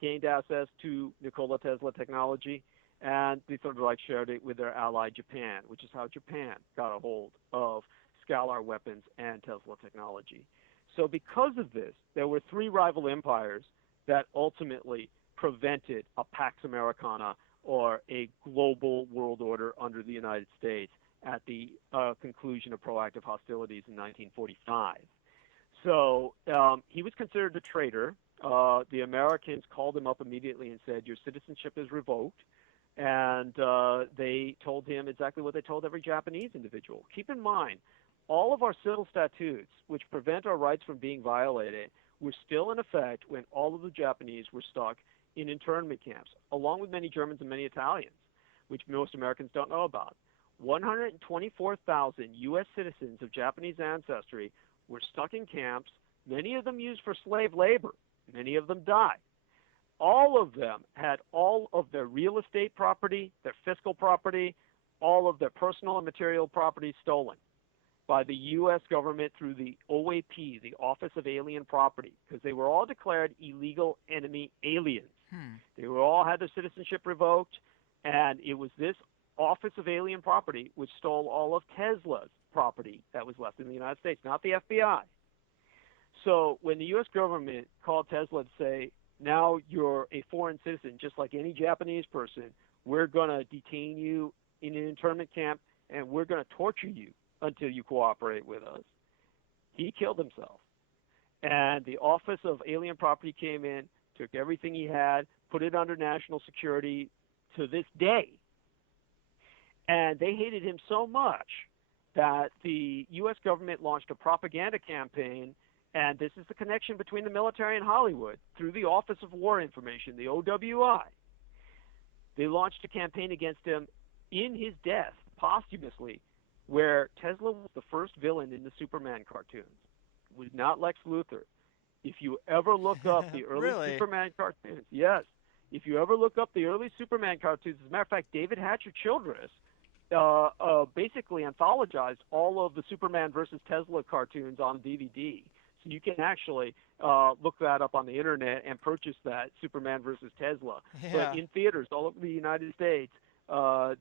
gained access to Nikola Tesla technology, and the Third Reich shared it with their ally Japan, which is how Japan got a hold of scalar weapons and Tesla technology. So because of this, there were three rival empires that ultimately prevented a Pax Americana, or a global world order under the United States, at the conclusion of proactive hostilities in 1945. So he was considered a traitor. The Americans called him up immediately and said, your citizenship is revoked. And they told him exactly what they told every Japanese individual. Keep in mind, all of our civil statutes, which prevent our rights from being violated, were still in effect when all of the Japanese were stuck in internment camps, along with many Germans and many Italians, which most Americans don't know about. 124,000 U.S. citizens of Japanese ancestry were stuck in camps, many of them used for slave labor. Many of them died. All of them had all of their real estate property, their fiscal property, all of their personal and material property stolen by the U.S. government through the OAP, the Office of Alien Property, because they were all declared illegal enemy aliens. They were all had their citizenship revoked, and it was this Office of Alien Property which stole all of Tesla's property that was left in the United States, not the FBI. So when the U.S. government called Tesla to say, now you're a foreign citizen, just like any Japanese person, we're going to detain you in an internment camp, and we're going to torture you until you cooperate with us, he killed himself. And the Office of Alien Property came in, took everything he had, put it under national security to this day. And they hated him so much that the U.S. government launched a propaganda campaign, and this is the connection between the military and Hollywood, through the Office of War Information, the OWI. They launched a campaign against him in his death, posthumously, where Tesla was the first villain in the Superman cartoons. It was not Lex Luthor. If you ever look up the early Really? Superman cartoons, yes. If you ever look up the early Superman cartoons, as a matter of fact, David Hatcher Childress basically anthologized all of the Superman versus Tesla cartoons on DVD. So you can actually look that up on the internet and purchase that, Superman versus Tesla. Yeah. But in theaters all over the United States,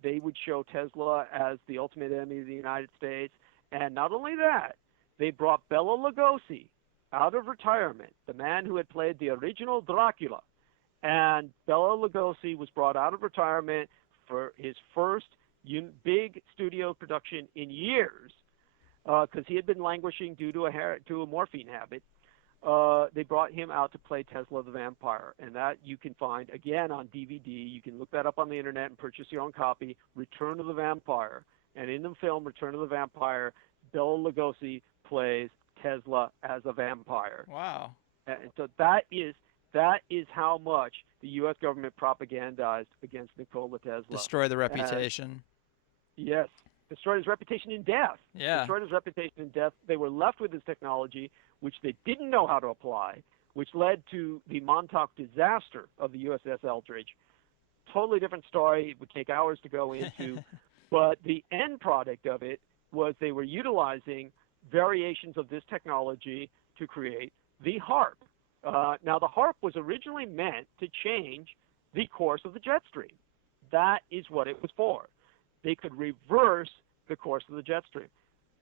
they would show Tesla as the ultimate enemy of the United States. And not only that, they brought Bela Lugosi out of retirement, the man who had played the original Dracula. And Bela Lugosi was brought out of retirement for his first big studio production in years, because he had been languishing due to a morphine habit. They brought him out to play Tesla the Vampire, and that you can find, again, on DVD. You can look that up on the internet and purchase your own copy, Return of the Vampire. And in the film Return of the Vampire, Bela Lugosi plays Tesla as a vampire. Wow. And so that is how much the U.S. government propagandized against Nikola Tesla. Destroy the reputation. Yes. Destroyed his reputation in death. Yeah. Destroyed his reputation in death. They were left with his technology, which they didn't know how to apply, which led to the Montauk disaster of the USS Eldridge. totally different story. It would take hours to go into. But the end product of it was they were utilizing variations of this technology to create the HARP. Now, the HARP was originally meant to change the course of the jet stream. That is what it was for. They could reverse the course of the jet stream.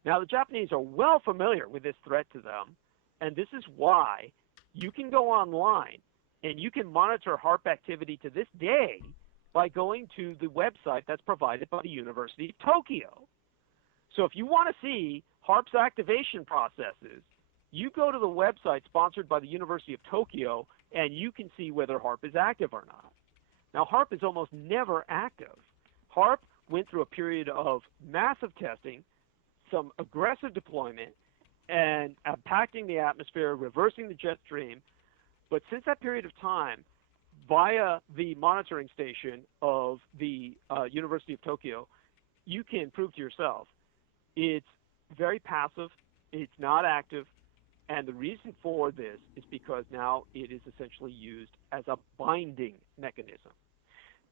Now, the Japanese are well familiar with this threat to them, and this is why you can go online and you can monitor HARP activity to this day by going to the website that's provided by the University of Tokyo. So if you want to see HARP's activation processes, you go to the website sponsored by the University of Tokyo, and you can see whether HARP is active or not. Now, HARP is almost never active. HARP went through a period of massive testing, some aggressive deployment, and impacting the atmosphere, reversing the jet stream. But since that period of time, via the monitoring station of the University of Tokyo, you can prove to yourself it's very passive, it's not active, and the reason for this is because now it is essentially used as a binding mechanism.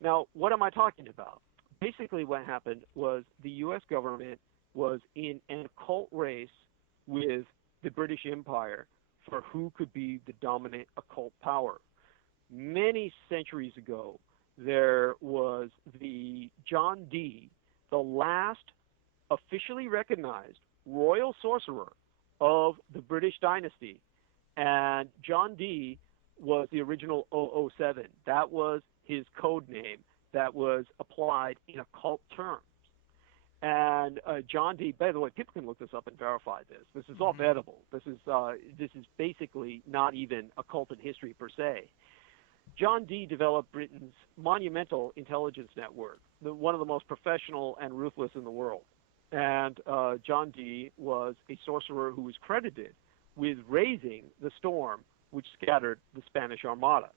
Now, what am I talking about? Basically, what happened was the U.S. government was in an occult race with the British Empire for who could be the dominant occult power. Many centuries ago, there was the John Dee, the last officially recognized royal sorcerer of the British dynasty. And John Dee was the original 007. That was his code name that was applied in occult terms. And John Dee, by the way, people can look this up and verify this. This is all vettable. This is basically not even occulted history per se. John Dee developed Britain's monumental intelligence network, one of the most professional and ruthless in the world. And John Dee was a sorcerer who was credited with raising the storm which scattered the Spanish Armada.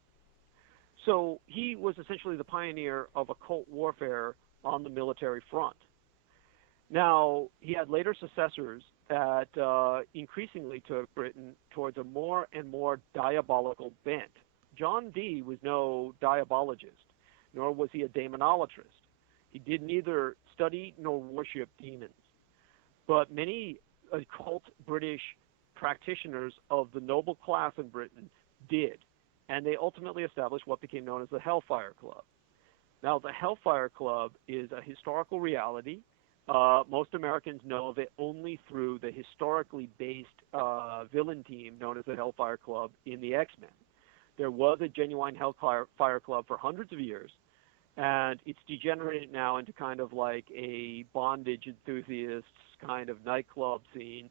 So he was essentially the pioneer of occult warfare on the military front. Now, he had later successors that increasingly took Britain towards a more and more diabolical bent. John Dee was no diabologist, nor was he a demonologist. He did neither study nor worship demons. But many occult British practitioners of the noble class in Britain did, and they ultimately established what became known as the Hellfire Club. Now, the Hellfire Club is a historical reality. Most Americans know of it only through the historically based villain team known as the Hellfire Club in the X-Men. There was a genuine Hellfire Club for hundreds of years, and it's degenerated now into kind of like a bondage enthusiasts kind of nightclub scene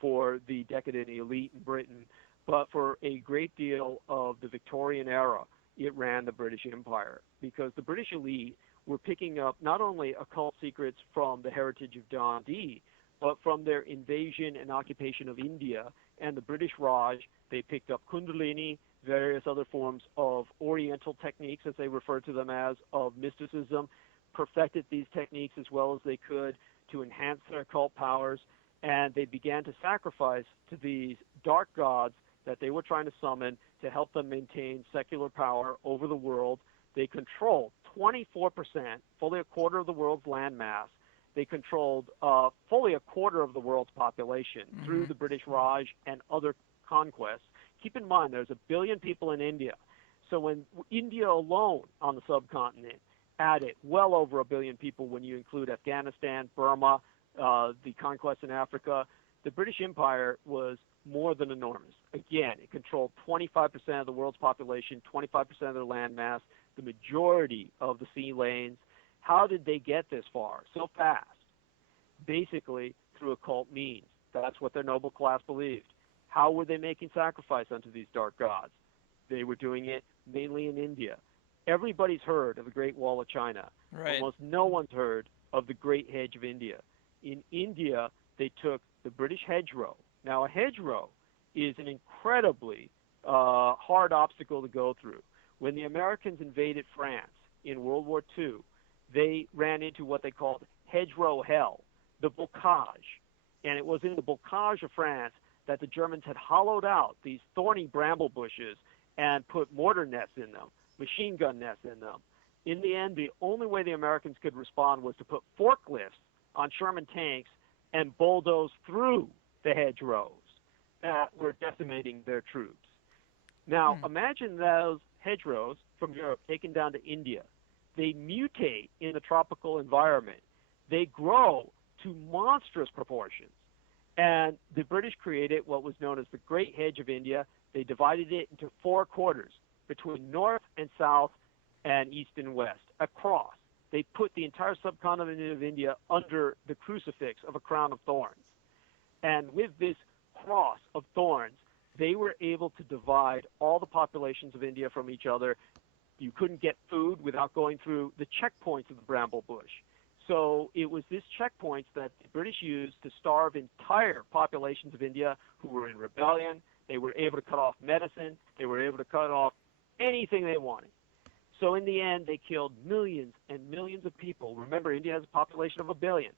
for the decadent elite in Britain. But for a great deal of the Victorian era, it ran the British Empire, because the British elite were picking up not only occult secrets from the heritage of John Dee, but from their invasion and occupation of India and the British Raj. They picked up Kundalini, various other forms of Oriental techniques, as they refer to them as, of mysticism, perfected these techniques as well as they could to enhance their occult powers, and they began to sacrifice to these dark gods that they were trying to summon to help them maintain secular power over the world. They controlled 24%, fully a quarter of the world's landmass. They controlled fully a quarter of the world's population through the British Raj and other conquests. Keep in mind, there's 1 billion people in India. So when India alone on the subcontinent added well over 1 billion people when you include Afghanistan, Burma, the conquest in Africa, the British Empire was more than enormous. Again, it controlled 25% of the world's population, 25% of their landmass, the majority of the sea lanes. How did they get this far so fast? Basically, through occult means. That's what their noble class believed. How were they making sacrifice unto these dark gods? They were doing it mainly in India. Everybody's heard of the Great Wall of China. Right. Almost no one's heard of the Great Hedge of India. In India, they took the British hedgerow. Now, a hedgerow is an incredibly hard obstacle to go through. When the Americans invaded France in World War II, they ran into what they called hedgerow hell, the bocage. And it was in the bocage of France that the Germans had hollowed out these thorny bramble bushes and put mortar nests in them, machine gun nests in them. In the end, the only way the Americans could respond was to put forklifts on Sherman tanks and bulldoze through the hedgerows that were decimating their troops. Now, imagine those hedgerows from Europe taken down to India. They mutate in the tropical environment. They grow to monstrous proportions. And the British created what was known as the Great Hedge of India. They divided it into 4 quarters between north and south and east and west, across. They put the entire subcontinent of India under the crucifix of a crown of thorns. And with this cross of thorns, they were able to divide all the populations of India from each other. You couldn't get food without going through the checkpoints of the bramble bush. So it was this checkpoints that the British used to starve entire populations of India who were in rebellion. They were able to cut off medicine. They were able to cut off anything they wanted. So in the end, they killed millions and millions of people. Remember, India has a population of 1 billion.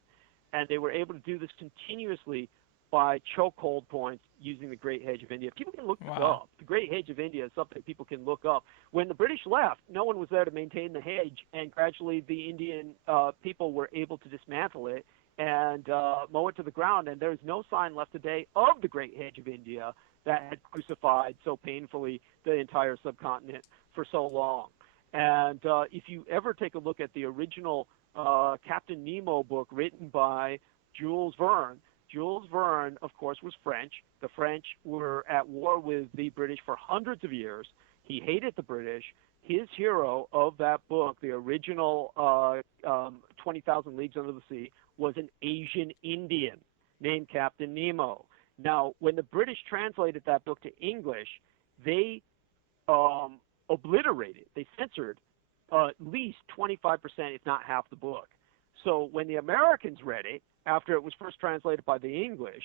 And they were able to do this continuously by chokehold points using the Great Hedge of India. People can look this up. The Great Hedge of India is something people can look up. When the British left, no one was there to maintain the hedge, and gradually the Indian people were able to dismantle it and mow it to the ground, and there's no sign left today of the Great Hedge of India that had crucified so painfully the entire subcontinent for so long. And if you ever take a look at the original Captain Nemo book written by Jules Verne, Jules Verne, of course, was French. The French were at war with the British for hundreds of years. He hated the British. His hero of that book, the original 20,000 Leagues Under the Sea, was an Asian Indian named Captain Nemo. Now, when the British translated that book to English, they obliterated, they censored at least 25%, if not half the book. So when the Americans read it, after it was first translated by the English,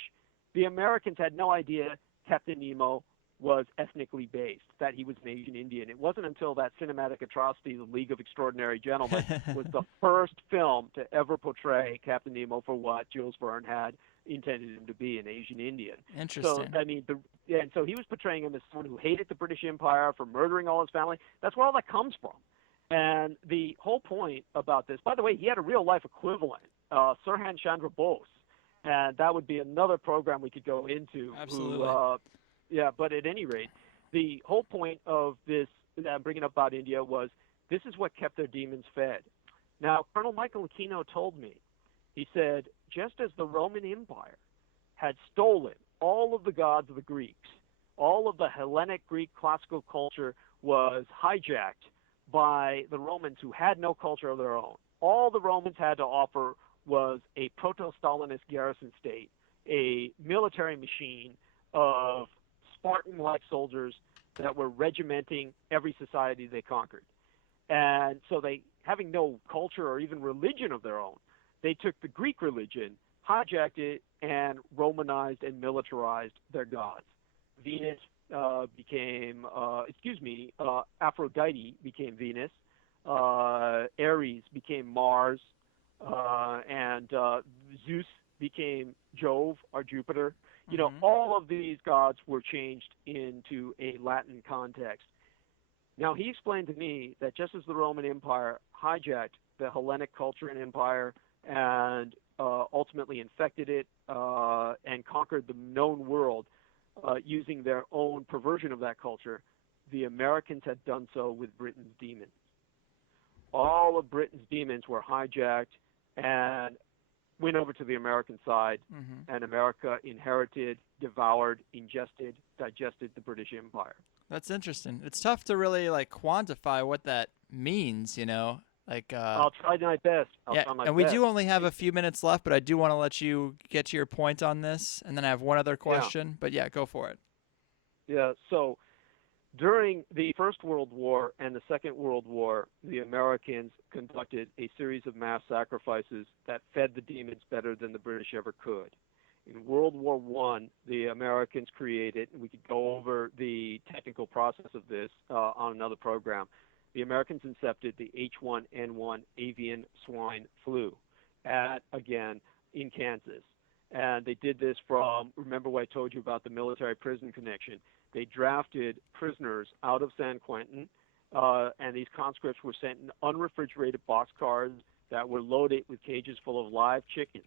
the Americans had no idea Captain Nemo was ethnically based, that he was an Asian Indian. It wasn't until that cinematic atrocity, The League of Extraordinary Gentlemen, was the first film to ever portray Captain Nemo for what Jules Verne had intended him to be, an Asian Indian. Interesting. So, I mean, and so he was portraying him as someone who hated the British Empire for murdering all his family. That's where all that comes from. And the whole point about this, by the way, he had a real-life equivalent, Sirhan Chandra Bose, and that would be another program we could go into. Absolutely. Yeah, but at any rate, the whole point of this that I'm bringing up about India was this is what kept their demons fed. Now, Colonel Michael Aquino told me, he said, just as the Roman Empire had stolen all of the gods of the Greeks, all of the Hellenic Greek classical culture was hijacked by the Romans who had no culture of their own. All the Romans had to offer was a proto-Stalinist garrison state, a military machine of Spartan-like soldiers that were regimenting every society they conquered. And so they, having no culture or even religion of their own, they took the Greek religion, hijacked it, and Romanized and militarized their gods. Venus became, Aphrodite became Venus, Ares became Mars, and Zeus became Jove or Jupiter. You know, all of these gods were changed into a Latin context. Now, he explained to me that just as the Roman Empire hijacked the Hellenic culture and empire and ultimately infected it and conquered the known world using their own perversion of that culture, the Americans had done so with Britain's demons. All of Britain's demons were hijacked and went over to the American side, and America inherited, devoured, ingested, digested the British Empire. That's interesting. It's tough to really like quantify what that means, you know. Like I'll try my best. I'll try my and we best. do only have a few minutes left, but I do want to let you get to your point on this, and then I have one other question. But yeah, go for it. Yeah. So during the First World War and the Second World War, the Americans conducted a series of mass sacrifices that fed the demons better than the British ever could. In World War I, the Americans created, and we could go over the technical process of this on another program, the Americans incepted the H1N1 avian swine flu again, in Kansas. And they did this from, remember what I told you about the military prison connection. They drafted prisoners out of San Quentin and these conscripts were sent in unrefrigerated boxcars that were loaded with cages full of live chickens.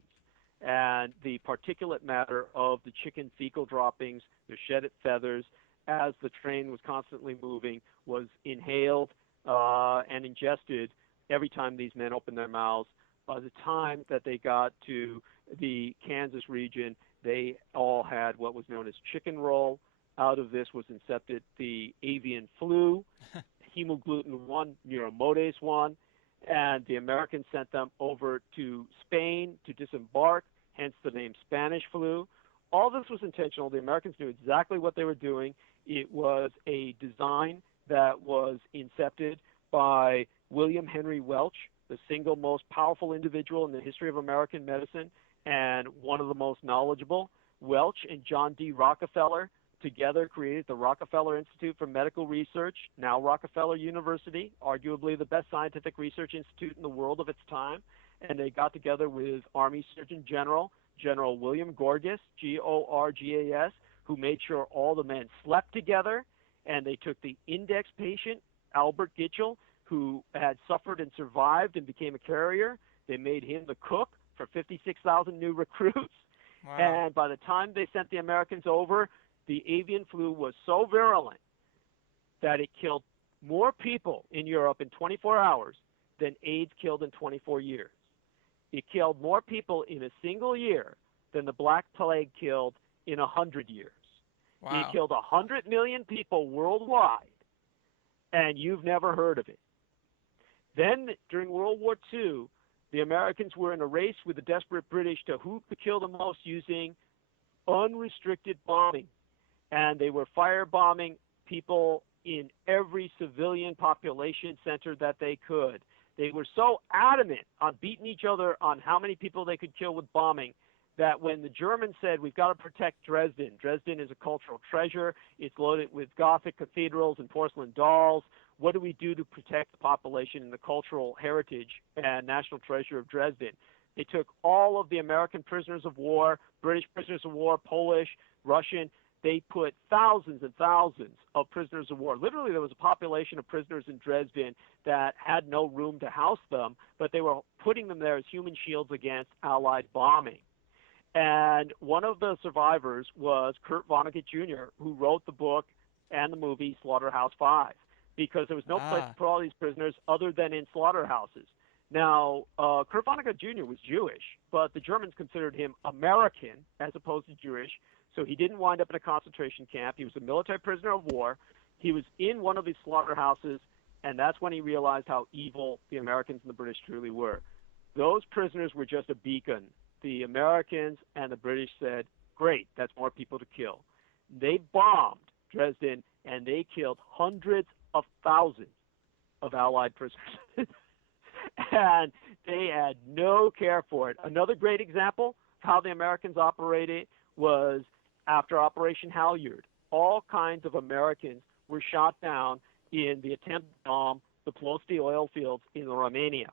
And the particulate matter of the chicken fecal droppings, their shedded feathers, as the train was constantly moving, was inhaled and ingested every time these men opened their mouths. By the time that they got to the Kansas region, they all had what was known as chicken roll. Out of this was incepted the avian flu, hemagglutinin 1, neuromodase 1, and the Americans sent them over to Spain to disembark, hence the name Spanish flu. All this was intentional. The Americans knew exactly what they were doing. It was a design that was incepted by William Henry Welch, the single most powerful individual in the history of American medicine and one of the most knowledgeable. Welch and John D. Rockefeller together created the Rockefeller Institute for Medical Research, now Rockefeller University, arguably the best scientific research institute in the world of its time. And they got together with Army Surgeon General, General William Gorgas, Gorgas, who made sure all the men slept together. And they took the index patient, Albert Gitchell, who had suffered and survived and became a carrier. They made him the cook for 56,000 new recruits. Wow. And by the time they sent the Americans over, the avian flu was so virulent that it killed more people in Europe in 24 hours than AIDS killed in 24 years. It killed more people in a single year than the Black Plague killed in 100 years. Wow. It killed 100 million people worldwide, and you've never heard of it. Then, during World War II, the Americans were in a race with the desperate British to who could kill the most using unrestricted bombing. And they were firebombing people in every civilian population center that they could. They were so adamant on beating each other on how many people they could kill with bombing that when the Germans said, we've got to protect Dresden, Dresden is a cultural treasure, it's loaded with Gothic cathedrals and porcelain dolls, what do we do to protect the population and the cultural heritage and national treasure of Dresden? They took all of the American prisoners of war, British prisoners of war, Polish, Russian. They put thousands and thousands of prisoners of war. Literally, there was a population of prisoners in Dresden that had no room to house them, but they were putting them there as human shields against Allied bombing. And one of the survivors was Kurt Vonnegut Jr., who wrote the book and the movie Slaughterhouse-Five, because there was no place to put all these prisoners other than in slaughterhouses. Now, Kurt Vonnegut Jr. was Jewish, but the Germans considered him American as opposed to Jewish, so he didn't wind up in a concentration camp. He was a military prisoner of war. He was in one of these slaughterhouses, and that's when he realized how evil the Americans and the British truly were. Those prisoners were just a beacon. The Americans and the British said, great, that's more people to kill. They bombed Dresden, and they killed hundreds of thousands of Allied prisoners. And they had no care for it. Another great example of how the Americans operated was after Operation Halyard. All kinds of Americans were shot down in the attempt to bomb the Ploesti oil fields in Romania.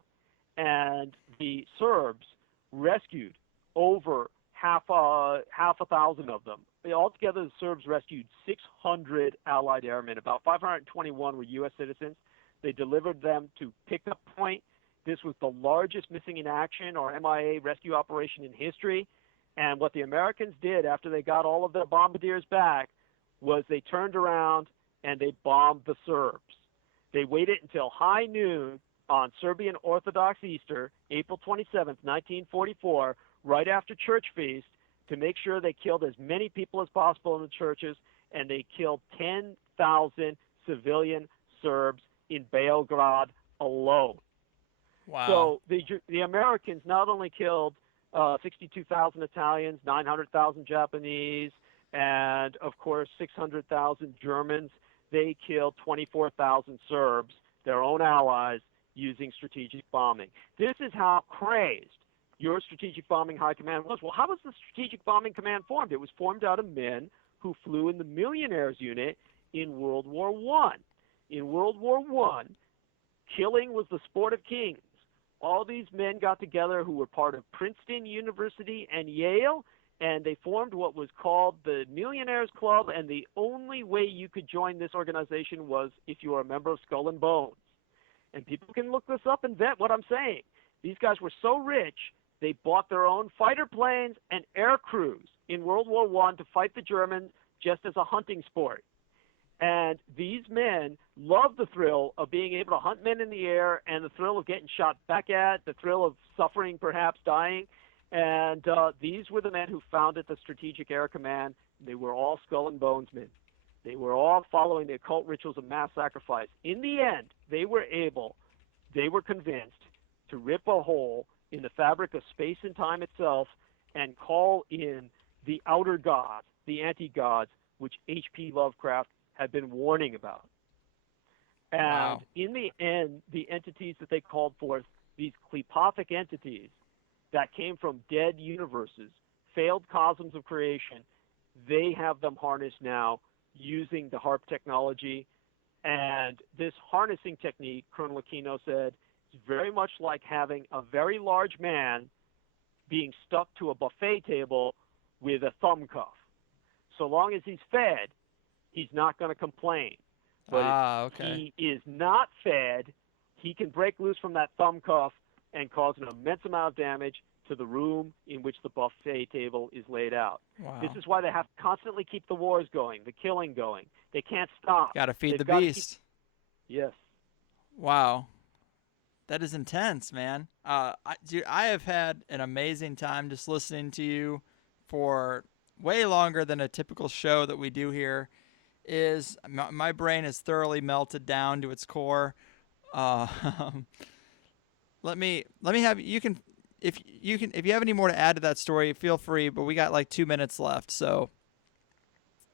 And the Serbs rescued over half a thousand of them. Altogether, the Serbs rescued 600 Allied airmen. About 521 were U.S. citizens. They delivered them to Pickup Point. This was the largest missing in action or MIA rescue operation in history. And what the Americans did after they got all of their bombardiers back was they turned around and they bombed the Serbs. They waited until high noon on Serbian Orthodox Easter, April 27th, 1944, right after church feast, to make sure they killed as many people as possible in the churches, and they killed 10,000 civilian Serbs in Belgrade alone. Wow. So the Americans not only killed 62,000 Italians, 900,000 Japanese, and, of course, 600,000 Germans, they killed 24,000 Serbs, their own allies, using strategic bombing. This is how crazed your strategic bombing high command was. Well, how was the strategic bombing command formed? It was formed out of men who flew in the Millionaires Unit in World War I. In World War I, killing was the sport of kings. All these men got together who were part of Princeton University and Yale, and they formed what was called the Millionaires Club, and the only way you could join this organization was if you were a member of Skull and Bones. And people can look this up and vet what I'm saying. These guys were so rich, they bought their own fighter planes and air crews in World War I to fight the Germans just as a hunting sport. And these men loved the thrill of being able to hunt men in the air and the thrill of getting shot back at, the thrill of suffering, perhaps dying. And these were the men who founded the Strategic Air Command. They were all Skull and Bones men. They were all following the occult rituals of mass sacrifice. In the end, they were convinced to rip a hole in the fabric of space and time itself and call in the outer gods, the anti-gods, which H.P. Lovecraft had been warning about. And in the end, the entities that they called forth, these qlipothic entities that came from dead universes, failed cosms of creation, they have them harnessed now using the HARP technology. And this harnessing technique, Colonel Aquino said, is very much like having a very large man being stuck to a buffet table with a thumb cuff. So long as he's fed, he's not going to complain. But if he is not fed, he can break loose from that thumb cuff and cause an immense amount of damage to the room in which the buffet table is laid out. Wow. This is why they have to constantly keep the wars going, the killing going. They can't stop. Got to feed They've the beast. Yes. Wow. That is intense, man. Dude, I have had an amazing time just listening to you for way longer than a typical show that we do here. My brain is thoroughly melted down to its core. Let me have you can if you have any more to add to that story, feel free. But we got like 2 minutes left, so.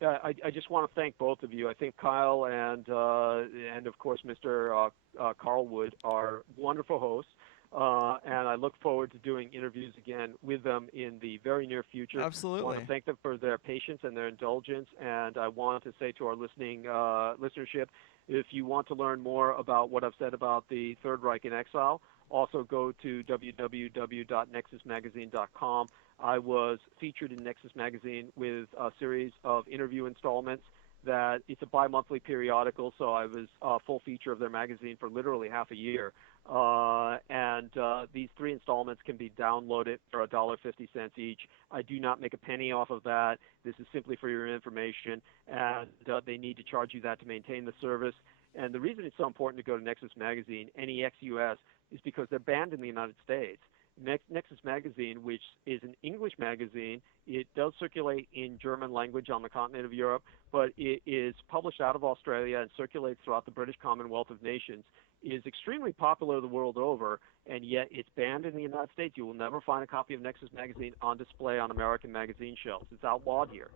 I just want to thank both of you. I think Kyle and of course Mr. Carl Wood are wonderful hosts, and I look forward to doing interviews again with them in the very near future. Absolutely. I want to thank them for their patience and their indulgence, and I want to say to our listenership, if you want to learn more about what I've said about the Third Reich in exile, also go to www.nexusmagazine.com. I was featured in Nexus Magazine with a series of interview installments. That it's a bi-monthly periodical, so I was a full feature of their magazine for literally half a year. And these 3 installments can be downloaded for $1.50 each. I do not make a penny off of that. This is simply for your information, and they need to charge you that to maintain the service. And the reason it's so important to go to Nexus Magazine, NEXUS, is because they're banned in the United States. Nexus Magazine, which is an English magazine, it does circulate in German language on the continent of Europe, but it is published out of Australia and circulates throughout the British Commonwealth of Nations, is extremely popular the world over, and yet it's banned in the United States. You will never find a copy of Nexus Magazine on display on American magazine shelves. It's outlawed here.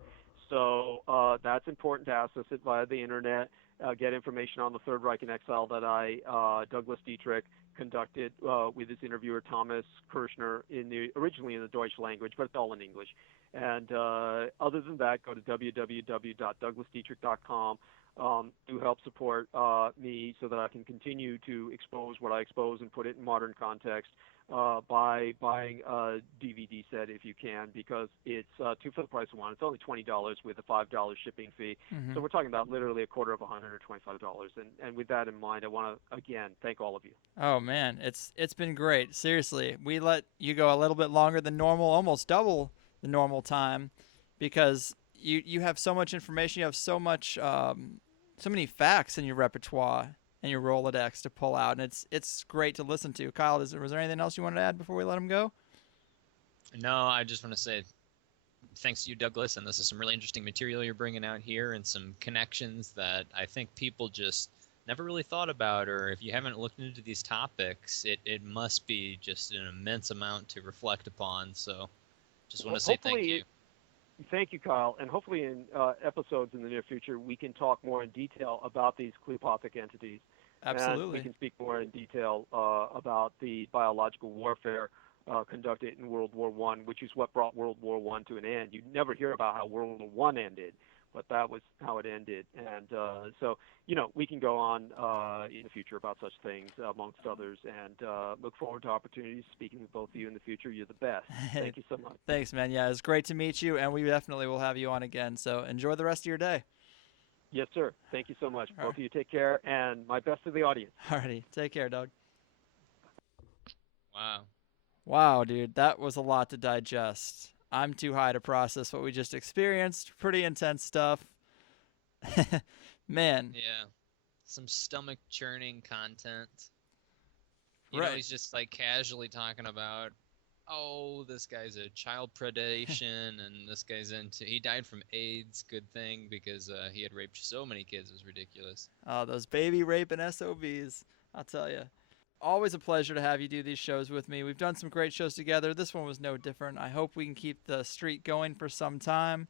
So that's important to access it via the internet, get information on the Third Reich in exile that Douglas Dietrich, conducted with his interviewer Thomas Kirshner originally in the Deutsch language, but it's all in English. And other than that, go to www.douglasdietrich.com to help support me so that I can continue to expose what I expose and put it in modern context by buying a DVD set if you can, because it's 2 for the price of 1. It's only $20 with a $5 shipping fee. Mm-hmm. So we're talking about literally a quarter of $125. And with that in mind, I want to, again, thank all of you. Oh, man, it's been great. Seriously, we let you go a little bit longer than normal, almost double the normal time, because you have so much information. You have so many facts in your repertoire and your Rolodex to pull out, and it's great to listen to. Kyle, was there anything else you wanted to add before we let him go? No, I just want to say thanks to you, Douglas, and this is some really interesting material you're bringing out here and some connections that I think people just never really thought about, or if you haven't looked into these topics, it must be just an immense amount to reflect upon. So just want to say thank you. Thank you, Kyle. And hopefully in episodes in the near future, we can talk more in detail about these qlipothic entities. Absolutely. And we can speak more in detail about the biological warfare conducted in World War I, which is what brought World War I to an end. You never hear about how World War I ended. but that was how it ended. And so, we can go on in the future about such things, amongst others, and look forward to opportunities speaking with both of you in the future. You're the best. Thank you so much. Thanks, man. Yeah, it's great to meet you, and we definitely will have you on again. So enjoy the rest of your day. Yes, sir. Thank you so much. All Both of you take care, and my best to the audience. Alrighty, take care, Doug. Wow. Wow, dude, that was a lot to digest. I'm too high to process what we just experienced. Pretty intense stuff. Man. Yeah. Some stomach churning content. You Right. know, he's just like casually talking about, oh, this guy's a child predation, and this guy's he died from AIDS. Good thing, because he had raped so many kids. It was ridiculous. Oh, those baby raping SOBs. I'll tell you. Always a pleasure to have you do these shows with me. We've done some great shows together. This one was no different. I hope we can keep the streak going for some time.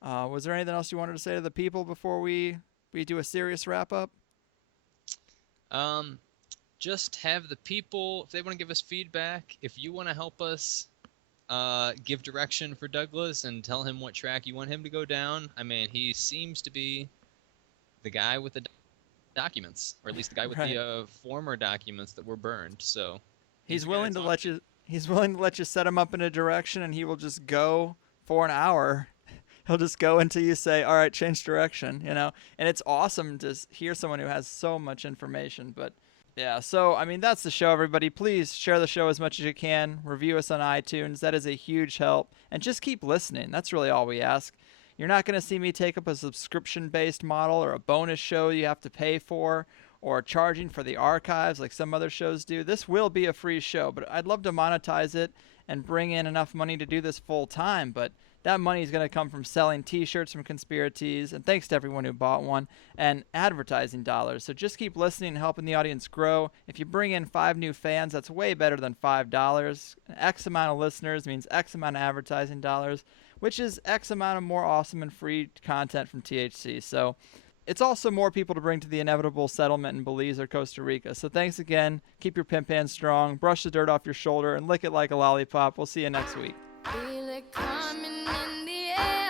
Was there anything else you wanted to say to the people before we do a serious wrap-up? Just have the people, if they want to give us feedback, if you want to help us give direction for Douglas and tell him what track you want him to go down. I mean, he seems to be the guy with the documents, or at least the guy with the former documents that were burned. So he's willing to let you. He's willing to let you set him up in a direction, and he will just go for an hour. He'll just go until you say, "All right, change direction." And it's awesome to hear someone who has so much information. But yeah, so I mean, that's the show, everybody. Please share the show as much as you can. Review us on iTunes. That is a huge help. And just keep listening. That's really all we ask. You're not going to see me take up a subscription-based model or a bonus show you have to pay for or charging for the archives like some other shows do. This will be a free show, but I'd love to monetize it and bring in enough money to do this full time. But that money is going to come from selling T-shirts from Conspiratees, and thanks to everyone who bought one, and advertising dollars. So just keep listening and helping the audience grow. If you bring in 5 new fans, that's way better than $5. X amount of listeners means X amount of advertising dollars, which is X amount of more awesome and free content from THC. So it's also more people to bring to the inevitable settlement in Belize or Costa Rica. So thanks again. Keep your pimp hand strong, brush the dirt off your shoulder, and lick it like a lollipop. We'll see you next week.